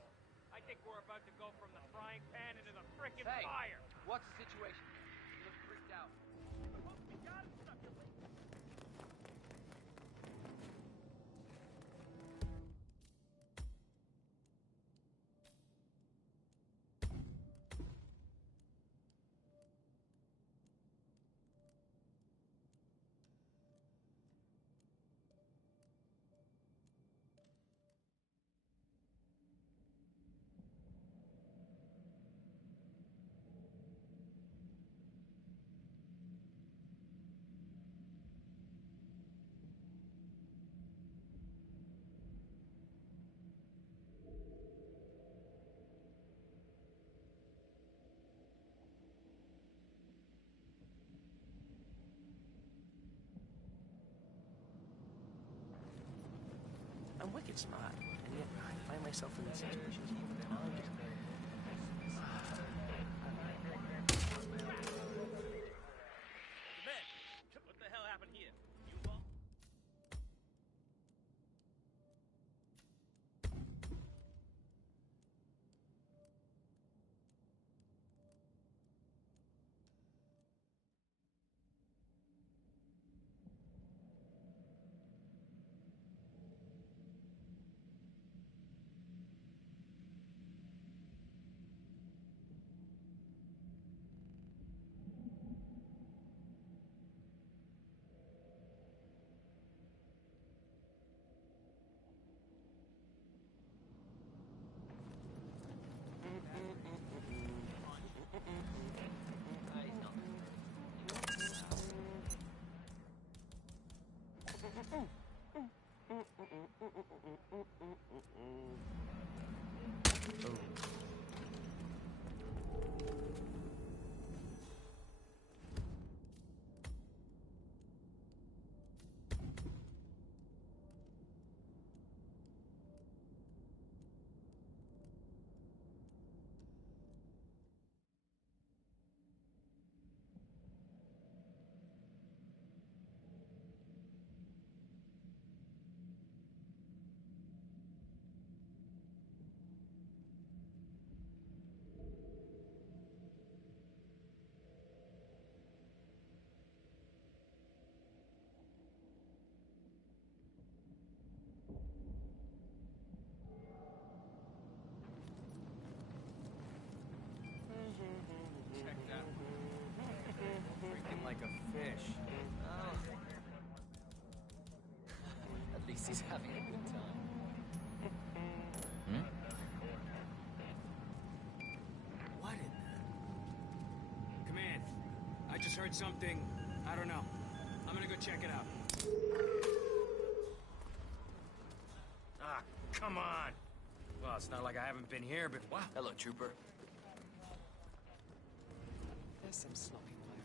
I think we're about to go from the frying pan into the frickin' Hey, fire. what's the situation? You look freaked out. We got him stuck in. it's not. And yet, I find myself in these situations all the time. Man, what the hell happened here? Check that. Freaking like a fish. Oh. At least he's having a good time. Hmm? What in the... Command, I just heard something. I don't know. I'm gonna go check it out. Ah, come on. Well, it's not like I haven't been here, but wow. Hello, Trooper. There's some sloppy wiring.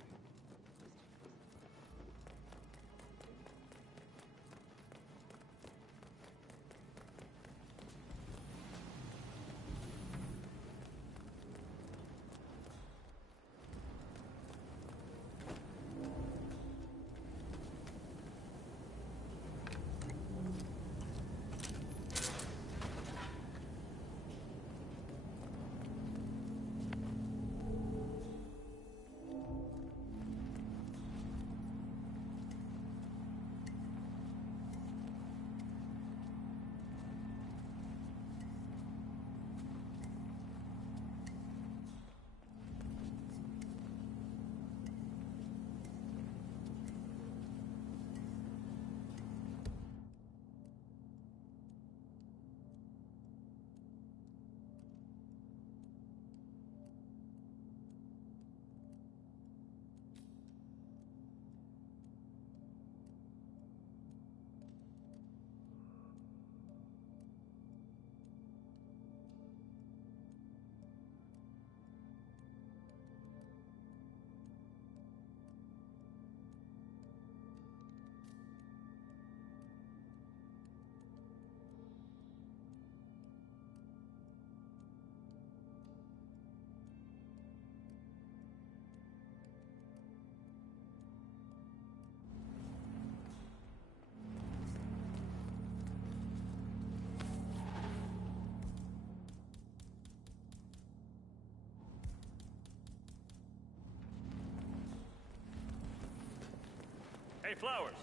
Hey, Flowers!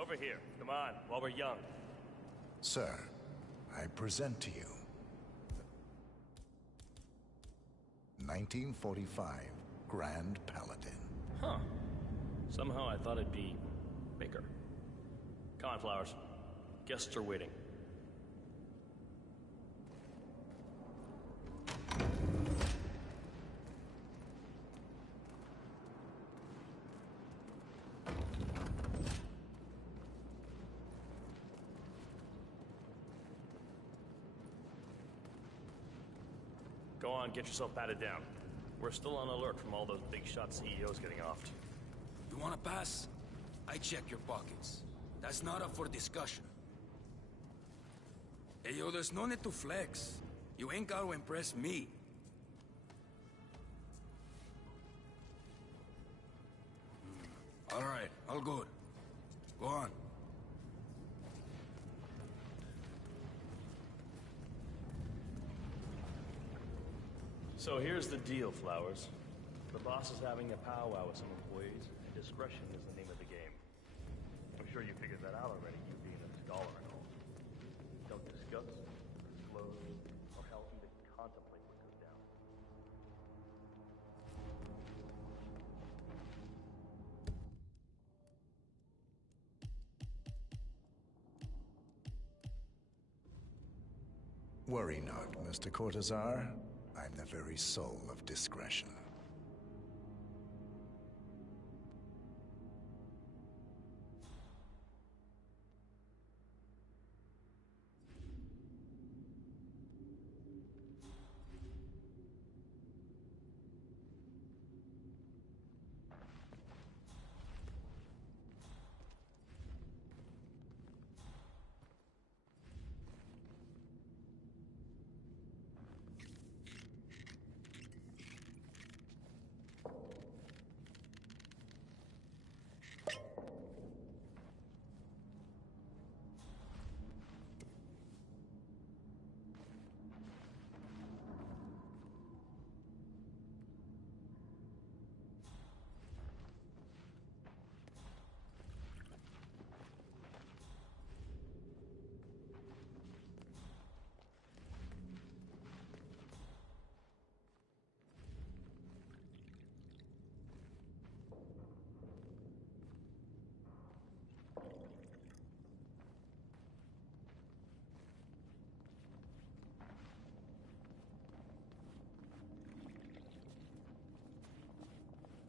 Over here. Come on, while we're young. Sir, I present to you 1945 Grand Paladin. Huh. Somehow I thought it'd be bigger. Come on, Flowers. Guests are waiting. Go on, get yourself patted down. We're still on alert from all those big shot CEOs getting offed. You wanna pass? I check your pockets. That's not up for discussion. Hey, yo, there's no need to flex. You ain't gotta impress me. All right, all good. Go on. So here's the deal, Flowers. The boss is having a powwow with some employees, and discretion is the name of the game. I'm sure you figured that out already, you being a scholar and all. Don't discuss, disclose, or hell even contemplate what goes down. Worry not, Mr. Cortazar. I'm the very soul of discretion.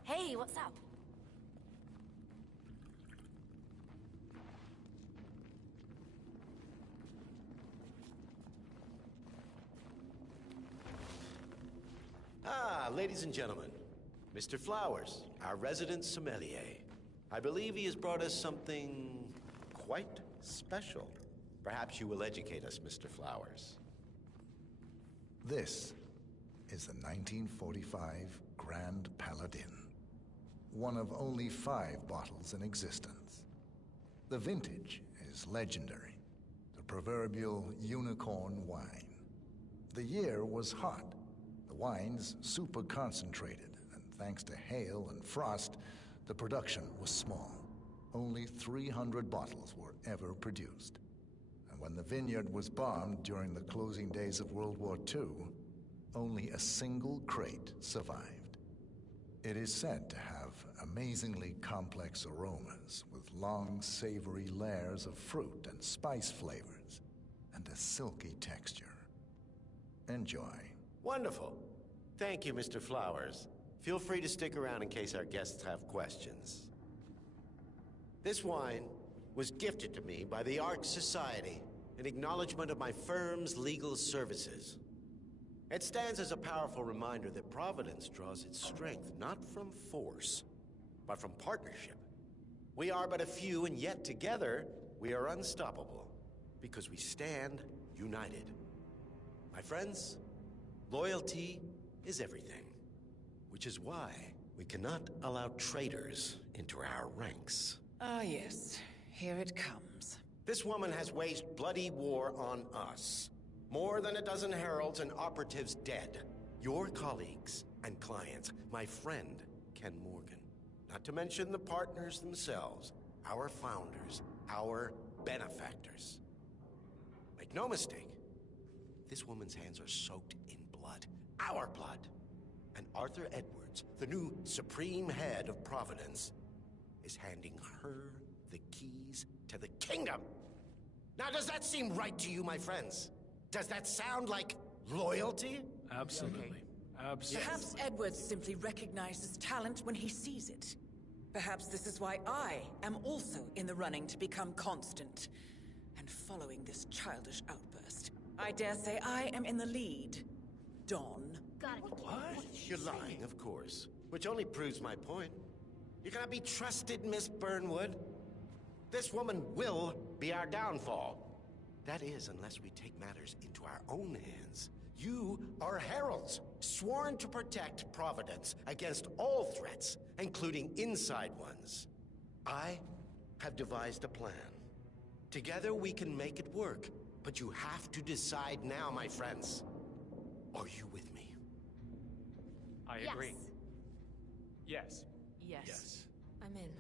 Hey, what's up? Ah, ladies and gentlemen, Mr. Flowers, our resident sommelier. I believe he has brought us something quite special. Perhaps you will educate us, Mr. Flowers. This is the 1945 Grand Paladin. One of only 5 bottles in existence. The vintage is legendary. The proverbial unicorn wine. The year was hot. The wine's super concentrated, and thanks to hail and frost, the production was small. Only 300 bottles were ever produced. And when the vineyard was bombed during the closing days of World War II, only a single crate survived. It is said to have amazingly complex aromas with long, savory layers of fruit and spice flavors, and a silky texture. Enjoy. Wonderful. Thank you, Mr. Flowers. Feel free to stick around in case our guests have questions. This wine was gifted to me by the Ark Society in acknowledgement of my firm's legal services. It stands as a powerful reminder that Providence draws its strength not from force, but from partnership. We are but a few, and yet together we are unstoppable because we stand united. My friends, loyalty is everything, which is why we cannot allow traitors into our ranks. Ah, yes. Here it comes. This woman has waged bloody war on us. More than a dozen heralds and operatives dead. Your colleagues and clients, my friend, Ken Morgan. Not to mention the partners themselves, our founders, our benefactors. Make no mistake, this woman's hands are soaked in blood. Our blood. And Arthur Edwards, the new supreme head of Providence, is handing her the keys to the kingdom. Now, does that seem right to you, my friends? Does that sound like loyalty? Absolutely. Absolutely. Perhaps Edwards simply recognizes talent when he sees it. Perhaps this is why I am also in the running to become constant. And following this childish outburst, I dare say I am in the lead. Dawn. Gotta be What? You're lying, of course. Which only proves my point. You cannot be trusted, Miss Burnwood. This woman will be our downfall. That is, unless we take matters into our own hands. You are heralds, sworn to protect Providence against all threats, including inside ones. I have devised a plan. Together we can make it work, but you have to decide now, my friends. Are you with me? I agree. Yes. Yes. I'm in.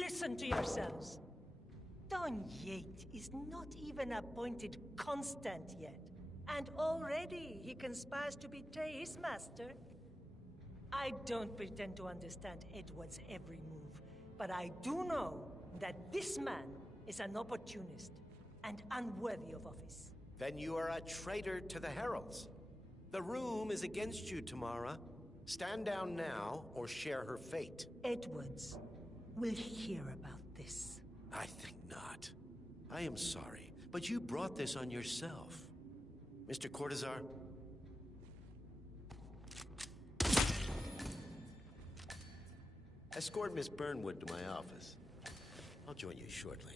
Listen to yourselves. Don Yates is not even appointed constant yet. And already he conspires to betray his master. I don't pretend to understand Edward's every move, but I do know that this man is an opportunist and unworthy of office. Then you are a traitor to the heralds. The room is against you, Tamara. Stand down now or share her fate. Edwards will hear about this. I think not. I am sorry, but you brought this on yourself. Mr. Cortazar? Escort Miss Burnwood to my office. I'll join you shortly.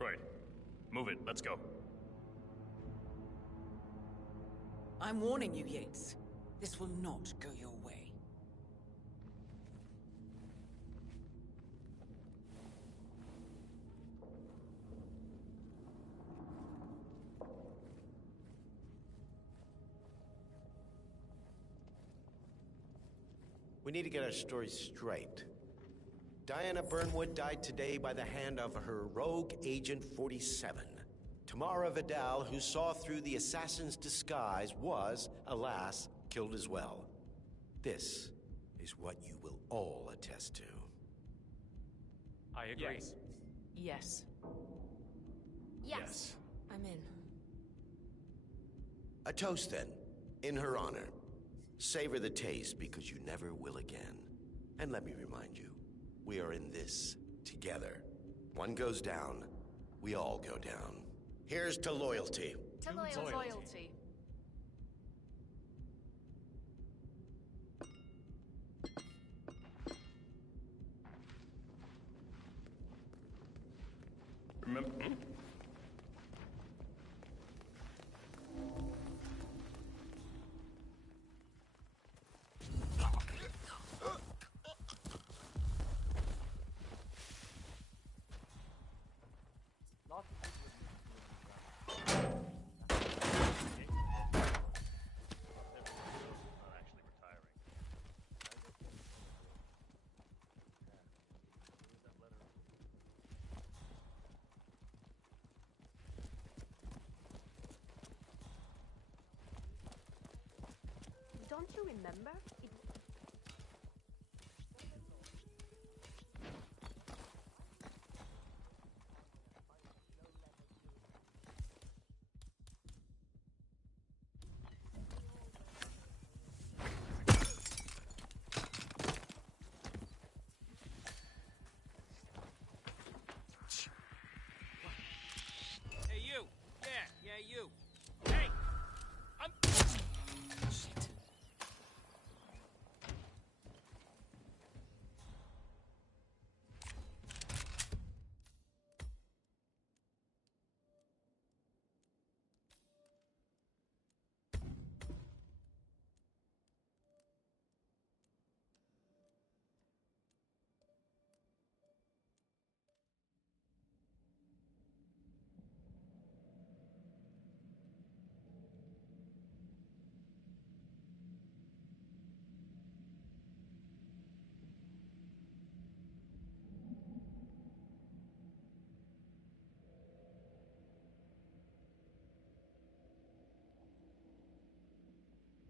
Right. Move it. Let's go. I'm warning you, Yates. This will not go your way. We need to get our story straight. Diana Burnwood died today by the hand of her rogue Agent 47. Tamara Vidal, who saw through the assassin's disguise, was, alas, killed as well. This is what you will all attest to. I agree. Yes. Yes. I'm in. A toast, then, in her honor. Savor the taste, because you never will again. And let me remind you, we are in this together. One goes down, we all go down. Here's to loyalty. To loyalty. Remember? Don't you remember? Hey, you! Yeah, you! Hey! I'm... Shit.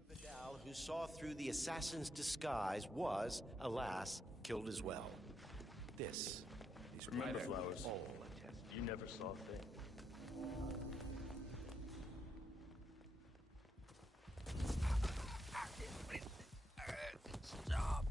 Vidal, who saw through the assassin's disguise, was, alas, killed as well. This is Remember, what Flowers. all attest. You never saw a thing. Stop.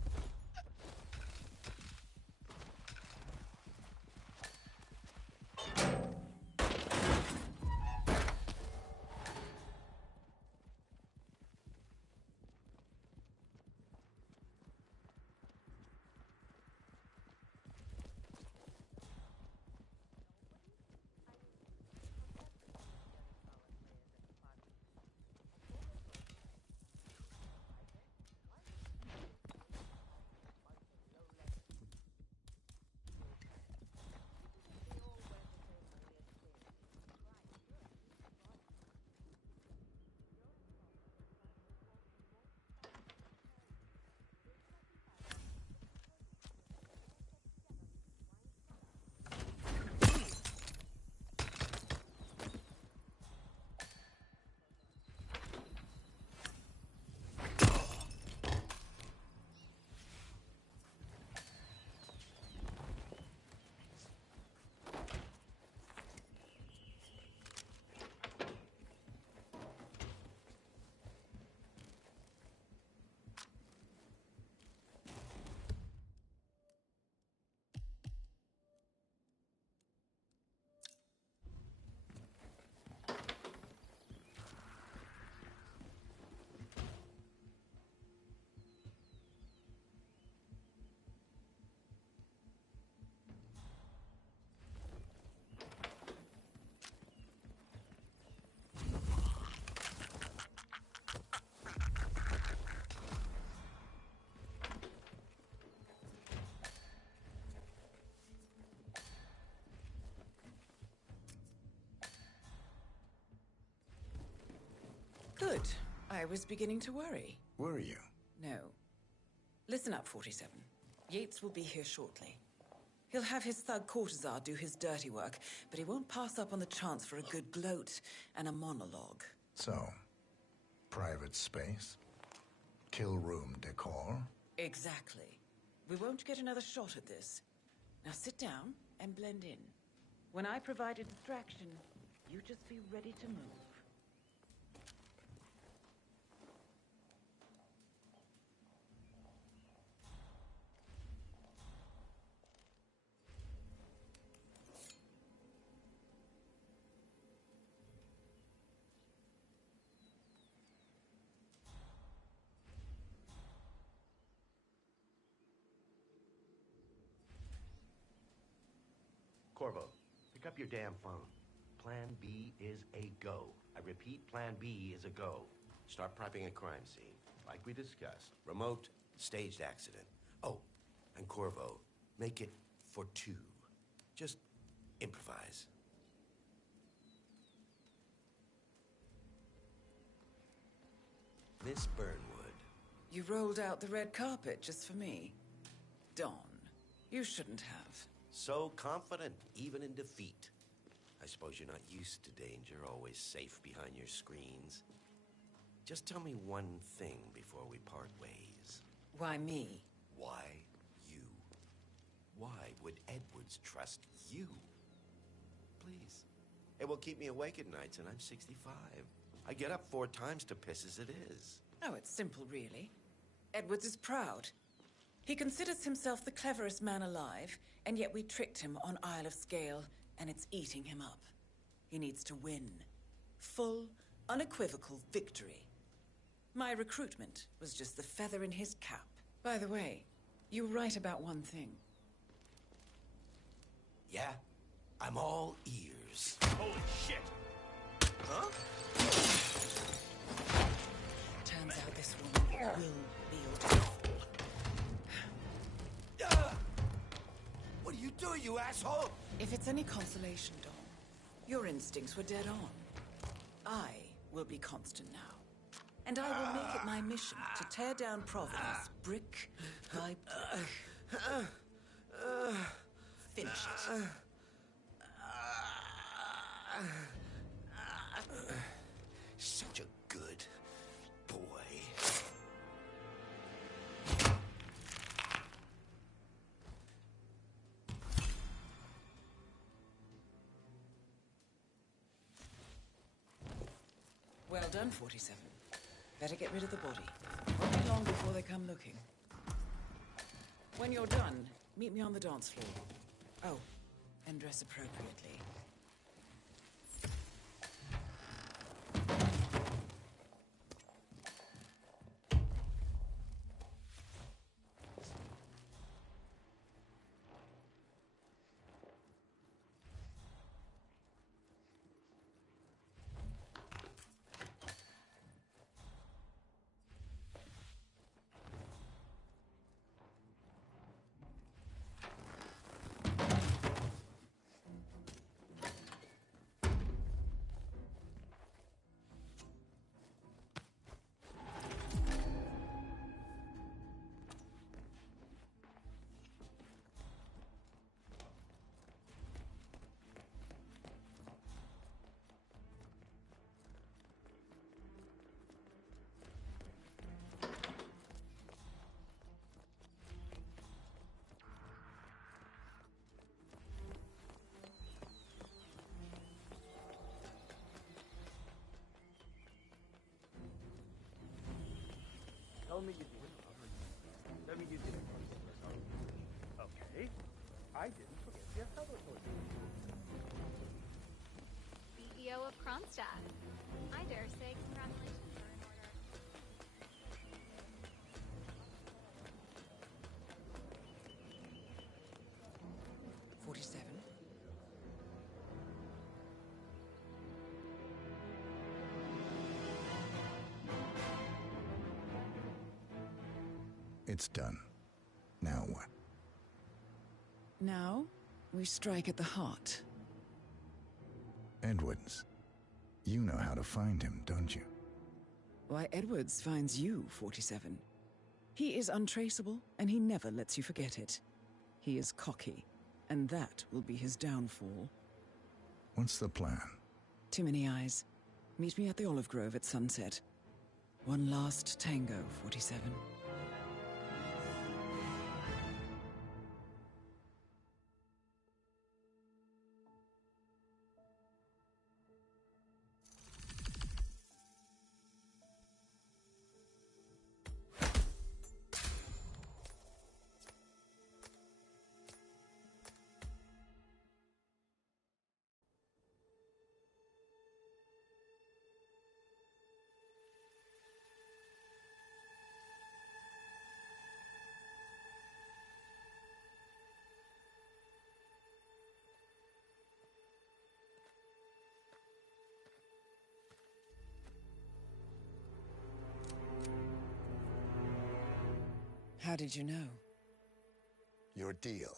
Good. I was beginning to worry. Were you? No. Listen up, 47. Yates will be here shortly. He'll have his thug Cortazar do his dirty work, but he won't pass up on the chance for a good gloat and a monologue. So, private space? Kill room decor? Exactly. We won't get another shot at this. Now sit down and blend in. When I provide a distraction, you just be ready to move. Corvo, pick up your damn phone. Plan B is a go. I repeat, Plan B is a go. Start prepping a crime scene, like we discussed. Remote, staged accident. Oh, and Corvo, make it for 2. Just improvise. Miss Burnwood. You rolled out the red carpet just for me. Don, you shouldn't have. So confident, even in defeat. I suppose you're not used to danger, always safe behind your screens. Just tell me one thing before we part ways. Why me? Why you? Why would Edwards trust you? Please. It will keep me awake at nights, and I'm 65. I get up 4 times to piss as it is. Oh, it's simple, really. Edwards is proud. He considers himself the cleverest man alive, and yet we tricked him on Isle of Scale, and it's eating him up. He needs to win. Full, unequivocal victory. My recruitment was just the feather in his cap. By the way, you were right about one thing. Yeah? I'm all ears. Holy shit! Huh? Turns out this woman will be your downfall. What are you doing, you asshole? If it's any consolation, Dom, your instincts were dead on. I will be constant now. And I will make it my mission to tear down Providence brick by brick. Finish it. Such a good boy. Well done, 47. Better get rid of the body. Won't be long before they come looking. When you're done, meet me on the dance floor. Oh, and dress appropriately. Tell me you didn't. Tell me you didn't. Okay. I didn't forget your fellow soldiers. CEO of Kronstadt. I dare say congratulations are in order. 47. It's done. Now what? Now, we strike at the heart. Edwards. You know how to find him, don't you? Why Edwards finds you, 47. He is untraceable, and he never lets you forget it. He is cocky, and that will be his downfall. What's the plan? Too many eyes. Meet me at the Olive Grove at sunset. One last tango, 47. How did you know? Your deal.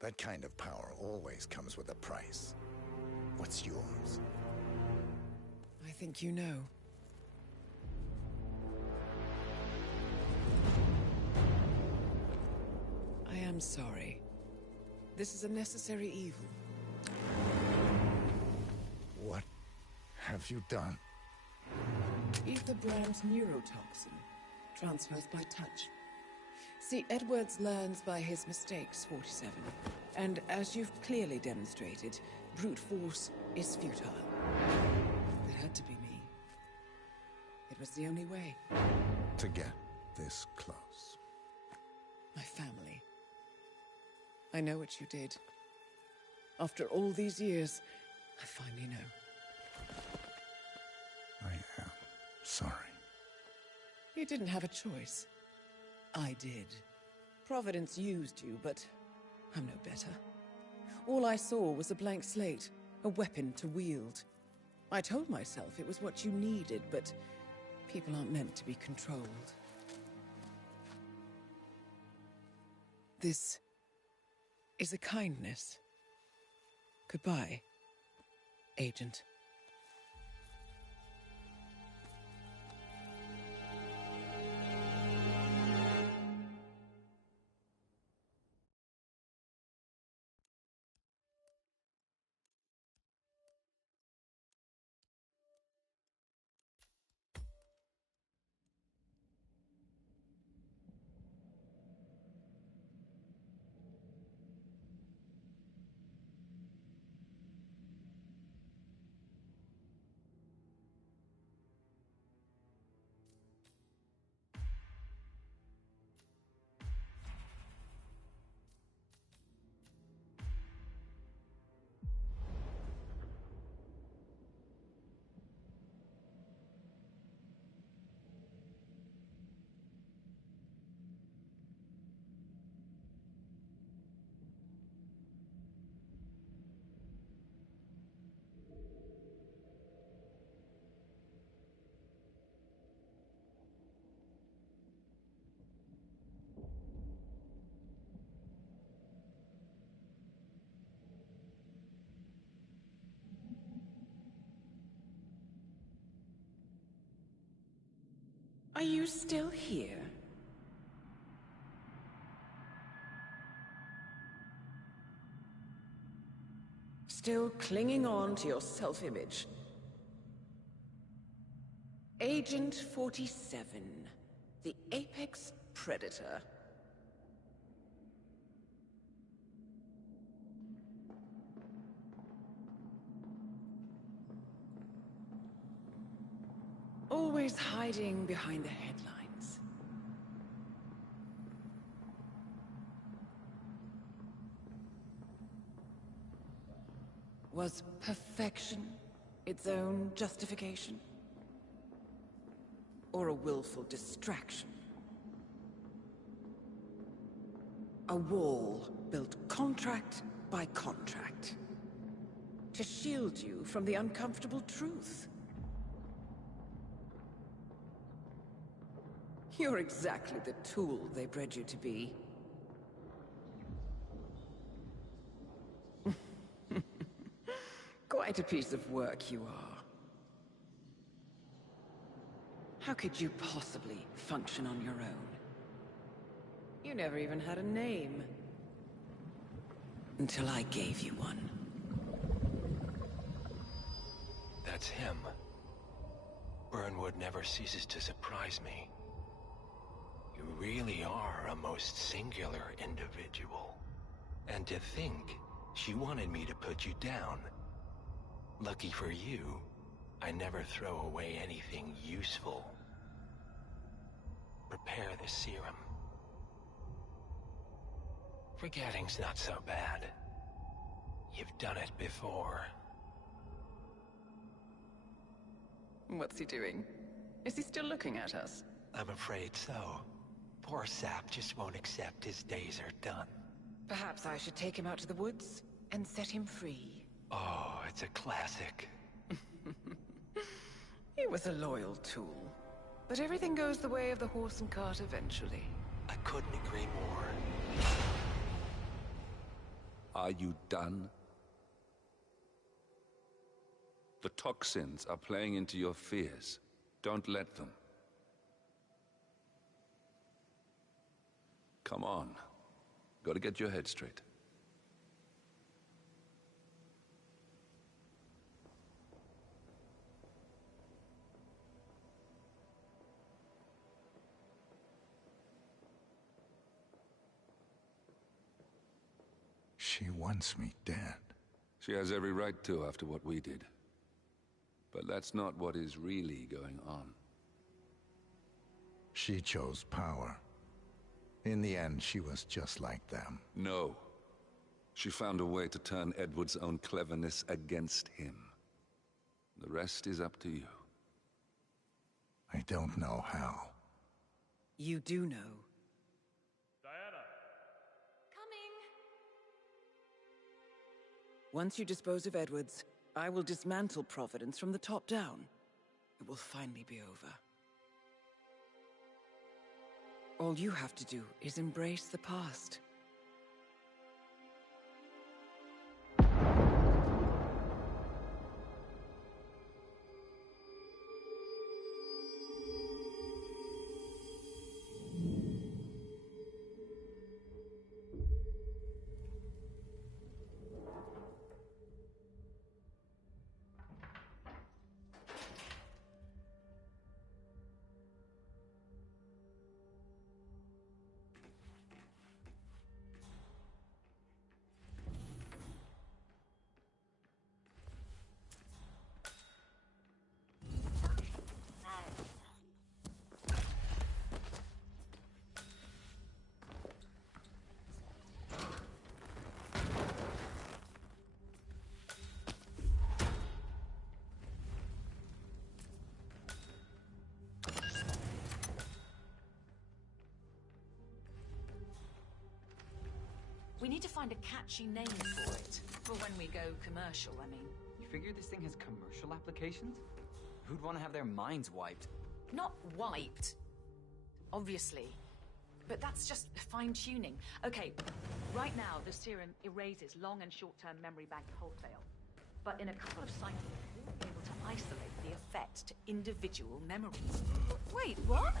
That kind of power always comes with a price. What's yours? I think you know. I am sorry. This is a necessary evil. What have you done? Ether brand neurotoxin transfers by touch. See, Edwards learns by his mistakes, 47. And as you've clearly demonstrated, brute force is futile. It had to be me. It was the only way. To get this close. My family. I know what you did. After all these years, I finally know. I am sorry. You didn't have a choice. I did. Providence used you, but I'm no better. All I saw was a blank slate, a weapon to wield. I told myself it was what you needed, but people aren't meant to be controlled. This is a kindness. Goodbye, Agent. Are you still here? Still clinging on to your self-image? Agent 47, the apex predator. Always hiding behind the headlines. Was perfection its own justification? Or a willful distraction? A wall built contract by contract to shield you from the uncomfortable truth. You're exactly the tool they bred you to be. Quite a piece of work you are. How could you possibly function on your own? You never even had a name. Until I gave you one. That's him. Burnwood never ceases to surprise me. You really are a most singular individual. And to think, she wanted me to put you down. Lucky for you, I never throw away anything useful. Prepare the serum. Forgetting's not so bad. You've done it before. What's he doing? Is he still looking at us? I'm afraid so. Poor Sap just won't accept his days are done. Perhaps I should take him out to the woods and set him free. Oh, it's a classic. He was a loyal tool. But everything goes the way of the horse and cart eventually. I couldn't agree more. Are you done? The toxins are playing into your fears. Don't let them. Come on. Gotta get your head straight. She wants me dead. She has every right to after what we did. But that's not what is really going on. She chose power. In the end, she was just like them. No. She found a way to turn Edward's own cleverness against him. The rest is up to you. I don't know how. You do know. Diana! Coming! Once you dispose of Edwards, I will dismantle Providence from the top down. It will finally be over. All you have to do is embrace the past. We need to find a catchy name for it. For when we go commercial, I mean. You figure this thing has commercial applications? Who'd want to have their minds wiped? Not wiped. Obviously. But that's just fine-tuning. Okay, right now the serum erases long and short-term memory bank wholesale. But in a couple of cycles, we'll be able to isolate the effect to individual memories. Wait, what?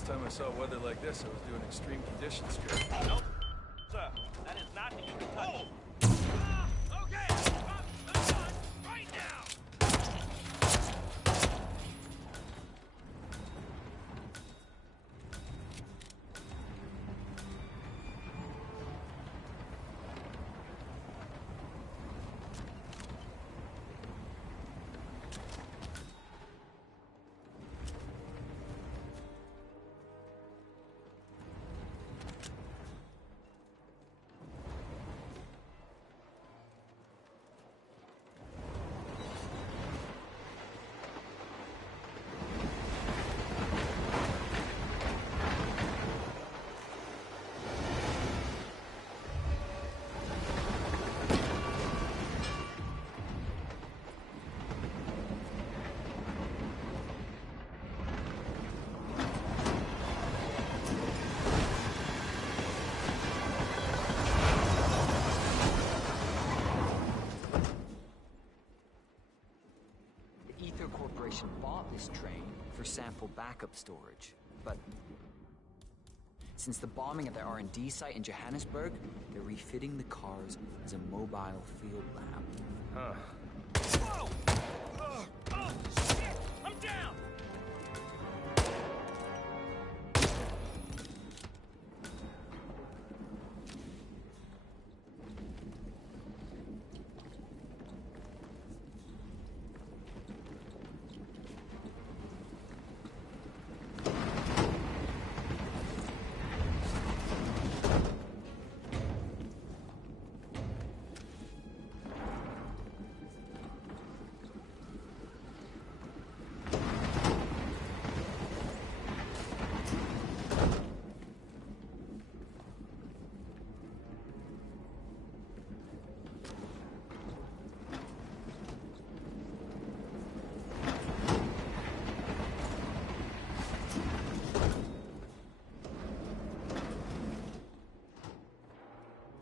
Last time I saw weather like this, I was doing extreme conditions trip. Nope. Sir, that is not the human touch. Okay! I'm done! Right now! Bought this train for sample backup storage, but since the bombing at their R&D site in Johannesburg, they're refitting the cars as a mobile field lab. Huh. Whoa! Oh, shit! I'm down!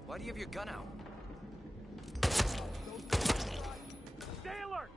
Why do you have your gun out? Stay alert!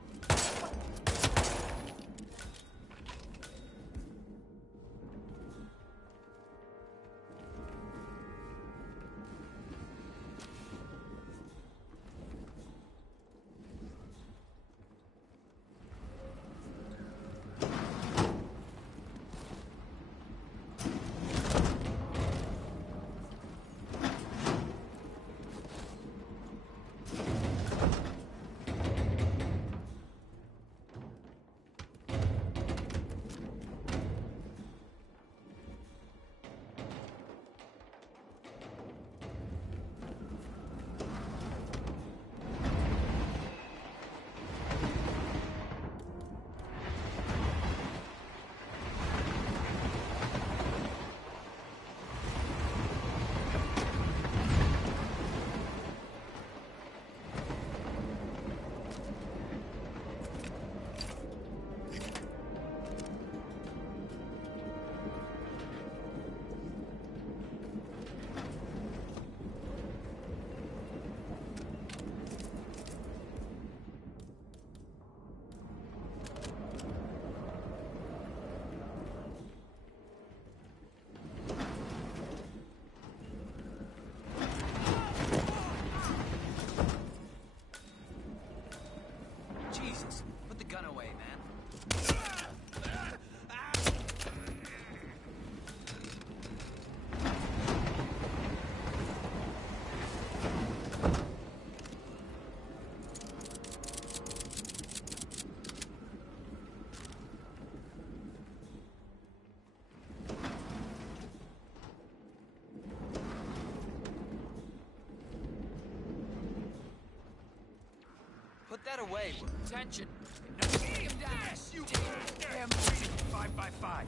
Put that away. Attention. No, him down. Yes, you damn 5x5.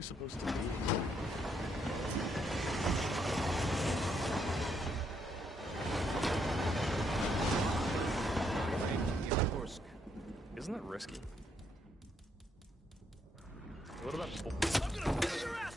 we supposed to be? Isn't that risky? What about... I'm gonna pull your ass!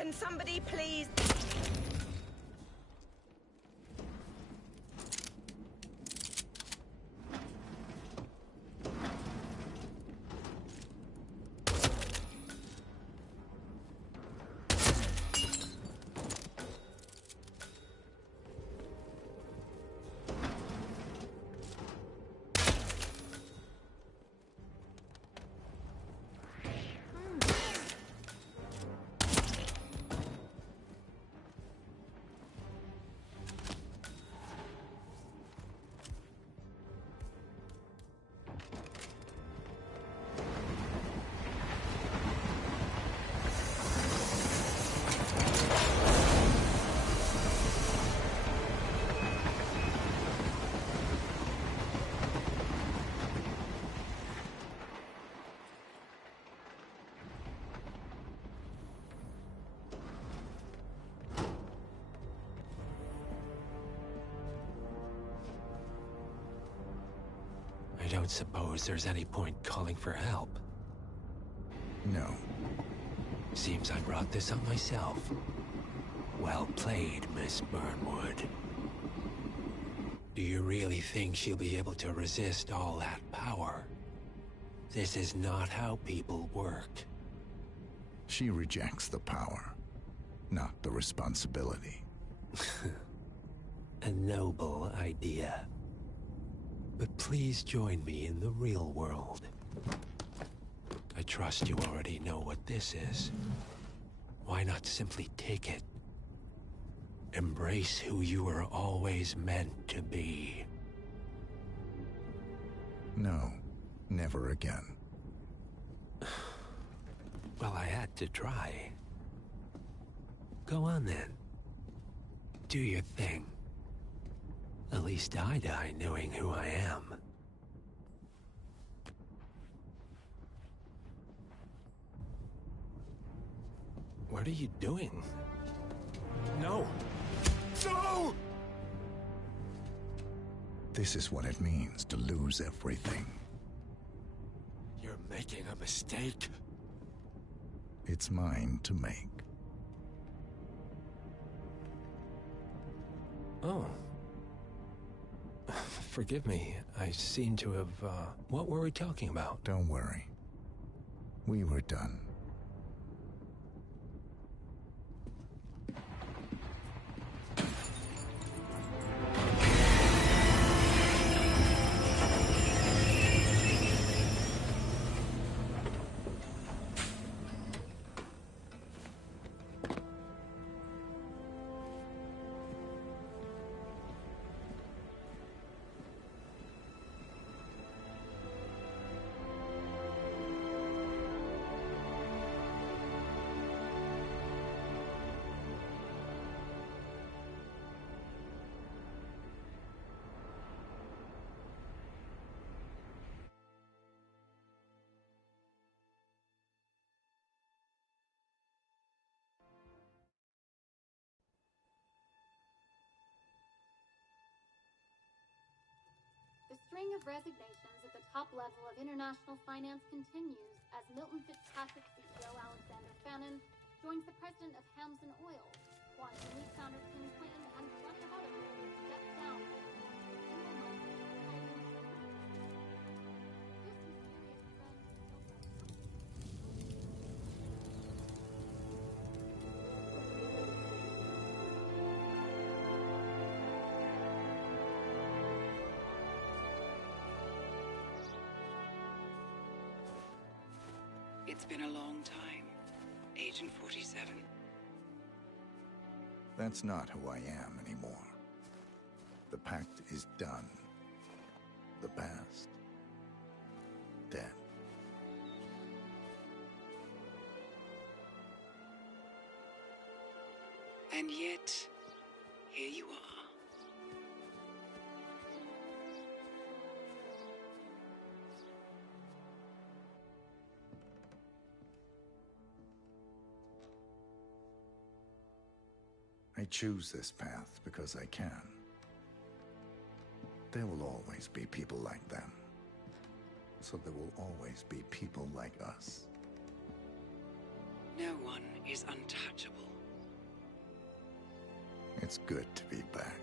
Can somebody please... don't suppose there's any point calling for help. No. Seems I brought this on myself. Well played, Miss Burnwood. Do you really think she'll be able to resist all that power? This is not how people work. She rejects the power, not the responsibility. A noble idea. But please join me in the real world. I trust you already know what this is. Why not simply take it? Embrace who you were always meant to be. No, never again. Well, I had to try. Go on then. Do your thing. At least I die knowing who I am. What are you doing? No! No! This is what it means to lose everything. You're making a mistake. It's mine to make. Oh. Forgive me. I seem to have, What were we talking about? Don't worry. We were done. The string of resignations at the top level of international finance continues as Milton Fitzpatrick CEO Alexander Fannin joins the president of Hamson Oil, Quantum Leap founder Tim Quinn, and plenty of others step down. It's been a long time, Agent 47. That's not who I am anymore. The pact is done. The past, dead. And yet, here you are. I choose this path because I can. There will always be people like them. So there will always be people like us. No one is untouchable. It's good to be back.